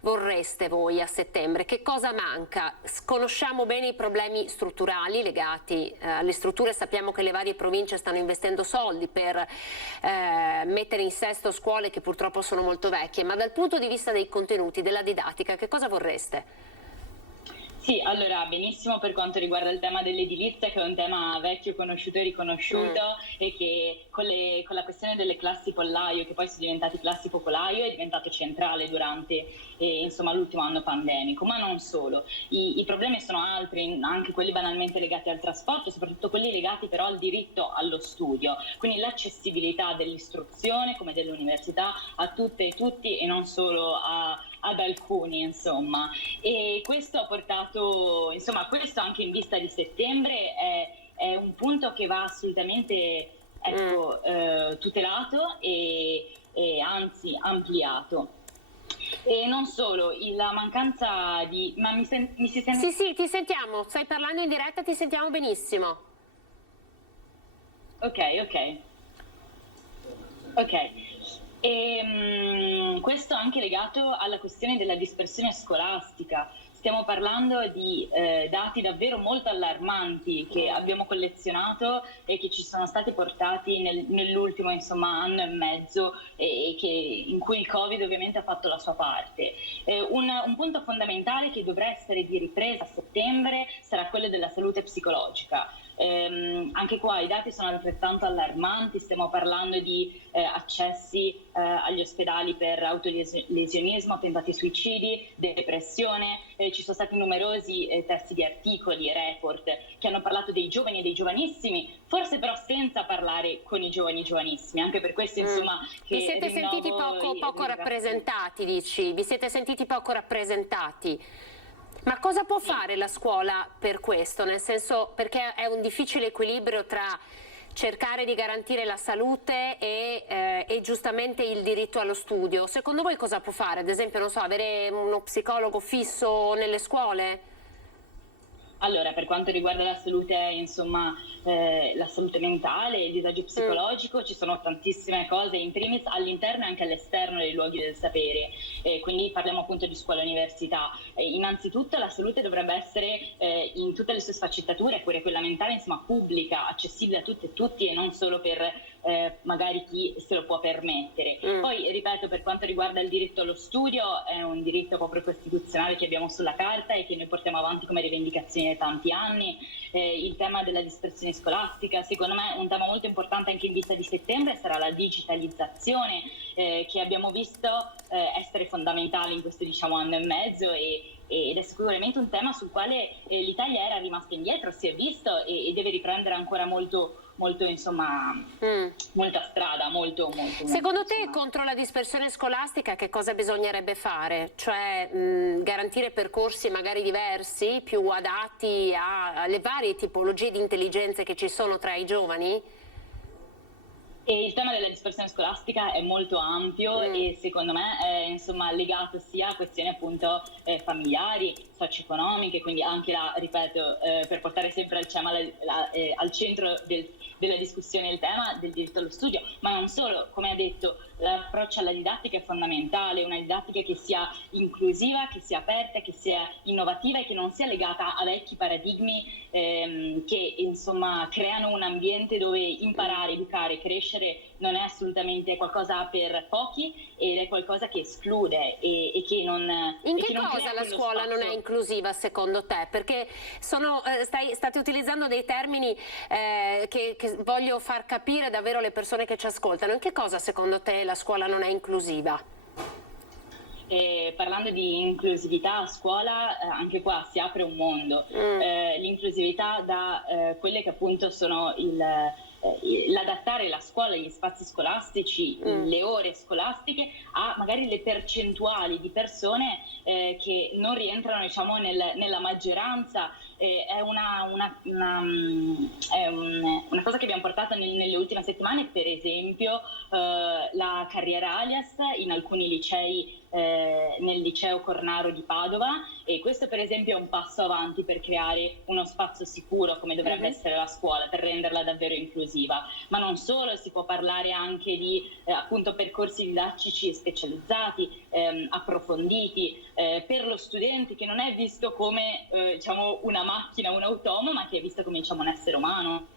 vorreste voi a settembre? Che cosa manca? Conosciamo bene i problemi strutturali legati alle strutture, sappiamo che le varie province stanno investendo soldi per mettere in sesto scuole che purtroppo sono molto vecchie, ma dal punto di vista dei contenuti, della didattica, che cosa vorreste? Sì, allora benissimo per quanto riguarda il tema dell'edilizia, che è un tema vecchio, conosciuto e riconosciuto e che con la questione delle classi pollaio, che poi sono diventati classi popolaio, è diventato centrale durante l'ultimo anno pandemico, ma non solo. I problemi sono altri, anche quelli banalmente legati al trasporto, soprattutto quelli legati però al diritto allo studio, quindi l'accessibilità dell'istruzione come dell'università a tutte e tutti e non solo ad alcuni, insomma. E questo ha portato, insomma, questo anche in vista di settembre è un punto che va assolutamente tutelato e anzi ampliato. E non solo, la mancanza di... Ma mi si sente? Sì, ti sentiamo, stai parlando in diretta, ti sentiamo benissimo. Ok. E questo anche legato alla questione della dispersione scolastica. Stiamo parlando di dati davvero molto allarmanti che abbiamo collezionato e che ci sono stati portati nell'ultimo anno e mezzo in cui il Covid ovviamente ha fatto la sua parte. Un punto fondamentale che dovrà essere di ripresa a settembre sarà quello della salute psicologica. Anche qua i dati sono altrettanto allarmanti, stiamo parlando di accessi agli ospedali per autolesionismo, tentati suicidi, depressione, ci sono stati numerosi testi di articoli, report che hanno parlato dei giovani e dei giovanissimi, forse però senza parlare con i giovani giovanissimi, anche per questo insomma che vi siete sentiti poco rappresentati, dici? Vi siete sentiti poco rappresentati? Ma cosa può fare la scuola per questo? Nel senso, perché è un difficile equilibrio tra cercare di garantire la salute e giustamente il diritto allo studio. Secondo voi cosa può fare? Ad esempio, non so, avere uno psicologo fisso nelle scuole? Allora, per quanto riguarda la salute, la salute mentale, il disagio psicologico, ci sono tantissime cose, in primis all'interno e anche all'esterno dei luoghi del sapere, quindi parliamo appunto di scuola e università. Innanzitutto la salute dovrebbe essere in tutte le sue sfaccettature, pure quella mentale, pubblica, accessibile a tutte e tutti e non solo per magari chi se lo può permettere. Poi, ripeto, per quanto riguarda il diritto allo studio, è un diritto proprio costituzionale che abbiamo sulla carta e che noi portiamo avanti come rivendicazione da tanti anni. Il tema della dispersione scolastica, secondo me un tema molto importante anche in vista di settembre sarà la digitalizzazione, che abbiamo visto essere fondamentale in questo anno e mezzo ed è sicuramente un tema sul quale l'Italia era rimasta indietro, si è visto e deve riprendere ancora molto molta strada, molto. Secondo te contro la dispersione scolastica che cosa bisognerebbe fare? Cioè garantire percorsi magari diversi, più adatti alle varie tipologie di intelligenze che ci sono tra i giovani? E il tema della dispersione scolastica è molto ampio e secondo me è legato sia a questioni appunto familiari, socio-economiche, quindi anche ripeto, per portare sempre al centro della discussione il tema del diritto allo studio, ma non solo, come ha detto, l'approccio alla didattica è fondamentale, una didattica che sia inclusiva, che sia aperta, che sia innovativa e che non sia legata a vecchi paradigmi che creano un ambiente dove imparare, educare, crescere non è assolutamente qualcosa per pochi ed è qualcosa che esclude e che non... In che cosa la scuola non è inclusiva secondo te? Perché state utilizzando dei termini che voglio far capire davvero alle persone che ci ascoltano. In che cosa secondo te la scuola non è inclusiva? parlando di inclusività a scuola, anche qua si apre un mondo. L'inclusività da quelle che appunto sono l'adattare la scuola, gli spazi scolastici, le ore scolastiche a magari le percentuali di persone che non rientrano, diciamo, nella maggioranza. È una cosa che abbiamo portato nelle ultime settimane, per esempio la carriera alias in alcuni licei, nel liceo Cornaro di Padova, e questo per esempio è un passo avanti per creare uno spazio sicuro come dovrebbe essere la scuola, per renderla davvero inclusiva. Ma non solo, si può parlare anche di appunto percorsi didattici specializzati, approfonditi, per lo studente, che non è visto come diciamo una macchina, un automa, ma che è visto come, diciamo, un essere umano,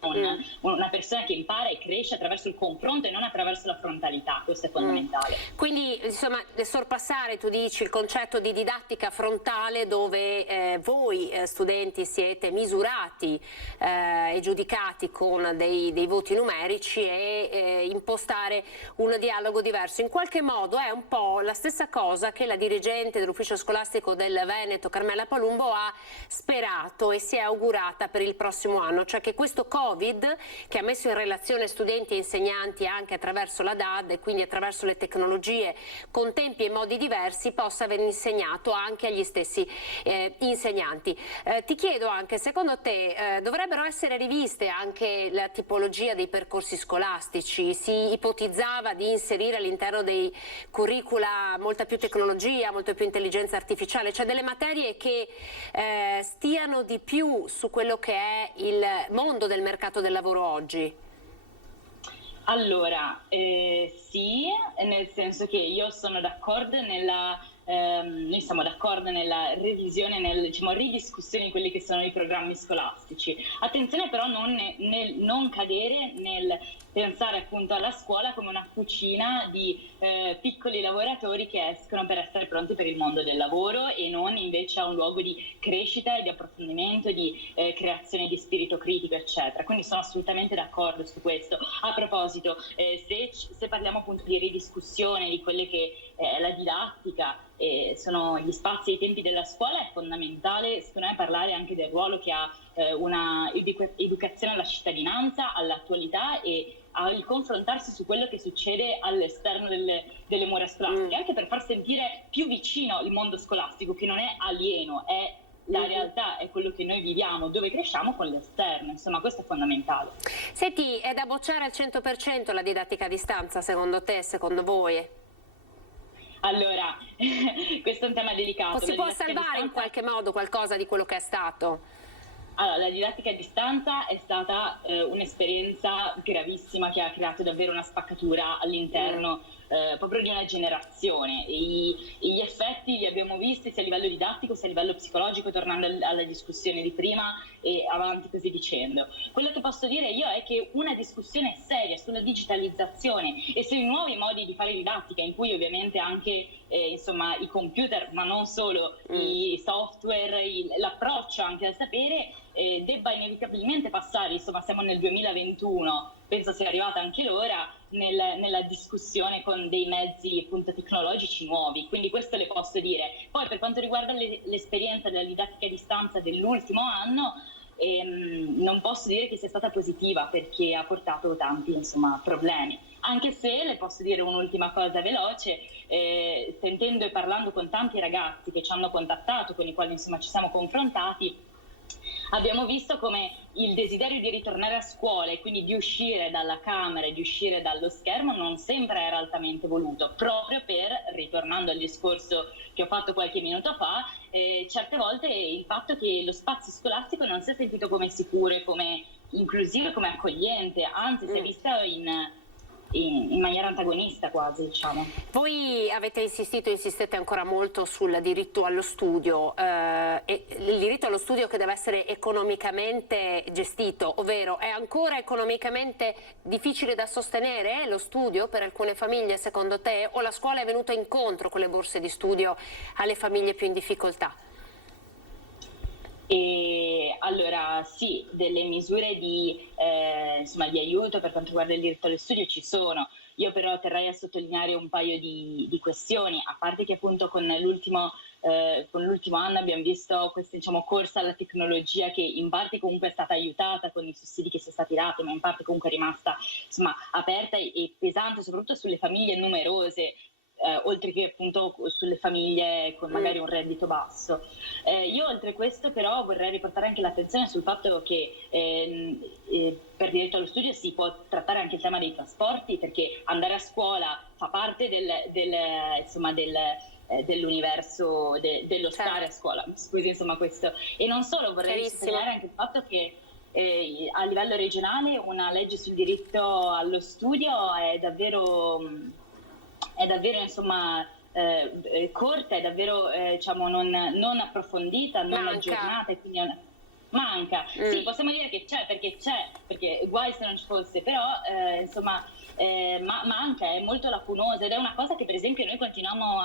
una persona che impara e cresce attraverso il confronto e non attraverso la frontalità. Questo è fondamentale. Quindi, insomma, sorpassare, tu dici, il concetto di didattica frontale, dove voi studenti siete misurati e giudicati con dei voti numerici, e impostare un dialogo diverso. In qualche modo è un po' la stessa cosa che la dirigente dell'ufficio scolastico del Veneto, Carmela Palumbo, ha sperato e si è augurata per il prossimo anno, cioè che questo Covid, che ha messo in relazione studenti e insegnanti anche attraverso la DAD e quindi attraverso le tecnologie con tempi e modi diversi, possa aver insegnato anche agli stessi insegnanti. Ti chiedo anche, secondo te dovrebbero essere riviste anche la tipologia dei percorsi scolastici? Si ipotizzava di inserire all'interno dei curricula molta più tecnologia, molta più intelligenza artificiale, cioè delle materie che stiano di più su quello che è il mondo del mercato del lavoro oggi? Allora, sì, nel senso che io sono d'accordo noi siamo d'accordo nella revisione, diciamo, ridiscussione di quelli che sono i programmi scolastici. Attenzione però nel non cadere nel pensare appunto alla scuola come una cucina di piccoli lavoratori che escono per essere pronti per il mondo del lavoro, e non invece a un luogo di crescita e di approfondimento, di creazione di spirito critico, eccetera. Quindi sono assolutamente d'accordo su questo. A proposito, se parliamo appunto di ridiscussione di quelle che è la didattica, sono gli spazi e i tempi della scuola, è fondamentale secondo me parlare anche del ruolo che ha una educazione alla cittadinanza, all'attualità, e al confrontarsi su quello che succede all'esterno delle mura scolastiche, anche per far sentire più vicino il mondo scolastico, che non è alieno, è la realtà, è quello che noi viviamo, dove cresciamo, con l'esterno. Insomma, questo è fondamentale. Senti, è da bocciare al 100% la didattica a distanza, secondo te, secondo voi? Allora, questo è un tema delicato. Si può salvare in qualche modo qualcosa di quello che è stato? Allora, la didattica a distanza è stata un'esperienza gravissima, che ha creato davvero una spaccatura all'interno proprio di una generazione. Gli effetti li abbiamo visti sia a livello didattico sia a livello psicologico, tornando alla discussione di prima e avanti così dicendo. Quello che posso dire io è che una discussione seria sulla digitalizzazione e sui nuovi modi di fare didattica, in cui ovviamente anche insomma, i computer, ma non solo, i software, l'approccio anche al sapere, debba inevitabilmente passare, insomma siamo nel 2021, penso sia arrivata anche l'ora, nella discussione con dei mezzi appunto tecnologici nuovi. Quindi questo le posso dire. Poi per quanto riguarda l'esperienza della didattica a distanza dell'ultimo anno, non posso dire che sia stata positiva, perché ha portato tanti, insomma, problemi. Anche se le posso dire un'ultima cosa veloce, sentendo e parlando con tanti ragazzi che ci hanno contattato, con i quali insomma ci siamo confrontati, abbiamo visto come il desiderio di ritornare a scuola e quindi di uscire dalla camera e di uscire dallo schermo non sempre era altamente voluto, proprio per, ritornando al discorso che ho fatto qualche minuto fa, certe volte il fatto che lo spazio scolastico non sia sentito come sicuro, come inclusivo, come accogliente, anzi si è vista in maniera antagonista quasi, diciamo. Voi avete insistete ancora molto sul diritto allo studio, e il diritto allo studio che deve essere economicamente gestito, ovvero è ancora economicamente difficile da sostenere lo studio per alcune famiglie, secondo te, o la scuola è venuta incontro con le borse di studio alle famiglie più in difficoltà? E allora sì, delle misure di aiuto per quanto riguarda il diritto allo studio ci sono. Io però terrei a sottolineare un paio di questioni, a parte che appunto con l'ultimo anno abbiamo visto questa, diciamo, corsa alla tecnologia che in parte comunque è stata aiutata con i sussidi che sono stati dati, ma in parte comunque è rimasta, insomma, aperta e pesante soprattutto sulle famiglie numerose, oltre che appunto sulle famiglie con magari un reddito basso. Io oltre a questo però vorrei riportare anche l'attenzione sul fatto che per diritto allo studio si può trattare anche il tema dei trasporti, perché andare a scuola fa parte dell'universo dello stare a scuola, scusi, insomma, questo. E non solo, vorrei sottolineare anche il fatto che a livello regionale una legge sul diritto allo studio è davvero insomma corta, è davvero diciamo non approfondita, non aggiornata, e quindi manca. Sì, possiamo dire che c'è, perché guai se non ci fosse, però insomma manca, è molto lacunosa, ed è una cosa che per esempio noi continuiamo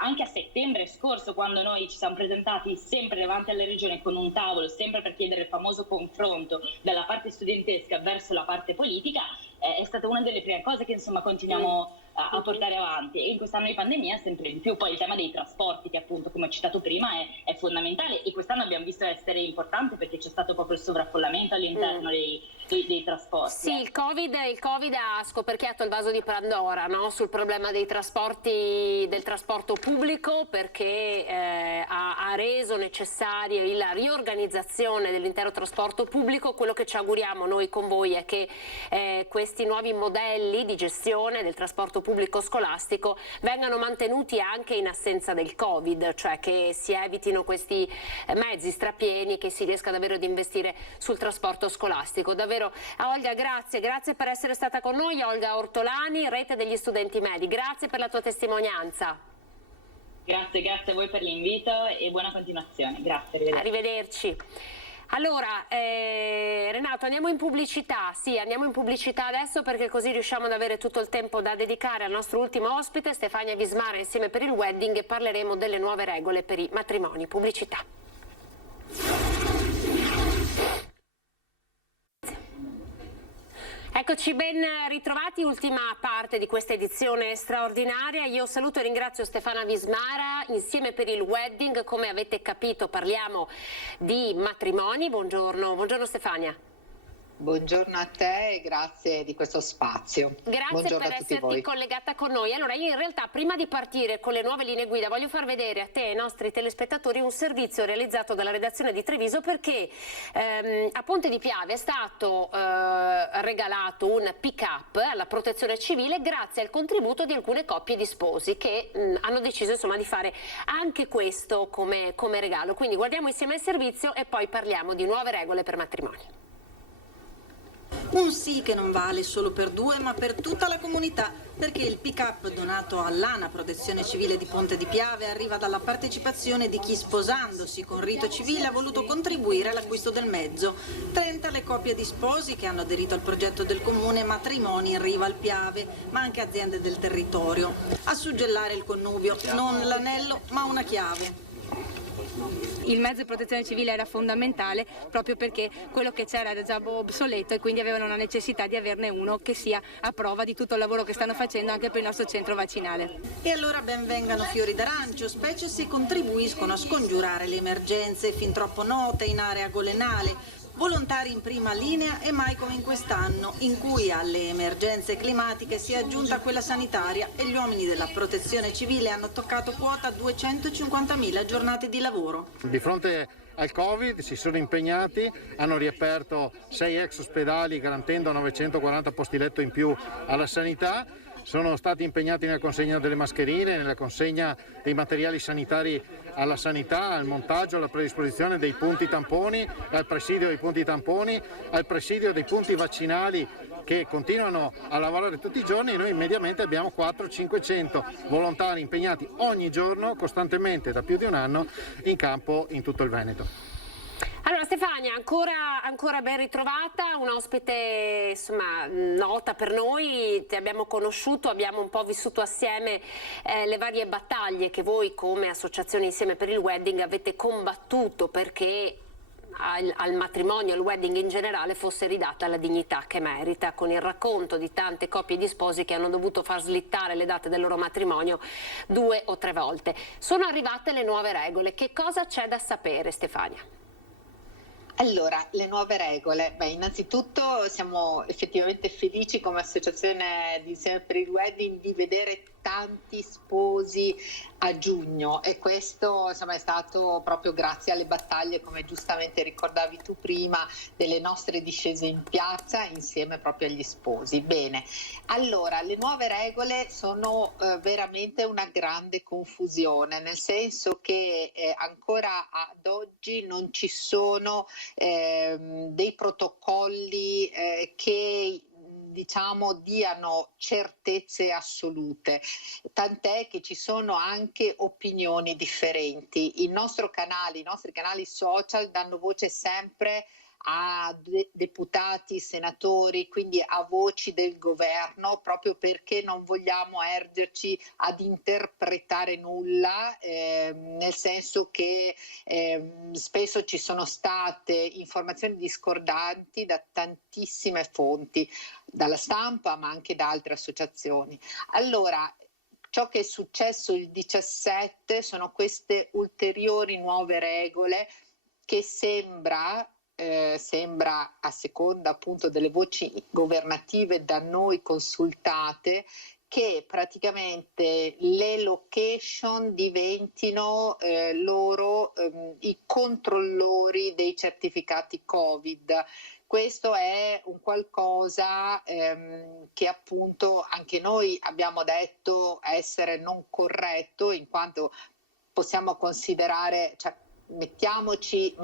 anche a settembre scorso, quando noi ci siamo presentati sempre davanti alla regione con un tavolo, sempre per chiedere il famoso confronto dalla parte studentesca verso la parte politica, è stata una delle prime cose che insomma continuiamo a portare avanti, e in quest'anno di pandemia sempre di più. Poi il tema dei trasporti, che appunto come ho citato prima è fondamentale, e quest'anno abbiamo visto essere importante perché c'è stato proprio il sovraffollamento all'interno dei trasporti. Sì, il Covid ha scoperchiato il vaso di Pandora, no? Sul problema dei trasporti, del trasporto pubblico, perché ha reso necessaria la riorganizzazione dell'intero trasporto pubblico. Quello che ci auguriamo noi con voi è che questi nuovi modelli di gestione del trasporto pubblico scolastico vengano mantenuti anche in assenza del Covid, cioè che si evitino questi mezzi strapieni, che si riesca davvero ad investire sul trasporto scolastico. Davvero, Olga, grazie per essere stata con noi. Olga Ortolani, Rete degli Studenti Medi, grazie per la tua testimonianza. Grazie a voi per l'invito e buona continuazione. Grazie, arrivederci. Allora, Renato, andiamo in pubblicità. Sì, andiamo in pubblicità adesso, perché così riusciamo ad avere tutto il tempo da dedicare al nostro ultimo ospite, Stefania Vismara, insieme per il wedding, e parleremo delle nuove regole per i matrimoni. Pubblicità. Eccoci, ben ritrovati, ultima parte di questa edizione straordinaria. Io saluto e ringrazio Stefania Vismara, insieme per il wedding. Come avete capito parliamo di matrimoni. Buongiorno Stefania. Buongiorno a te e grazie di questo spazio. Grazie Buongiorno per esserti collegata con noi. Allora, io in realtà prima di partire con le nuove linee guida voglio far vedere a te e ai nostri telespettatori un servizio realizzato dalla redazione di Treviso, perché a Ponte di Piave è stato regalato un pick-up alla Protezione Civile grazie al contributo di alcune coppie di sposi che hanno deciso insomma di fare anche questo come regalo. Quindi guardiamo insieme il servizio e poi parliamo di nuove regole per matrimoni. Un sì che non vale solo per due, ma per tutta la comunità, perché il pick-up donato all'ANA Protezione Civile di Ponte di Piave arriva dalla partecipazione di chi, sposandosi con rito civile, ha voluto contribuire all'acquisto del mezzo. 30 le coppie di sposi che hanno aderito al progetto del comune Matrimoni in Riva al Piave, ma anche aziende del territorio. A suggellare il connubio, non l'anello, ma una chiave. Il mezzo di protezione civile era fondamentale proprio perché quello che c'era era già obsoleto, e quindi avevano la necessità di averne uno che sia a prova di tutto il lavoro che stanno facendo anche per il nostro centro vaccinale. E allora ben vengano fiori d'arancio, specie se contribuiscono a scongiurare le emergenze fin troppo note in area golenale. Volontari in prima linea, e mai come in quest'anno, in cui alle emergenze climatiche si è aggiunta quella sanitaria, e gli uomini della Protezione Civile hanno toccato quota 250.000 giornate di lavoro. Di fronte al Covid si sono impegnati, hanno riaperto 6 ex ospedali garantendo 940 posti letto in più alla sanità. Sono stati impegnati nella consegna delle mascherine, nella consegna dei materiali sanitari alla sanità, al montaggio, alla predisposizione dei punti tamponi, al presidio dei punti tamponi, al presidio dei punti vaccinali, che continuano a lavorare tutti i giorni. Noi mediamente abbiamo 400-500 volontari impegnati ogni giorno, costantemente da più di un anno, in campo in tutto il Veneto. Allora Stefania, ancora ben ritrovata, un ospite insomma nota per noi, ti abbiamo conosciuto, abbiamo un po' vissuto assieme le varie battaglie che voi come associazione Insieme per il Wedding avete combattuto perché al matrimonio, al wedding in generale, fosse ridata la dignità che merita, con il racconto di tante coppie di sposi che hanno dovuto far slittare le date del loro matrimonio 2 o 3 volte. Sono arrivate le nuove regole. Che cosa c'è da sapere, Stefania? Allora, le nuove regole. Beh, innanzitutto siamo effettivamente felici come associazione di Insieme per il Wedding di vedere tanti sposi a giugno, e questo insomma è stato proprio grazie alle battaglie, come giustamente ricordavi tu prima, delle nostre discese in piazza insieme proprio agli sposi. Bene, allora le nuove regole sono veramente una grande confusione, nel senso che ancora ad oggi non ci sono dei protocolli che diciamo diano certezze assolute, tant'è che ci sono anche opinioni differenti. I nostri canali social danno voce sempre a deputati, senatori, quindi a voci del governo, proprio perché non vogliamo ergerci ad interpretare nulla, nel senso che spesso ci sono state informazioni discordanti da tantissime fonti, dalla stampa ma anche da altre associazioni. Allora, ciò che è successo il 17 sono queste ulteriori nuove regole che sembra a seconda appunto delle voci governative da noi consultate, che praticamente le location diventino loro i controllori dei certificati Covid. Questo è un qualcosa che appunto anche noi abbiamo detto essere non corretto, in quanto possiamo considerare, cioè, mettiamoci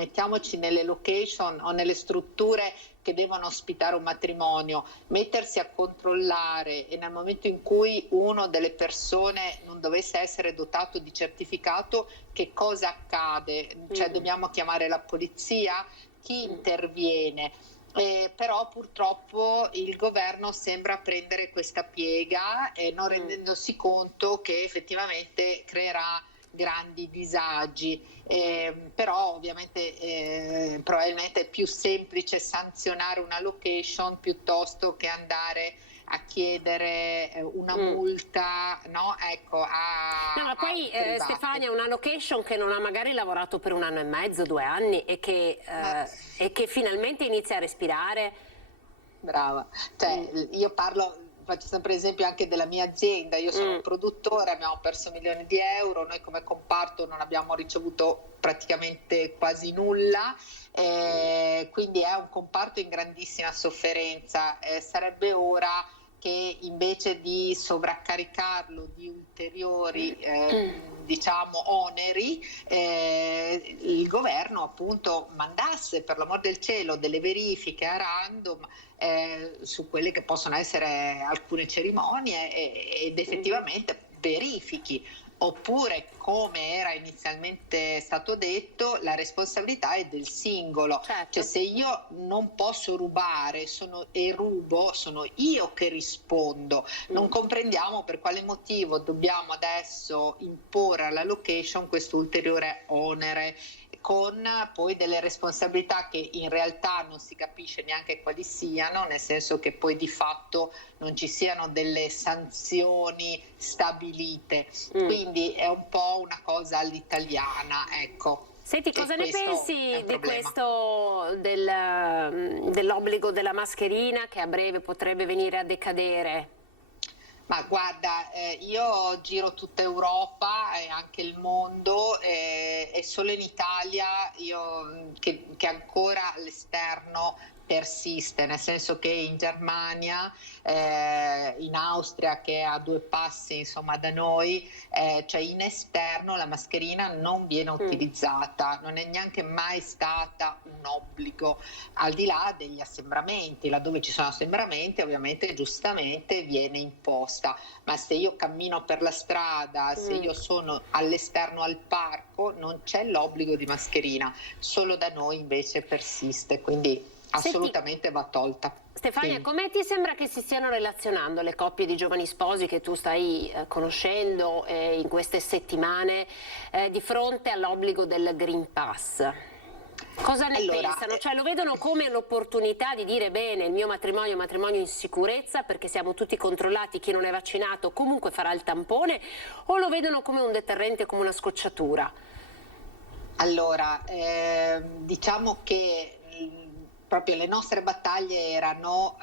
nelle location o nelle strutture che devono ospitare un matrimonio, mettersi a controllare, e nel momento in cui uno delle persone non dovesse essere dotato di certificato, che cosa accade? Cioè dobbiamo chiamare la polizia? Chi interviene? Però purtroppo il governo sembra prendere questa piega, non rendendosi conto che effettivamente creerà grandi disagi, però ovviamente probabilmente è più semplice sanzionare una location piuttosto che andare a chiedere una multa, no? Ecco, no, ma poi Stefania, una location che non ha magari lavorato per 1 anno e mezzo, 2 anni e che finalmente inizia a respirare. Brava, cioè io faccio sempre esempio anche della mia azienda. Io sono un produttore, abbiamo perso milioni di euro, noi come comparto non abbiamo ricevuto praticamente quasi nulla, quindi è un comparto in grandissima sofferenza. Sarebbe ora che invece di sovraccaricarlo di ulteriori diciamo oneri, il governo appunto mandasse per l'amor del cielo delle verifiche a random su quelle che possono essere alcune cerimonie ed effettivamente verifichi. Oppure, come era inizialmente stato detto, la responsabilità è del singolo. Certo. Cioè, se io non posso rubare e rubo, sono io che rispondo. Non comprendiamo per quale motivo dobbiamo adesso imporre alla location questo ulteriore onere, con poi delle responsabilità che in realtà non si capisce neanche quali siano, nel senso che poi di fatto non ci siano delle sanzioni stabilite. Quindi è un po' una cosa all'italiana, ecco. Senti, cosa ne pensi di questo dell'obbligo della mascherina che a breve potrebbe venire a decadere? Ma guarda, io giro tutta Europa e anche il mondo, e solo in Italia che ancora all'esterno persiste, nel senso che in Germania, in Austria, che è a 2 passi insomma da noi, cioè in esterno la mascherina non viene utilizzata, non è neanche mai stata un obbligo, al di là degli assembramenti. Laddove ci sono assembramenti ovviamente giustamente viene imposta, ma se io cammino per la strada, se io sono all'esterno al parco, non c'è l'obbligo di mascherina, solo da noi invece persiste, quindi assolutamente va tolta. Stefania, come ti sembra che si stiano relazionando le coppie di giovani sposi che tu stai conoscendo in queste settimane di fronte all'obbligo del Green Pass? Cosa ne pensano? Cioè lo vedono come l'opportunità di dire bene, il mio matrimonio è un matrimonio in sicurezza perché siamo tutti controllati, chi non è vaccinato comunque farà il tampone, o lo vedono come un deterrente, come una scocciatura? Allora, diciamo che proprio le nostre battaglie erano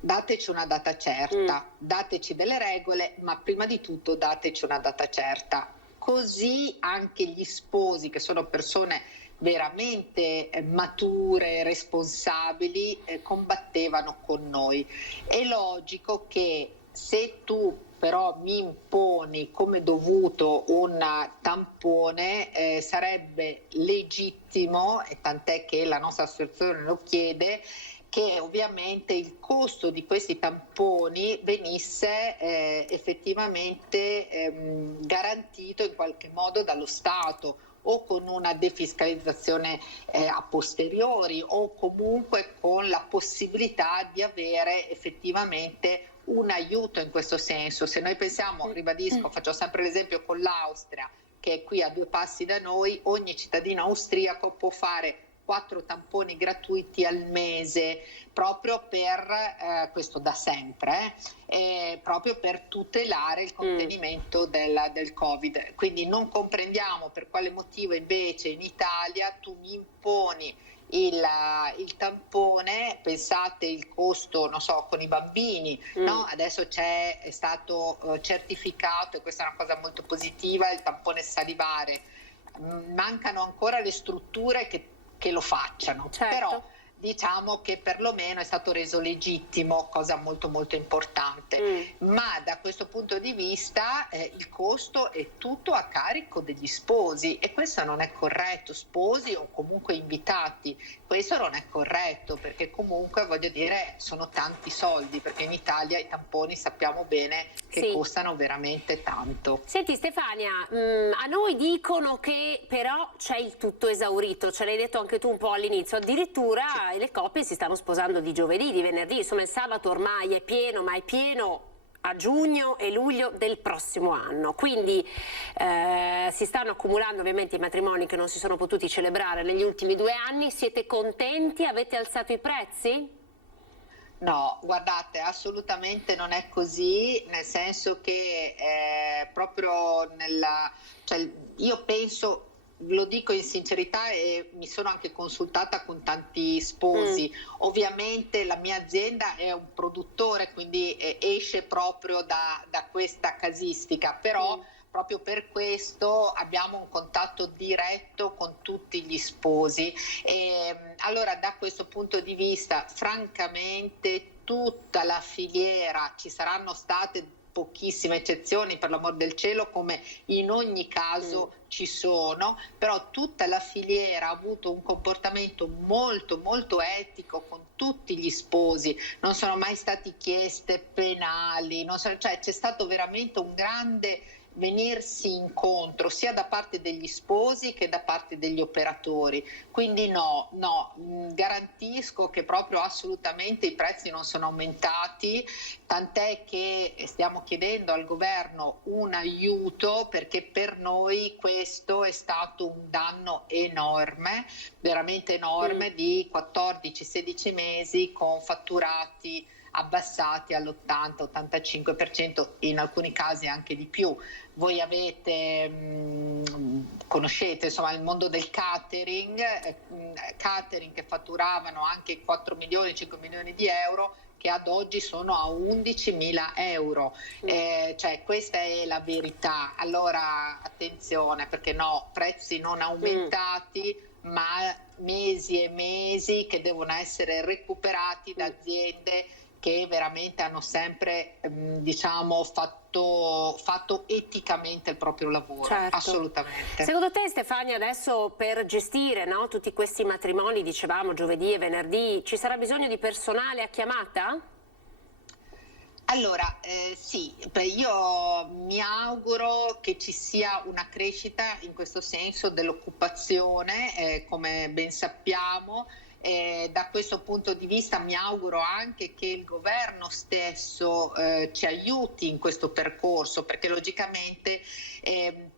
dateci una data certa, dateci delle regole, ma prima di tutto dateci una data certa. Così anche gli sposi, che sono persone veramente mature, responsabili, combattevano con noi. È logico che se tu però mi imponi come dovuto un tampone, sarebbe legittimo, e tant'è che la nostra associazione lo chiede, che ovviamente il costo di questi tamponi venisse effettivamente garantito in qualche modo dallo Stato, o con una defiscalizzazione a posteriori, o comunque con la possibilità di avere effettivamente un aiuto in questo senso. Se noi pensiamo, ribadisco, faccio sempre l'esempio con l'Austria, che è qui a 2 passi da noi, ogni cittadino austriaco può fare 4 tamponi gratuiti al mese, proprio per, questo da sempre, proprio per tutelare il contenimento del Covid. Quindi non comprendiamo per quale motivo invece in Italia tu mi imponi il tampone, pensate il costo, non so, con i bambini, no? Adesso è stato certificato, e questa è una cosa molto positiva, il tampone salivare. Mancano ancora le strutture che lo facciano, certo. Però diciamo che perlomeno è stato reso legittimo, cosa molto molto importante. Ma da questo punto di vista il costo è tutto a carico degli sposi, e questo non è corretto, sposi o comunque invitati, questo non è corretto, perché comunque voglio dire sono tanti soldi, perché in Italia i tamponi sappiamo bene che costano veramente tanto. Senti Stefania, a noi dicono che però c'è il tutto esaurito, ce l'hai detto anche tu un po' all'inizio, addirittura le coppie si stanno sposando di giovedì, di venerdì, insomma il sabato ormai è pieno, ma è pieno a giugno e luglio del prossimo anno, quindi si stanno accumulando ovviamente i matrimoni che non si sono potuti celebrare negli ultimi 2 anni. Siete contenti? Avete alzato i prezzi? No, guardate, assolutamente non è così, nel senso che proprio cioè, io penso, lo dico in sincerità, e mi sono anche consultata con tanti sposi. Ovviamente la mia azienda è un produttore, quindi esce proprio da questa casistica, però proprio per questo abbiamo un contatto diretto con tutti gli sposi. E allora da questo punto di vista, francamente, tutta la filiera, ci saranno state pochissime eccezioni, per l'amor del cielo, come in ogni caso ci sono, però tutta la filiera ha avuto un comportamento molto molto etico con tutti gli sposi, non sono mai stati chieste penali, cioè c'è stato veramente un grande venirsi incontro sia da parte degli sposi che da parte degli operatori, quindi no, garantisco che proprio assolutamente i prezzi non sono aumentati, tant'è che stiamo chiedendo al governo un aiuto, perché per noi questo è stato un danno enorme, veramente enorme, di 14-16 mesi con fatturati abbassati all'80-85%, in alcuni casi anche di più. Voi conoscete insomma il mondo del catering che fatturavano anche 4 milioni, 5 milioni di euro, che ad oggi sono a 11.000 euro. Cioè questa è la verità. Allora attenzione, perché no, prezzi non aumentati, ma mesi e mesi che devono essere recuperati da aziende che veramente hanno sempre fatto eticamente il proprio lavoro. Certo. Assolutamente. Secondo te Stefania, adesso per gestire tutti questi matrimoni, dicevamo giovedì e venerdì, ci sarà bisogno di personale a chiamata? Allora, sì, io mi auguro che ci sia una crescita in questo senso dell'occupazione, come ben sappiamo. Da questo punto di vista mi auguro anche che il governo stesso ci aiuti in questo percorso, perché logicamente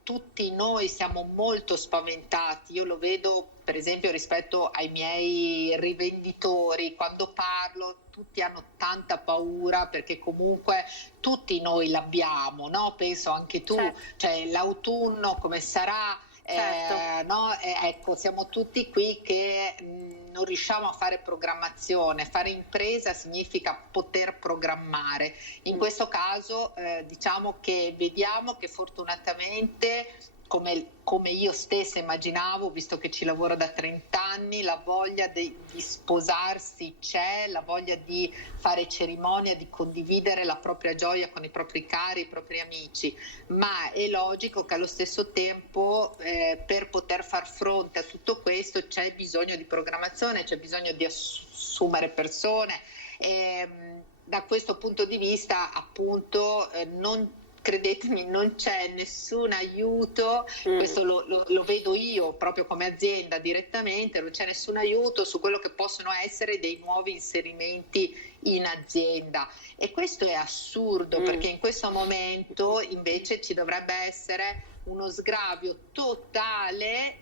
tutti noi siamo molto spaventati. Io lo vedo per esempio rispetto ai miei rivenditori, quando parlo tutti hanno tanta paura, perché comunque tutti noi l'abbiamo, no? Penso anche tu, certo. Cioè l'autunno come sarà? Certo. No? Ecco, siamo tutti qui che non riusciamo a fare programmazione. Fare impresa significa poter programmare. In questo caso diciamo che vediamo che fortunatamente, come io stessa immaginavo, visto che ci lavoro da 30 anni, la voglia di sposarsi c'è, la voglia di fare cerimonia, di condividere la propria gioia con i propri cari, i propri amici, ma è logico che allo stesso tempo per poter far fronte a tutto questo c'è bisogno di programmazione, c'è bisogno di assumere persone e da questo punto di vista appunto credetemi, non c'è nessun aiuto, questo lo vedo io proprio come azienda direttamente, non c'è nessun aiuto su quello che possono essere dei nuovi inserimenti in azienda, e questo è assurdo perché in questo momento invece ci dovrebbe essere uno sgravio totale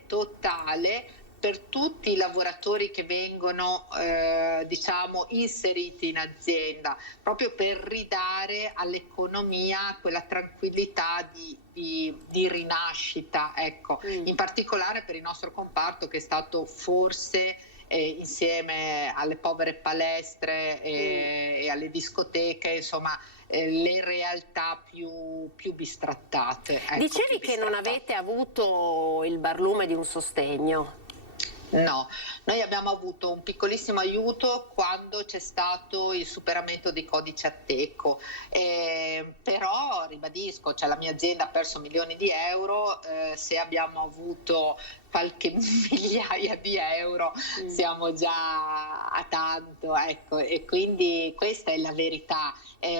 per tutti i lavoratori che vengono diciamo inseriti in azienda, proprio per ridare all'economia quella tranquillità di rinascita, ecco. In particolare per il nostro comparto, che è stato forse insieme alle povere palestre e alle discoteche, insomma le realtà più bistrattate. Ecco, dicevi che non avete avuto il barlume di un sostegno. No, noi abbiamo avuto un piccolissimo aiuto quando c'è stato il superamento dei codici Ateco, però ribadisco, cioè la mia azienda ha perso milioni di euro, se abbiamo avuto qualche migliaia di euro siamo già a tanto, ecco, e quindi questa è la verità.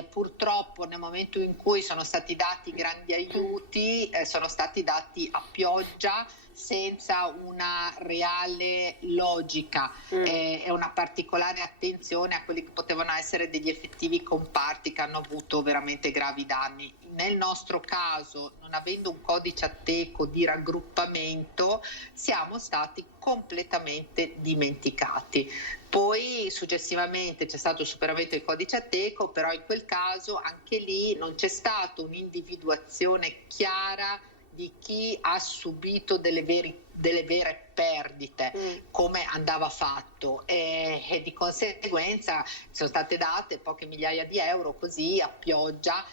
Purtroppo nel momento in cui sono stati dati grandi aiuti sono stati dati a pioggia, senza una reale logica e una particolare attenzione a quelli che potevano essere degli effettivi comparti che hanno avuto veramente gravi danni. Nel nostro caso, non avendo un codice Ateco di raggruppamento, siamo stati completamente dimenticati. Poi successivamente c'è stato il superamento del codice Ateco, però in quel caso anche lì non c'è stata un'individuazione chiara di chi ha subito delle vere perdite, come andava fatto, e di conseguenza sono state date poche migliaia di euro così a pioggia,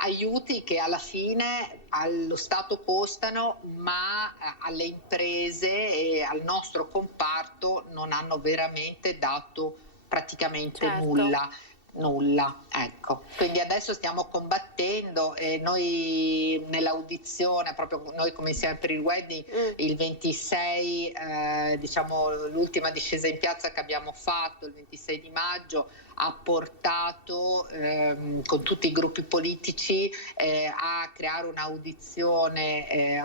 aiuti che alla fine allo Stato costano, ma alle imprese e al nostro comparto non hanno veramente dato praticamente nulla, ecco. Quindi adesso stiamo combattendo e noi nell'audizione, proprio noi come Insieme per il Wedding, il 26, diciamo l'ultima discesa in piazza che abbiamo fatto il 26 di maggio ha portato con tutti i gruppi politici a creare un'audizione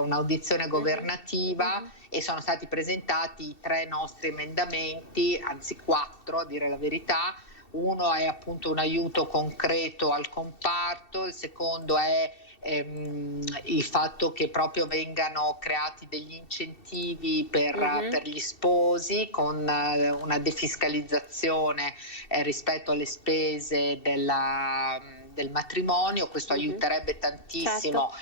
governativa e sono stati presentati 3 nostri emendamenti, anzi 4 a dire la verità. Uno è appunto un aiuto concreto al comparto, il secondo è il fatto che proprio vengano creati degli incentivi per gli sposi con una defiscalizzazione rispetto alle spese del matrimonio. Questo aiuterebbe tantissimo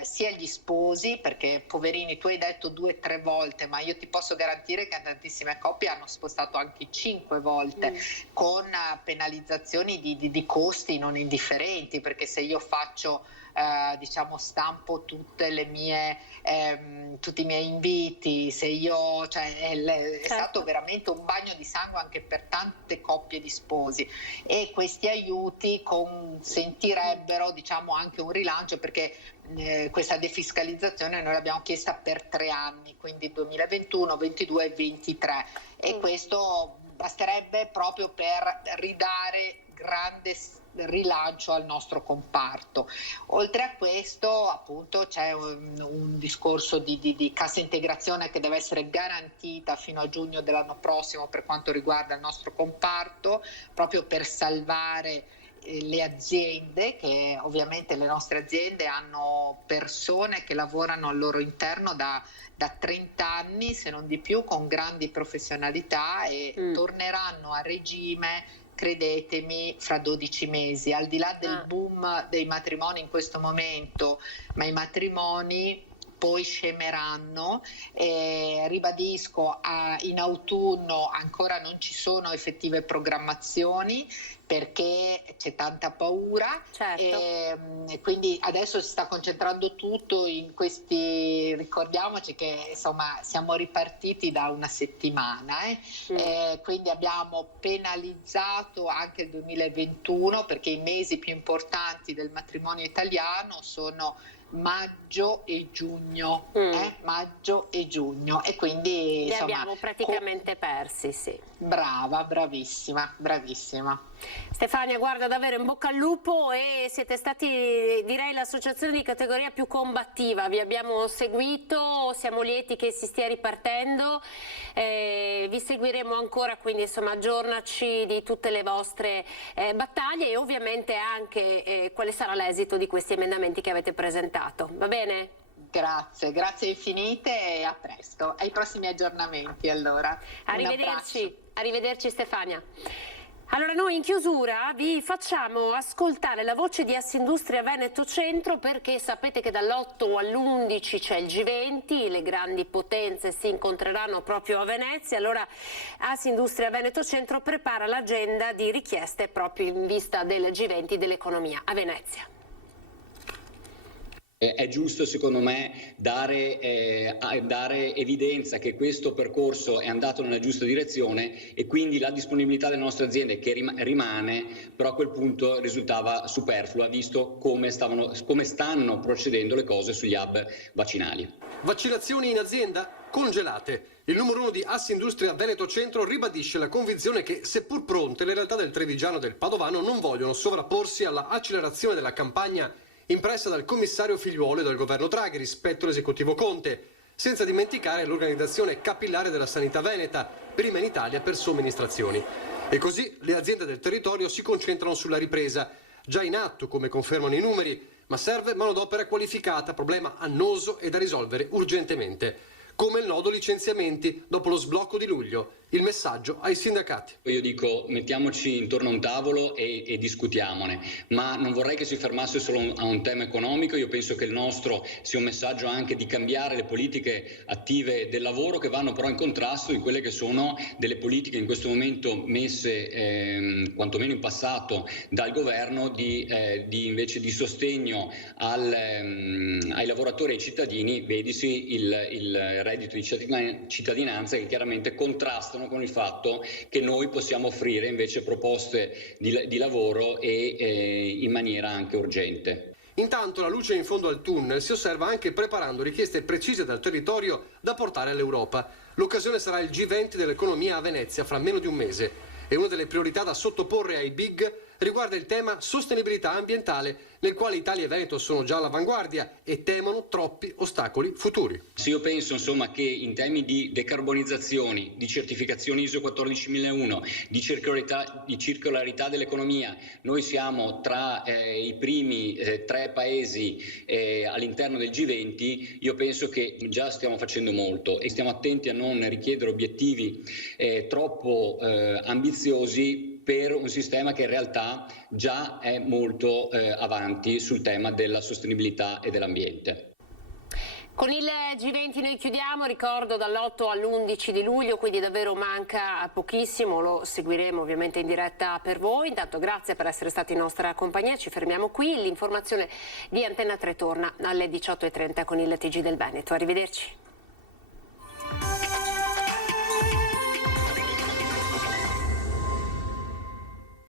sia gli sposi, perché poverini, tu hai detto 2-3 volte, ma io ti posso garantire che tantissime coppie hanno spostato anche 5 volte con penalizzazioni di costi non indifferenti, perché se io faccio diciamo stampo tutti i miei inviti, se io è stato veramente un bagno di sangue anche per tante coppie di sposi, e questi aiuti consentirebbero diciamo anche un rilancio, perché questa defiscalizzazione noi l'abbiamo chiesta per 3 anni, quindi 2021, 22 e 23, e questo basterebbe proprio per ridare grande rilancio al nostro comparto. Oltre a questo appunto c'è un discorso di cassa integrazione che deve essere garantita fino a giugno dell'anno prossimo per quanto riguarda il nostro comparto, proprio per salvare le aziende, che ovviamente le nostre aziende hanno persone che lavorano al loro interno da 30 anni, se non di più, con grandi professionalità e torneranno a regime, credetemi, fra 12 mesi. Al di là del boom dei matrimoni in questo momento, ma i matrimoni poi scemeranno. Ribadisco, in autunno ancora non ci sono effettive programmazioni perché c'è tanta paura, e quindi adesso si sta concentrando tutto in questi, ricordiamoci che insomma siamo ripartiti da una settimana, quindi abbiamo penalizzato anche il 2021 perché i mesi più importanti del matrimonio italiano sono maggio e giugno, maggio e giugno, e quindi li abbiamo praticamente persi, sì. Brava, bravissima. Stefania, guarda, davvero in bocca al lupo, e siete stati, direi, l'associazione di categoria più combattiva. Vi abbiamo seguito, siamo lieti che si stia ripartendo, vi seguiremo ancora, quindi insomma aggiornaci di tutte le vostre battaglie e ovviamente anche quale sarà l'esito di questi emendamenti che avete presentato. Va bene? Grazie infinite e a presto, ai prossimi aggiornamenti allora. Arrivederci Stefania. Allora noi in chiusura vi facciamo ascoltare la voce di Assindustria Veneto Centro, perché sapete che dall'8 all'11 c'è il G20, le grandi potenze si incontreranno proprio a Venezia. Allora Assindustria Veneto Centro prepara l'agenda di richieste proprio in vista del G20 dell'economia a Venezia. È giusto secondo me dare evidenza che questo percorso è andato nella giusta direzione, e quindi la disponibilità delle nostre aziende che rimane, però a quel punto risultava superflua visto come stanno procedendo le cose sugli hub vaccinali. Vaccinazioni in azienda congelate. Il numero 1 di Assindustria Veneto Centro ribadisce la convinzione che, seppur pronte, le realtà del Trevigiano e del Padovano non vogliono sovrapporsi alla accelerazione della campagna impressa dal commissario Figliuolo e dal governo Draghi rispetto all'esecutivo Conte, senza dimenticare l'organizzazione capillare della sanità veneta, prima in Italia per somministrazioni. E così le aziende del territorio si concentrano sulla ripresa, già in atto come confermano i numeri, ma serve manodopera qualificata, problema annoso e da risolvere urgentemente. Come il nodo licenziamenti dopo lo sblocco di luglio. Il messaggio ai sindacati. Io dico, mettiamoci intorno a un tavolo e discutiamone, ma non vorrei che si fermasse solo a un tema economico. Io penso che il nostro sia un messaggio anche di cambiare le politiche attive del lavoro, che vanno però in contrasto di quelle che sono delle politiche in questo momento messe, quantomeno in passato, dal governo invece di sostegno ai lavoratori e ai cittadini, vedisi il reddito di cittadinanza, che chiaramente contrastano con il fatto che noi possiamo offrire invece proposte di lavoro e in maniera anche urgente. Intanto la luce in fondo al tunnel si osserva anche preparando richieste precise dal territorio da portare all'Europa. L'occasione sarà il G20 dell'economia a Venezia fra meno di un mese, e una delle priorità da sottoporre ai big riguarda il tema sostenibilità ambientale, nel quale Italia e Veneto sono già all'avanguardia e temono troppi ostacoli futuri. Sì, io penso insomma che in temi di decarbonizzazioni, di certificazioni ISO 14001, di circolarità dell'economia, noi siamo tra i primi 3 paesi all'interno del G20. Io penso che già stiamo facendo molto e stiamo attenti a non richiedere obiettivi troppo ambiziosi per un sistema che in realtà già è molto avanti sul tema della sostenibilità e dell'ambiente. Con il G20 noi chiudiamo, ricordo dall'8 all'11 di luglio, quindi davvero manca pochissimo, lo seguiremo ovviamente in diretta per voi. Intanto grazie per essere stati in nostra compagnia, ci fermiamo qui, l'informazione di Antenna 3 torna alle 18:30 con il TG del Veneto. Arrivederci.